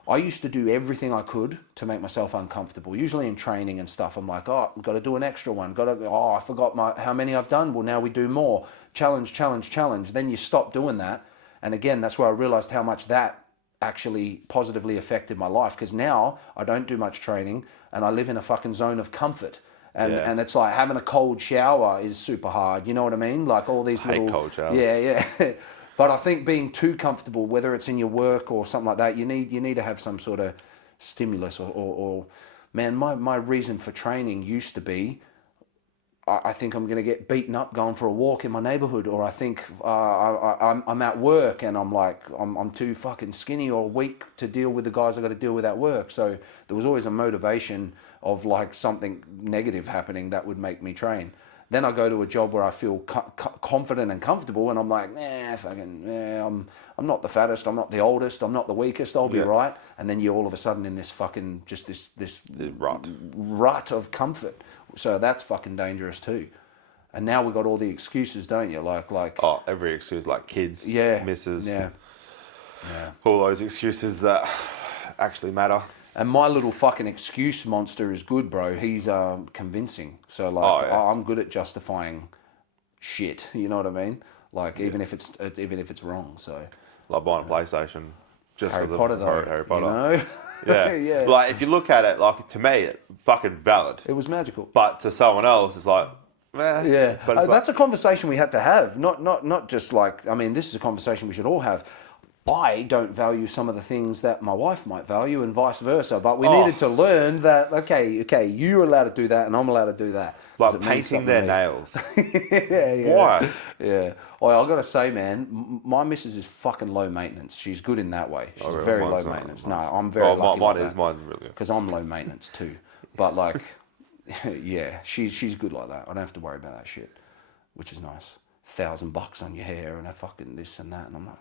I used to do everything I could to make myself uncomfortable. Usually in training and stuff, I'm like, I've got to do an extra one. I forgot how many I've done. Well, now we do more. Challenge. Then you stop doing that. And again, that's where I realized how much that actually positively affected my life, because now I don't do much training and I live in a fucking zone of comfort. And it's like having a cold shower is super hard. You know what I mean? Like all these I hate cold showers. Yeah. But I think being too comfortable, whether it's in your work or something like that, you need to have some sort of stimulus or man, my reason for training used to be, I think I'm going to get beaten up going for a walk in my neighborhood, or I think I'm at work and I'm like, I'm too fucking skinny or weak to deal with the guys I got to deal with at work. So there was always a motivation of like something negative happening that would make me train. Then I go to a job where I feel confident and comfortable, and I'm like, I'm not the fattest, I'm not the oldest, I'm not the weakest, I'll be right. And then you're all of a sudden in this fucking just this rut of comfort. So that's fucking dangerous too. And now we've got all the excuses, don't you? Like every excuse, like kids, misses, all those excuses that actually matter. And my little fucking excuse monster is good, bro. He's convincing. So like, I'm good at justifying shit. You know what I mean? Like even if it's wrong. So like buying a PlayStation, just Harry Potter though. Harry Potter. You know? Yeah. Like if you look at it, like to me, it's fucking valid. It was magical. But to someone else, it's like, yeah. But it's that's a conversation we had to have. Not just like, I mean, this is a conversation we should all have. I don't value some of the things that my wife might value and vice versa. But we needed to learn that, okay, you're allowed to do that and I'm allowed to do that. Like painting their nails. Yeah. Why? Yeah. Well, I've got to say, man, my missus is fucking low maintenance. She's good in that way. She's very low maintenance. No, I'm very lucky mine's really good. Because I'm low maintenance too. But like, yeah, she's good like that. I don't have to worry about that shit, which is nice. $1,000 on your hair and a fucking this and that. And I'm like,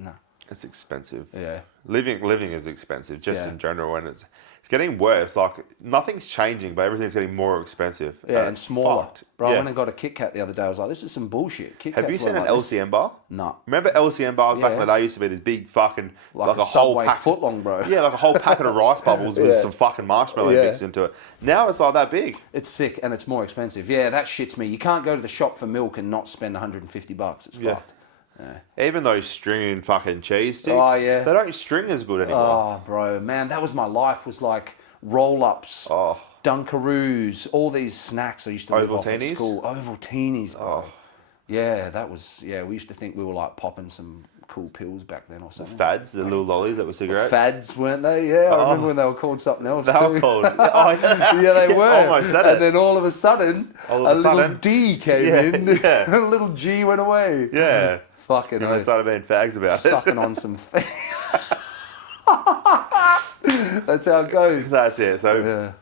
no. It's expensive. Yeah. Living is expensive just in general, and it's getting worse. Like nothing's changing, but everything's getting more expensive. Yeah, and smaller. Fucked. Bro, I went and got a Kit Kat the other day. I was like, this is some bullshit. Kit Have you seen an LCM bar? No. Remember LCM bars back in the day used to be this big fucking like a whole Subway footlong, bro. Yeah, like a whole packet of rice bubbles with some fucking marshmallow mixed into it. Now it's like that big. It's sick and it's more expensive. Yeah, that shits me. You can't go to the shop for milk and not spend $150. It's fucked. Even those stringing fucking cheese sticks. Oh, yeah. They don't string as good anymore. Oh, bro, man, that was my life. Was like roll-ups, Dunkaroos, all these snacks I used to live off at school. Ovaltinis, bro. Yeah, that was. Yeah, we used to think we were like popping some cool pills back then or something. Fads, the little lollies that were cigarettes. Fads, weren't they? Yeah, I remember when they were called something else They were called. Yeah, they were. Almost said it. And then all of a sudden, a little D came in, and a little G went away. Yeah. Fucking And they started being fags about it. Sucking on some. That's how it goes. That's it. So,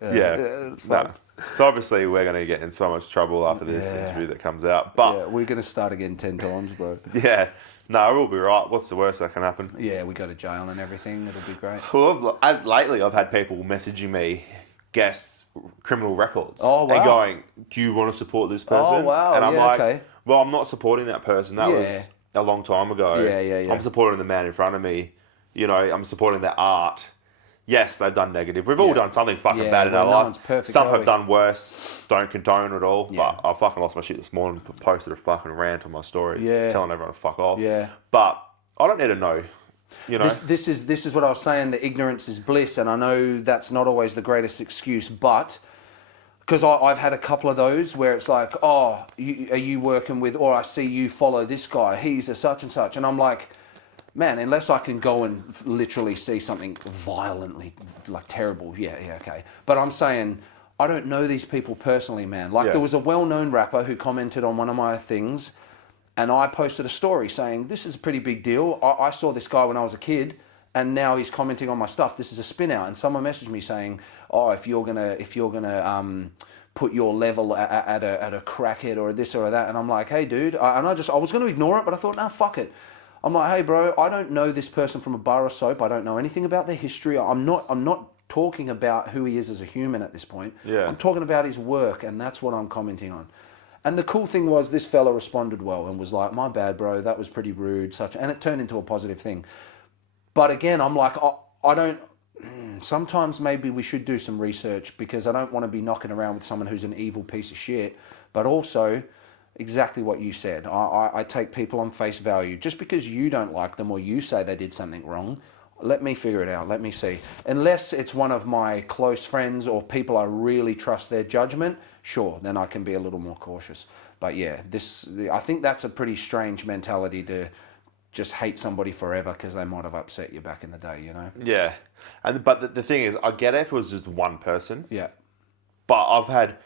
yeah. It's fun. So obviously we're going to get in so much trouble after this interview that comes out. But we're going to start again 10 times, bro. Yeah. No, we'll be right. What's the worst that can happen? Yeah, we go to jail and everything. It'll be great. Well, lately I've had people messaging me guests' criminal records. Oh, wow. And going, do you want to support this person? Oh, wow. And I'm like, okay. well, I'm not supporting that person. That was a long time ago. Yeah. I'm supporting the man in front of me. You know, I'm supporting their art. Yes, they've done negative. We've all done something fucking bad in our life. Some have done worse. Don't condone it all. But I fucking lost my shit this morning. Posted a fucking rant on my story, telling everyone to fuck off. Yeah. But I don't need to know. You know, this is what I was saying. That ignorance is bliss, and I know that's not always the greatest excuse, but because I've had a couple of those where it's like, oh, are you working with, or I see you follow this guy. He's a such and such, and I'm like, man, unless I can go and literally see something violently, like terrible, okay. But I'm saying, I don't know these people personally, man. Like there was a well-known rapper who commented on one of my things, and I posted a story saying, this is a pretty big deal. I saw this guy when I was a kid, and now he's commenting on my stuff. This is a spin out. And someone messaged me saying, oh, if you're gonna put your level at a crackhead or this or that. And I'm like, hey, dude. I was going to ignore it, but I thought, nah, fuck it. I'm like, hey, bro, I don't know this person from a bar of soap. I don't know anything about their history. I'm not talking about who he is as a human at this point. Yeah. I'm talking about his work, and that's what I'm commenting on. And the cool thing was this fella responded well and was like, my bad, bro, that was pretty rude, and it turned into a positive thing. But again, I'm like, I don't, sometimes maybe we should do some research, because I don't want to be knocking around with someone who's an evil piece of shit, but also exactly what you said. I take people on face value. Just because you don't like them or you say they did something wrong, let me figure it out. Let me see. Unless it's one of my close friends or people I really trust their judgment, sure, then I can be a little more cautious. But yeah, I think that's a pretty strange mentality to just hate somebody forever because they might have upset you back in the day, you know? Yeah. But the thing is, I get it if it was just one person. Yeah. But I've had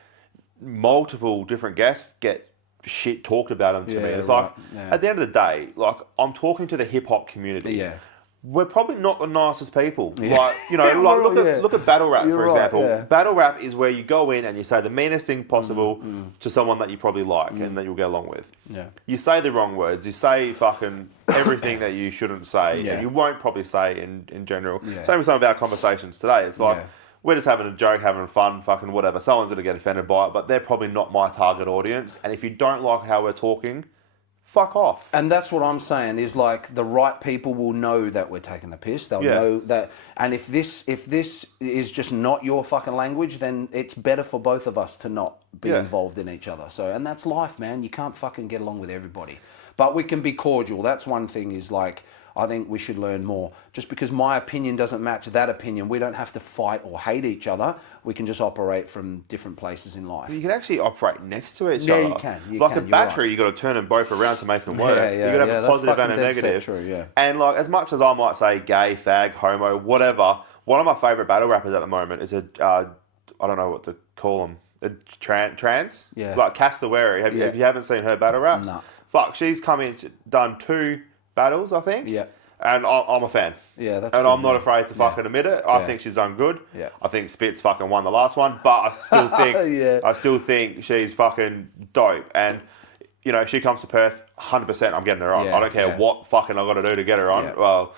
multiple different guests get shit talked about them to me. It's like, at the end of the day, like, I'm talking to the hip hop community. Yeah. We're probably not the nicest people. Like, you know, look at battle rap, for example. Yeah. Battle rap is where you go in and you say the meanest thing possible to someone that you probably like and that you'll get along with. Yeah. You say the wrong words. You say fucking everything that you shouldn't say and you won't probably say in general. Yeah. Same with some of our conversations today. It's like, we're just having a joke, having fun, fucking whatever. Someone's going to get offended by it, but they're probably not my target audience. And if you don't like how we're talking, fuck off. And that's what I'm saying is, like, the right people will know that we're taking the piss. They'll know that. And if this is just not your fucking language, then it's better for both of us to not be involved in each other. So, and that's life, man. You can't fucking get along with everybody. But we can be cordial. That's one thing is, like, I think we should learn more. Just because my opinion doesn't match that opinion, we don't have to fight or hate each other. We can just operate from different places in life. You can actually operate next to each other. Yeah, you can. Like a battery, you got to turn them both around to make them work. You got to have a positive and a negative. True, And like, as much as I might say gay, fag, homo, whatever, one of my favourite battle rappers at the moment is I don't know what to call him, a trans? Yeah. Like Cassowary. If you haven't seen her battle raps? No. Fuck, she's done 2 battles, I think. Yeah. And I'm a fan. Yeah, that's And good, I'm not afraid to fucking admit it. I think she's done good. Yeah. I think Spitz fucking won the last one, but I still think she's fucking dope. And you know, if she comes to Perth, 100% I'm getting her on. I don't care what fucking I got to do to get her on. Yeah. Well,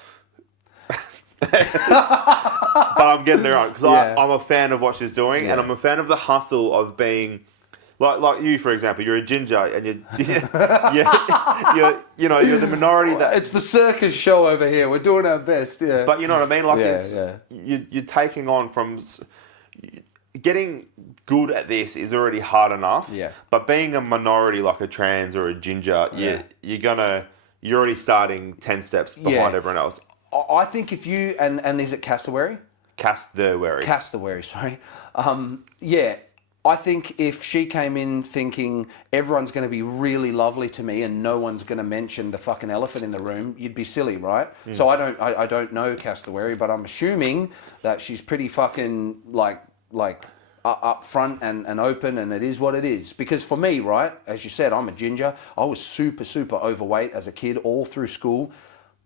but I'm getting her on because I'm a fan of what she's doing, and I'm a fan of the hustle of being. Like you, for example, you're a ginger, and you're the minority that. It's the circus show over here. We're doing our best, yeah. But you know what I mean? Like you're taking on from. Getting good at this is already hard enough. Yeah. But being a minority like a trans or a ginger, you're gonna you're already starting 10 steps behind everyone else. I think if you, and is it cassowary? Cassowary, sorry. Yeah, I think if she came in thinking everyone's going to be really lovely to me and no one's going to mention the fucking elephant in the room, you'd be silly, right? So I don't know cassowary, but I'm assuming that she's pretty fucking like up front and open, and it is what it is. Because for me, right, as you said, I'm a ginger. I was super, super overweight as a kid all through school.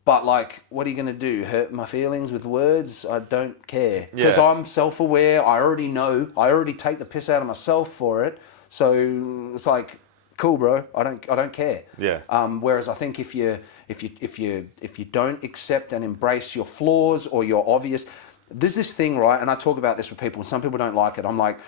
But, like, what are you going to do? Hurt my feelings with words? I don't care. Because I'm self-aware. I already know. I already take the piss out of myself for it. So it's like, cool, bro. I don't care. Yeah. Whereas I think if you don't accept and embrace your flaws or your obvious... There's this thing, right? And I talk about this with people, and some people don't like it. I'm like...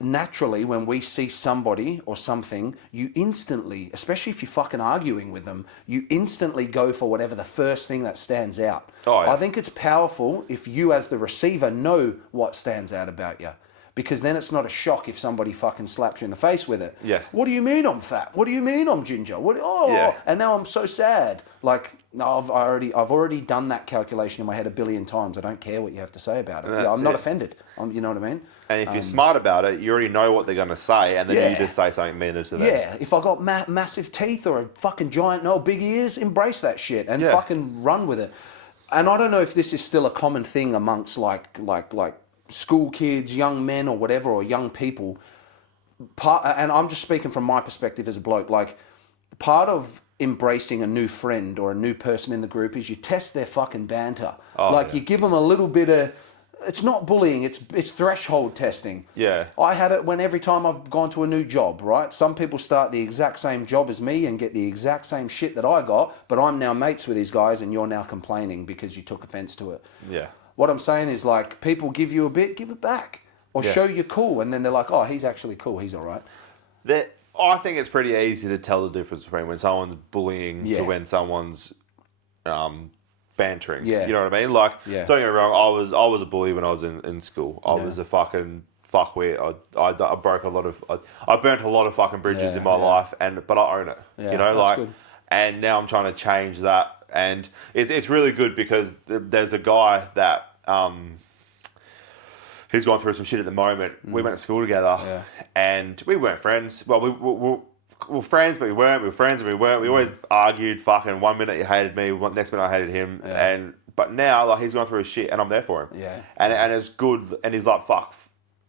Naturally, when we see somebody or something, you instantly, especially if you're fucking arguing with them, you instantly go for whatever the first thing that stands out. Oh, yeah. I think it's powerful if you as the receiver know what stands out about you. Because then it's not a shock if somebody fucking slaps you in the face with it. Yeah. What do you mean I'm fat? What do you mean I'm ginger? And now I'm so sad. Like, no, I've already done that calculation in my head a billion times. I don't care what you have to say about it. I'm not offended. You know what I mean? And if you're smart about it, you already know what they're going to say, and then you just say something meaner to them. Yeah, if I got massive teeth or a fucking giant, big ears, embrace that shit and fucking run with it. And I don't know if this is still a common thing amongst like school kids, young men or whatever, or young people. And I'm just speaking from my perspective as a bloke. Like, part of embracing a new friend or a new person in the group is you test their fucking banter. You give them a little bit of... It's not bullying, it's threshold testing. Yeah. I had it when every time I've gone to a new job, right? Some people start the exact same job as me and get the exact same shit that I got, but I'm now mates with these guys and you're now complaining because you took offense to it. Yeah. What I'm saying is, like, people give you a bit, give it back. Or show you're cool, and then they're like, oh, he's actually cool, he's all right. I think it's pretty easy to tell the difference between when someone's bullying to when someone's bantering. Yeah. You know what I mean? Like, don't get me wrong, I was a bully when I was in school. I was a fucking fuckwit. I broke a lot of... I burnt a lot of fucking bridges in my life, but I own it. Yeah, you know, that's good. And now I'm trying to change that. And it's really good because there's a guy that... who's going through some shit at the moment. We went to school together, and we weren't friends. Well, we were friends, but we weren't. We were friends, and we weren't. We always argued. Fucking 1 minute you hated me, next minute I hated him. But now, like, he's going through his shit, and I'm there for him. Yeah. And it's good. And he's like, fuck.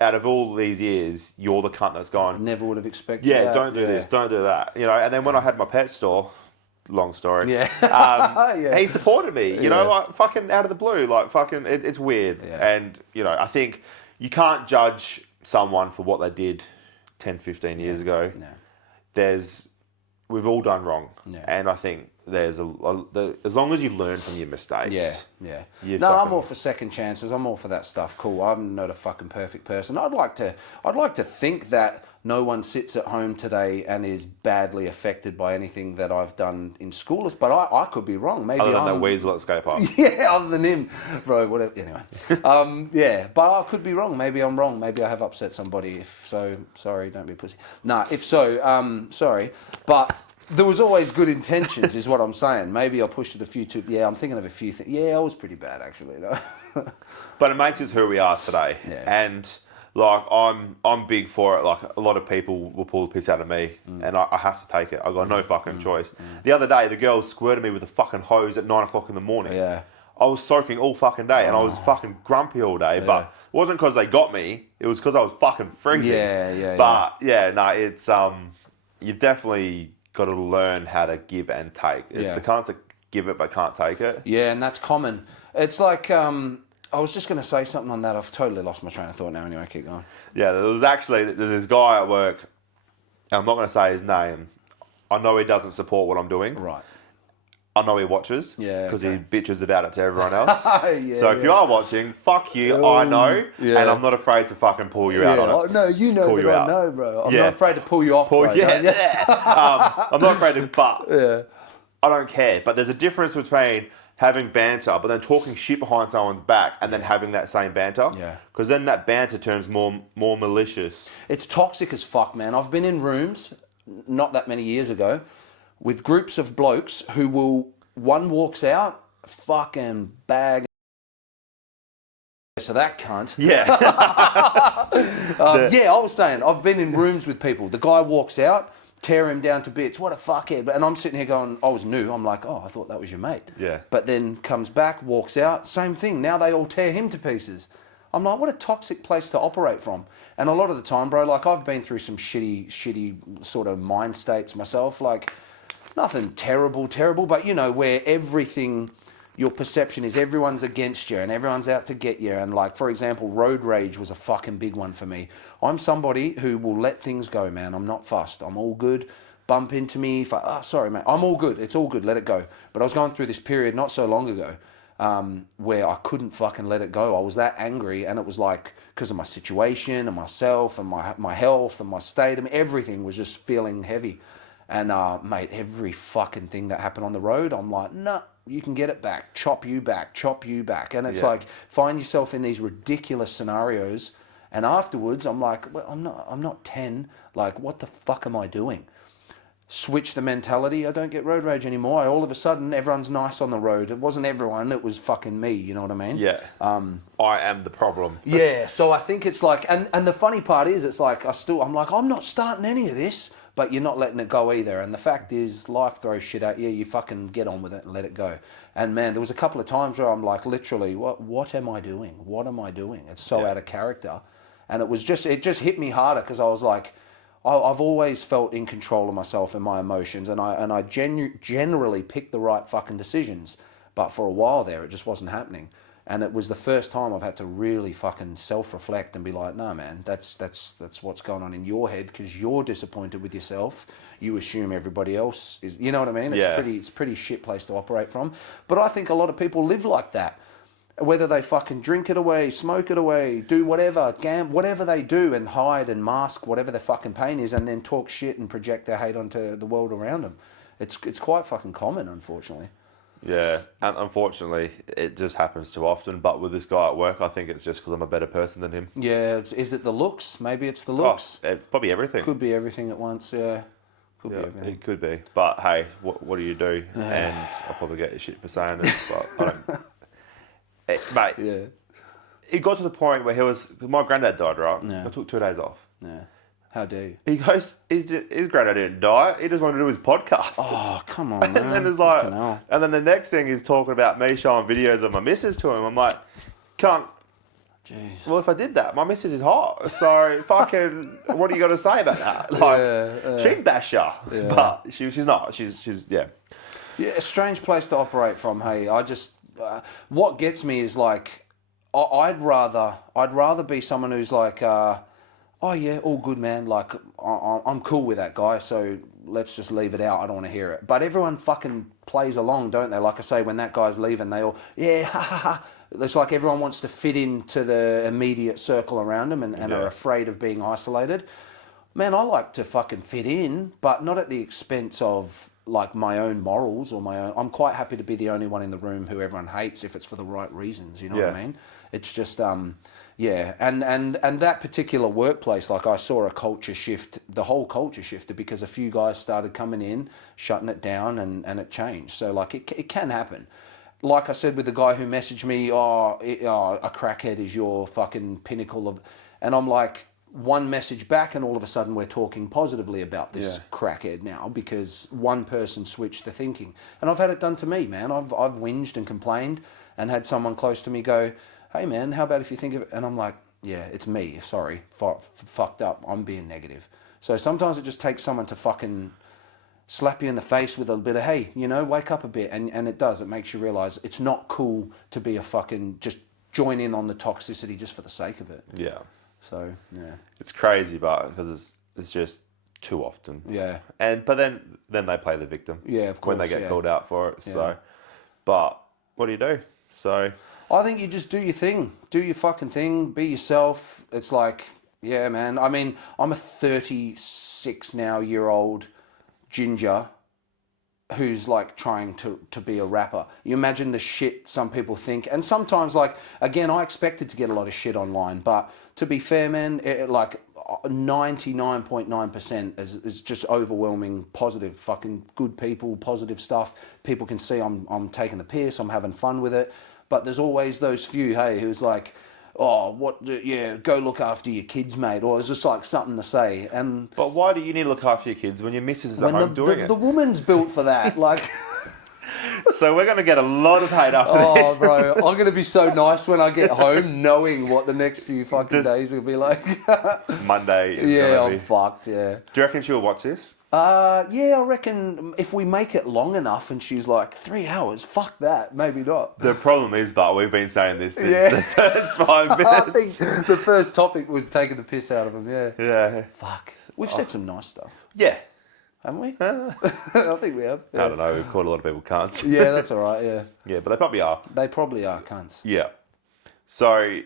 Out of all these years, you're the cunt that's gone. Never would have expected that. Yeah, don't do this, don't do that. You know. And then when I had my pet store. Long story. Yeah. He supported me, you know, like fucking out of the blue. Like fucking, it's weird. Yeah. And, you know, I think you can't judge someone for what they did 10, 15 years ago. No. We've all done wrong. Yeah. And I think there's as long as you learn from your mistakes. Yeah. I'm all for second chances. I'm all for that stuff. Cool. I'm not a fucking perfect person. I'd like to think that no one sits at home today and is badly affected by anything that I've done in school. But I could be wrong. Maybe other than that weasel at skate park. Yeah, other than him. Bro, whatever. Anyway. Yeah, but I could be wrong. Maybe I'm wrong. Maybe I have upset somebody. If so, sorry, don't be a pussy. Nah, if so, sorry. But there was always good intentions, is what I'm saying. Maybe I pushed it a few too... Yeah, I'm thinking of a few things. Yeah, I was pretty bad, actually. But it makes us who we are today. Yeah. And... like, I'm big for it. Like, a lot of people will pull the piss out of me, and I have to take it. I've got no fucking choice. The other day, the girl squirted me with a fucking hose at 9 o'clock in the morning. Yeah. I was soaking all fucking day, and I was fucking grumpy all day, but it wasn't because they got me. It was because I was fucking freezing. But, it's, you've definitely got to learn how to give and take. It's the concept, give it but can't take it. Yeah, and that's common. It's like... I was just going to say something on that. I've totally lost my train of thought now. Anyway, keep going. Yeah, there's this guy at work, and I'm not going to say his name. I know he doesn't support what I'm doing. Right. I know he watches. Yeah. Because he bitches about it to everyone else. So if you are watching, fuck you. I know, and I'm not afraid to fucking pull you out on it. Oh, no, you know that I know, bro. I'm not afraid to pull you off, bro. I'm not afraid to, but I don't care. But there's a difference between having banter, but then talking shit behind someone's back and then having that same banter. Yeah. Because then that banter turns more malicious. It's toxic as fuck, man. I've been in rooms, not that many years ago, with groups of blokes who will, one walks out, fucking bag. So that cunt. Yeah. Yeah, I was saying, I've been in rooms with people. The guy walks out, tear him down to bits. What a fuckhead. And I'm sitting here going, I was new. I'm like, oh, I thought that was your mate. Yeah. But then comes back, walks out, same thing. Now they all tear him to pieces. I'm like, what a toxic place to operate from. And a lot of the time, bro, like I've been through some shitty sort of mind states myself. Like nothing terrible, but you know, where everything, your perception is everyone's against you and everyone's out to get you. And like, for example, road rage was a fucking big one for me. I'm somebody who will let things go, man. I'm not fussed. I'm all good. Bump into me. Sorry, man. I'm all good. It's all good. Let it go. But I was going through this period not so long ago where I couldn't fucking let it go. I was that angry, and it was like because of my situation and myself and my health and my state. I mean, everything was just feeling heavy. And mate, every fucking thing that happened on the road, I'm like, nah, you can get it back, chop you back. And it's like, find yourself in these ridiculous scenarios. And afterwards, I'm like, well, I'm not 10. Like, what the fuck am I doing? Switch the mentality. I don't get road rage anymore. All of a sudden, everyone's nice on the road. It wasn't everyone. It was fucking me. You know what I mean? Yeah. I am the problem. Yeah. So I think it's like, and the funny part is, it's like, I'm like, I'm not starting any of this. But you're not letting it go either. And the fact is, life throws shit at you. You fucking get on with it and let it go. And man, there was a couple of times where I'm like, literally, what am I doing? What am I doing? It's so out of character. And it just hit me harder because I was like, I've always felt in control of myself and my emotions. And I generally pick the right fucking decisions. But for a while there, it just wasn't happening. And it was the first time I've had to really fucking self-reflect and be like, no, man, that's what's going on in your head because you're disappointed with yourself. You assume everybody else is, you know what I mean? It's pretty shit place to operate from. But I think a lot of people live like that. Whether they fucking drink it away, smoke it away, do whatever, whatever they do and hide and mask whatever their fucking pain is and then talk shit and project their hate onto the world around them. It's quite fucking common, unfortunately. Yeah, and unfortunately, it just happens too often. But with this guy at work, I think it's just because I'm a better person than him. Yeah, is it the looks? Maybe it's the looks. Oh, it's probably everything. Could be everything at once, yeah. Could be everything. It could be. But hey, what do you do? And I'll probably get your shit for saying it, but I don't. Mate, yeah. It got to the point where my granddad died, right? Yeah. I took 2 days off. Yeah. How dare you? He goes, his granddad didn't die. He just wanted to do his podcast. Oh, come on, man. And then it's like, and then the next thing is talking about me showing videos of my missus to him. I'm like, can't. Jeez. Well, if I did that, my missus is hot. So fucking, what are you got to say about that? Like, she'd bash her, but she's not. She's yeah. Yeah, a strange place to operate from. Hey, I just what gets me is like, I'd rather be someone who's like. Oh yeah, all good, man. Like, I'm cool with that guy, so let's just leave it out. I don't want to hear it. But everyone fucking plays along, don't they? Like I say, when that guy's leaving, they all, yeah, ha ha ha. It's like everyone wants to fit into the immediate circle around them and are afraid of being isolated. Man, I like to fucking fit in, but not at the expense of like my own morals or my own. I'm quite happy to be the only one in the room who everyone hates if it's for the right reasons. You know what I mean? It's just yeah, and that particular workplace, like I saw a culture shift, the whole culture shifted because a few guys started coming in, shutting it down, and it changed. So like it can happen. Like I said with the guy who messaged me, a crackhead is your fucking pinnacle of, and I'm like, one message back and all of a sudden we're talking positively about this crackhead now because one person switched the thinking. And I've had it done to me, man. I've whinged and complained and had someone close to me go, hey man, how about if you think of it? And I'm like, yeah, it's me. Sorry, fucked up. I'm being negative. So sometimes it just takes someone to fucking slap you in the face with a bit of, hey, you know, wake up a bit. And it does. It makes you realize it's not cool to be a fucking, just join in on the toxicity just for the sake of it. Yeah. So, yeah. It's crazy, but because it's just too often. Yeah. But then they play the victim. Yeah, of course. When they get called out for it. Yeah. So, but what do? So I think you just do your thing. Do your fucking thing. Be yourself. It's like, yeah, man. I mean, I'm a 36 now year old ginger who's like trying to be a rapper. You imagine the shit some people think. And sometimes, like, again, I expected to get a lot of shit online. But to be fair, man, like, 99.9% is just overwhelming, positive, fucking good people, positive stuff. People can see I'm taking the piss, I'm having fun with it. But there's always those few, hey, who's like, oh, go look after your kids, mate. Or it's just like something to say. But why do you need to look after your kids when your missus is at home doing it? The woman's built for that. Like... So we're going to get a lot of hate after this. Oh, bro, I'm going to be so nice when I get home knowing what the next few fucking days will be like. Monday. Yeah, I'm fucked, yeah. Do you reckon she'll watch this? Yeah, I reckon if we make it long enough and she's like, 3 hours, fuck that, maybe not. The problem is, but we've been saying this since the first 5 minutes. I think the first topic was taking the piss out of him, yeah. Yeah. Fuck. We've said some nice stuff. Yeah. Haven't we? I think we have. Yeah. I don't know, we've called a lot of people cunts. Yeah, that's all right, yeah. Yeah, but they probably are. They probably are cunts. Yeah. So,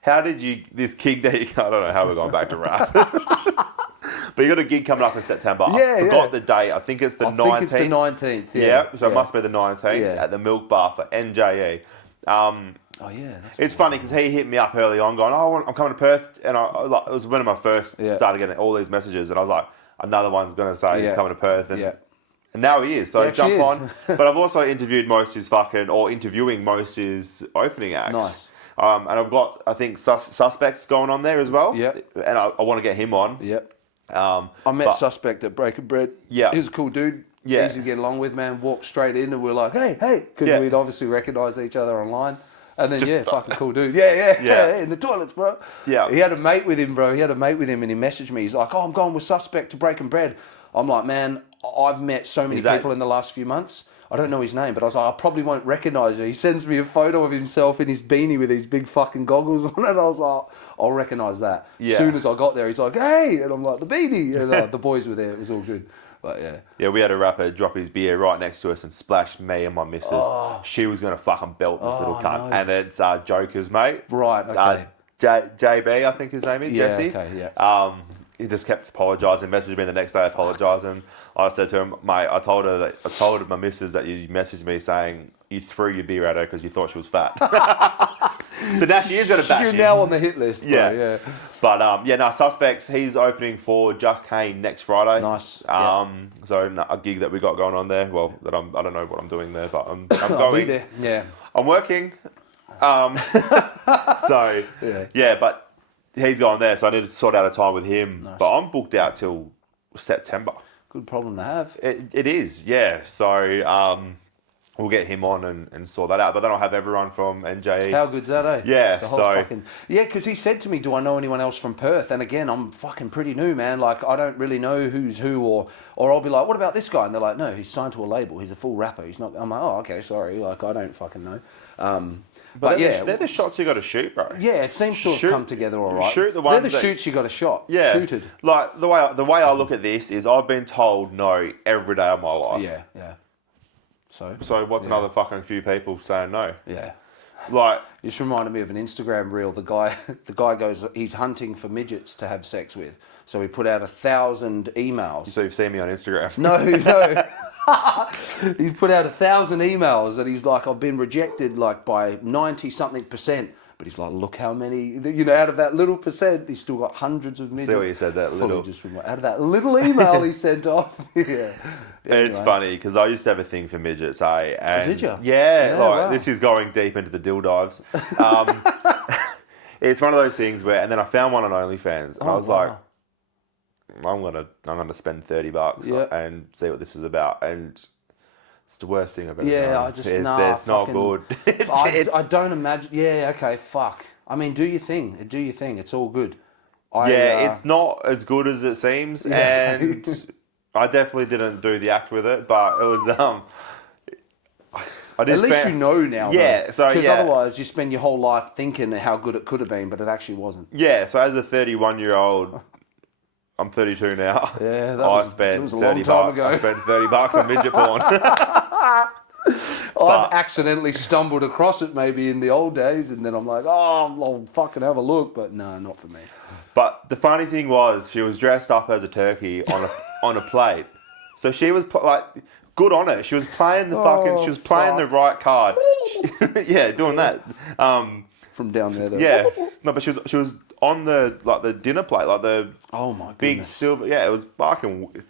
how did you, this gig that you, I don't know how we're going back to rap. But you got a gig coming up in September. Yeah, I forgot the date. I think it's the 19th. I think it's the 19th, yeah. So it must be the 19th at the Milk Bar for NJE. Oh yeah, it's funny because he hit me up early on going, oh, I'm coming to Perth. And it was when I first started getting all these messages. And I was like, another one's going to say he's coming to Perth. And now he is. So jump on. But I've also interviewed most of his interviewing most of his opening acts. Nice. And I've got, I think, Suspects going on there as well. Yep. And I want to get him on. Yep. I met Suspect at Breaking Bread. Yeah. He was a cool dude. Yeah. Easy to get along with, man. Walked straight in and we're like, hey. Because we'd obviously recognise each other online. And then, fucking cool dude. Yeah, in the toilets, bro. Yeah. He had a mate with him, bro. And he messaged me. He's like, oh, I'm going with Suspect to Breaking Bread. I'm like, man, I've met so many people in the last few months. I don't know his name, but I was like, I probably won't recognise you. He sends me a photo of himself in his beanie with these big fucking goggles on it. I was like, I'll recognise that. Yeah. As soon as I got there, he's like, hey! And I'm like, the beanie! And the boys were there. It was all good. But yeah. Yeah, we had a rapper drop his beer right next to us and splash me and my missus. Oh. She was going to fucking belt this little cunt. No. And it's Joker's mate. Right, okay. JB, I think his name is, Jesse. Okay, yeah. He just kept apologising, messaged me the next day apologising. I said to him, mate, I told my missus that you messaged me saying you threw your beer at her because you thought she was fat. So now she is going to bash You're now on the hit list, bro. Yeah. But, Suspects, he's opening for Just Kane next Friday. Nice. So a gig that we got going on there. Well, I don't know what I'm doing there, but I'm going. I'll be there. Yeah. I'm working. But he's going there, so I need to sort out a time with him. Nice. But I'm booked out till September. Good problem to have. It is, yeah. So we'll get him on and sort that out. But then I'll have everyone from NJE. How good's that, eh? Yeah, because he said to me, do I know anyone else from Perth? And again, I'm fucking pretty new, man. Like, I don't really know who's who, or I'll be like, what about this guy? And they're like, no, he's signed to a label. He's a full rapper. He's not... I'm like, oh, okay, sorry. Like, I don't fucking know. But they're the shots you got to shoot, bro. Yeah, it seems to have come together all right. Shoot the ones they're the shoots you got to shot. Yeah, shooted. Like the way I look at this is I've been told no every day of my life. Yeah. So what's another fucking few people saying no? Yeah. Like, it just reminded me of an Instagram reel. The guy goes, he's hunting for midgets to have sex with. So he put out 1,000 emails. So you've seen me on Instagram? No. He's put out 1,000 emails and he's like, I've been rejected like by 90-something%. But he's like, look how many, out of that little percent, he's still got hundreds of midgets. See what you said, that little. Out of that little email he sent off. Yeah. It's funny because I used to have a thing for midgets, eh? And did you? Yeah, wow. This is going deep into the dill dives. It's one of those things where, and then I found one on OnlyFans, and I was like, I'm gonna spend $30 and see what this is about, and it's the worst thing I've ever done. It's not good. I don't imagine. Yeah, okay, fuck. I mean, do your thing. It's all good. It's not as good as it seems, and I definitely didn't do the act with it, but it was At least you know now. Yeah, because otherwise you spend your whole life thinking how good it could have been, but it actually wasn't. Yeah, so as a 31-year-old. I'm 32 now. Yeah, that was a long time ago. I spent $30 on midget porn. I'd accidentally stumbled across it maybe in the old days, and then I'm like, I'll fucking have a look, but no, not for me. But the funny thing was, she was dressed up as a turkey on a plate. So she was like, good on her. She was playing the playing the right card. Yeah, doing that. From down there, though. Yeah, no, but she was on the dinner plate, like the Oh my big goodness. silver. Yeah, it was fucking.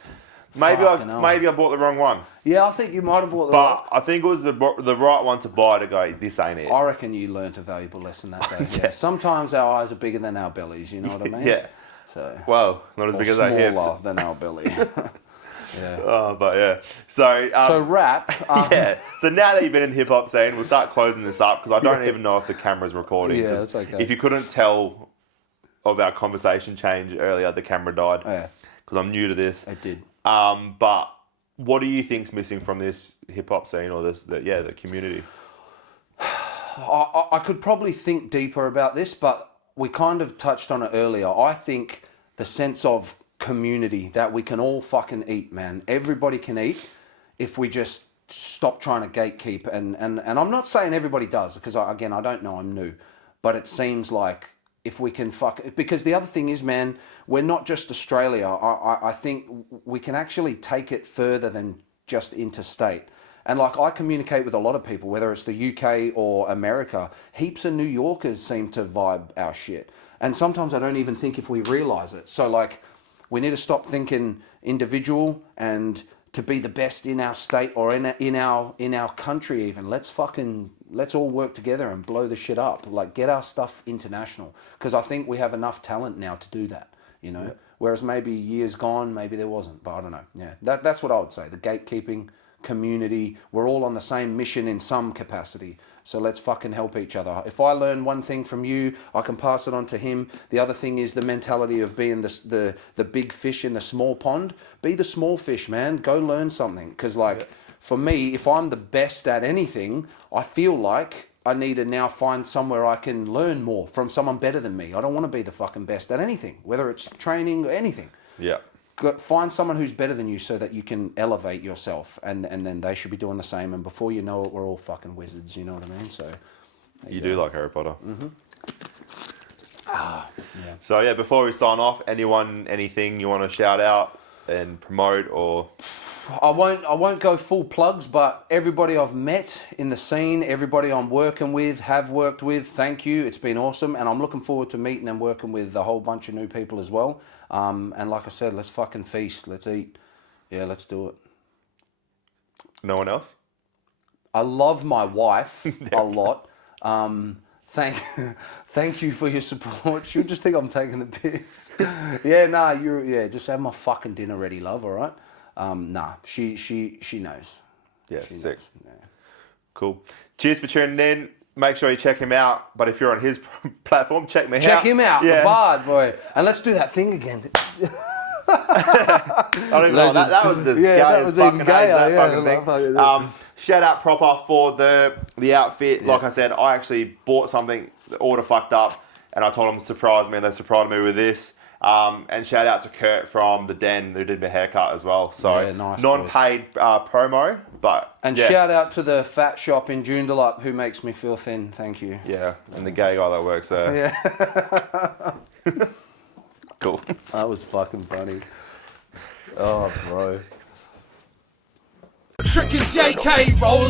Maybe I bought the wrong one. Yeah, I think you might have bought the But I think it was the right one to buy to go, this ain't it. I reckon you learnt a valuable lesson that day. Yeah. Sometimes our eyes are bigger than our bellies, you know what I mean? Yeah. So, well, not as big as our hips. Smaller than our belly. Yeah. Oh, but yeah. So rap. Yeah. So now that you've been in the hip hop scene, we'll start closing this up because I don't even know if the camera's recording. Yeah, that's okay. If you couldn't tell of our conversation change earlier, the camera died. Oh, yeah. Because I'm new to this. It did. But what do you think's missing from this hip hop scene or the community? I could probably think deeper about this, but we kind of touched on it earlier. I think the sense of community that we can all fucking eat, man. Everybody can eat if we just stop trying to gatekeep. And I'm not saying everybody does, because I don't know, I'm new. But it seems like if we can because the other thing is, man, we're not just Australia. I think we can actually take it further than just interstate. And like, I communicate with a lot of people, whether it's the UK or America. Heaps of New Yorkers seem to vibe our shit. And sometimes I don't even think if we realize it. So like, we need to stop thinking individual and to be the best in our state or in our country even. Let's all work together and blow the shit up. Like, get our stuff international. Because I think we have enough talent now to do that, you know? Yeah. Whereas maybe years gone, maybe there wasn't. But I don't know. Yeah, that's what I would say. The gatekeeping, community, we're all on the same mission in some capacity. So let's fucking help each other. If I learn one thing from you, I can pass it on to him. The other thing is the mentality of being the big fish in the small pond. Be the small fish, man. Go learn something. Because for me, if I'm the best at anything, I feel like I need to now find somewhere I can learn more from someone better than me. I don't want to be the fucking best at anything, whether it's training or anything. Yeah. Find someone who's better than you so that you can elevate yourself, and then they should be doing the same. And before you know it, we're all fucking wizards. You know what I mean? So you do like Harry Potter. Mm-hmm. Yeah. So yeah, before we sign off, anything you want to shout out and promote or? I won't go full plugs, but everybody I've met in the scene, everybody I'm working with, have worked with, thank you. It's been awesome, and I'm looking forward to meeting and working with a whole bunch of new people as well. And like I said, let's fucking feast. Let's eat. Yeah, let's do it. No one else? I love my wife a lot. Thank you for your support. She'll just think I'm taking the piss. Just have my fucking dinner ready, love, all right? She knows. Yeah, she sick. Knows. Yeah. Cool. Cheers for tuning in. Make sure you check him out. But if you're on his platform, check me out. Check him out, yeah. The Bard, boy. And let's do that thing again. I don't even know. That was just gay as fucking thing. Shout out proper for the outfit. Yeah. Like I said, I actually bought something. The order fucked up. And I told them to surprise me. And they surprised me with this. And shout out to Kurt from The Den who did my haircut as well. So yeah, nice, non-paid promo, but and shout out to the fat shop in Joondalup who makes me feel thin. Thank you. Yeah, and the gay guy that works there. Yeah. Cool. That was fucking funny. Oh, bro. Trik and JK roll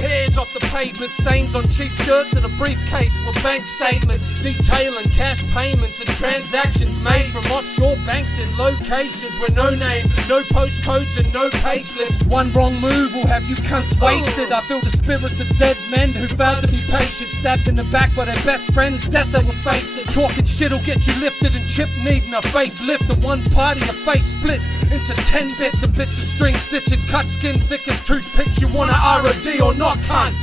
heads off the pavement, stains on cheap shirts and a briefcase with bank statements detailing cash payments and transactions made from offshore banks in locations where no name, no postcodes and no payslips. One wrong move will have you cunts wasted. I feel the spirits of dead men who failed to be patient, stabbed in the back by their best friends, death they will face it. Talking shit'll get you lifted and chip needing a facelift. And one party your face split into 10 bits and bits of string stitching, cut skin thick as toothpicks. You want a ROD or not, cunt?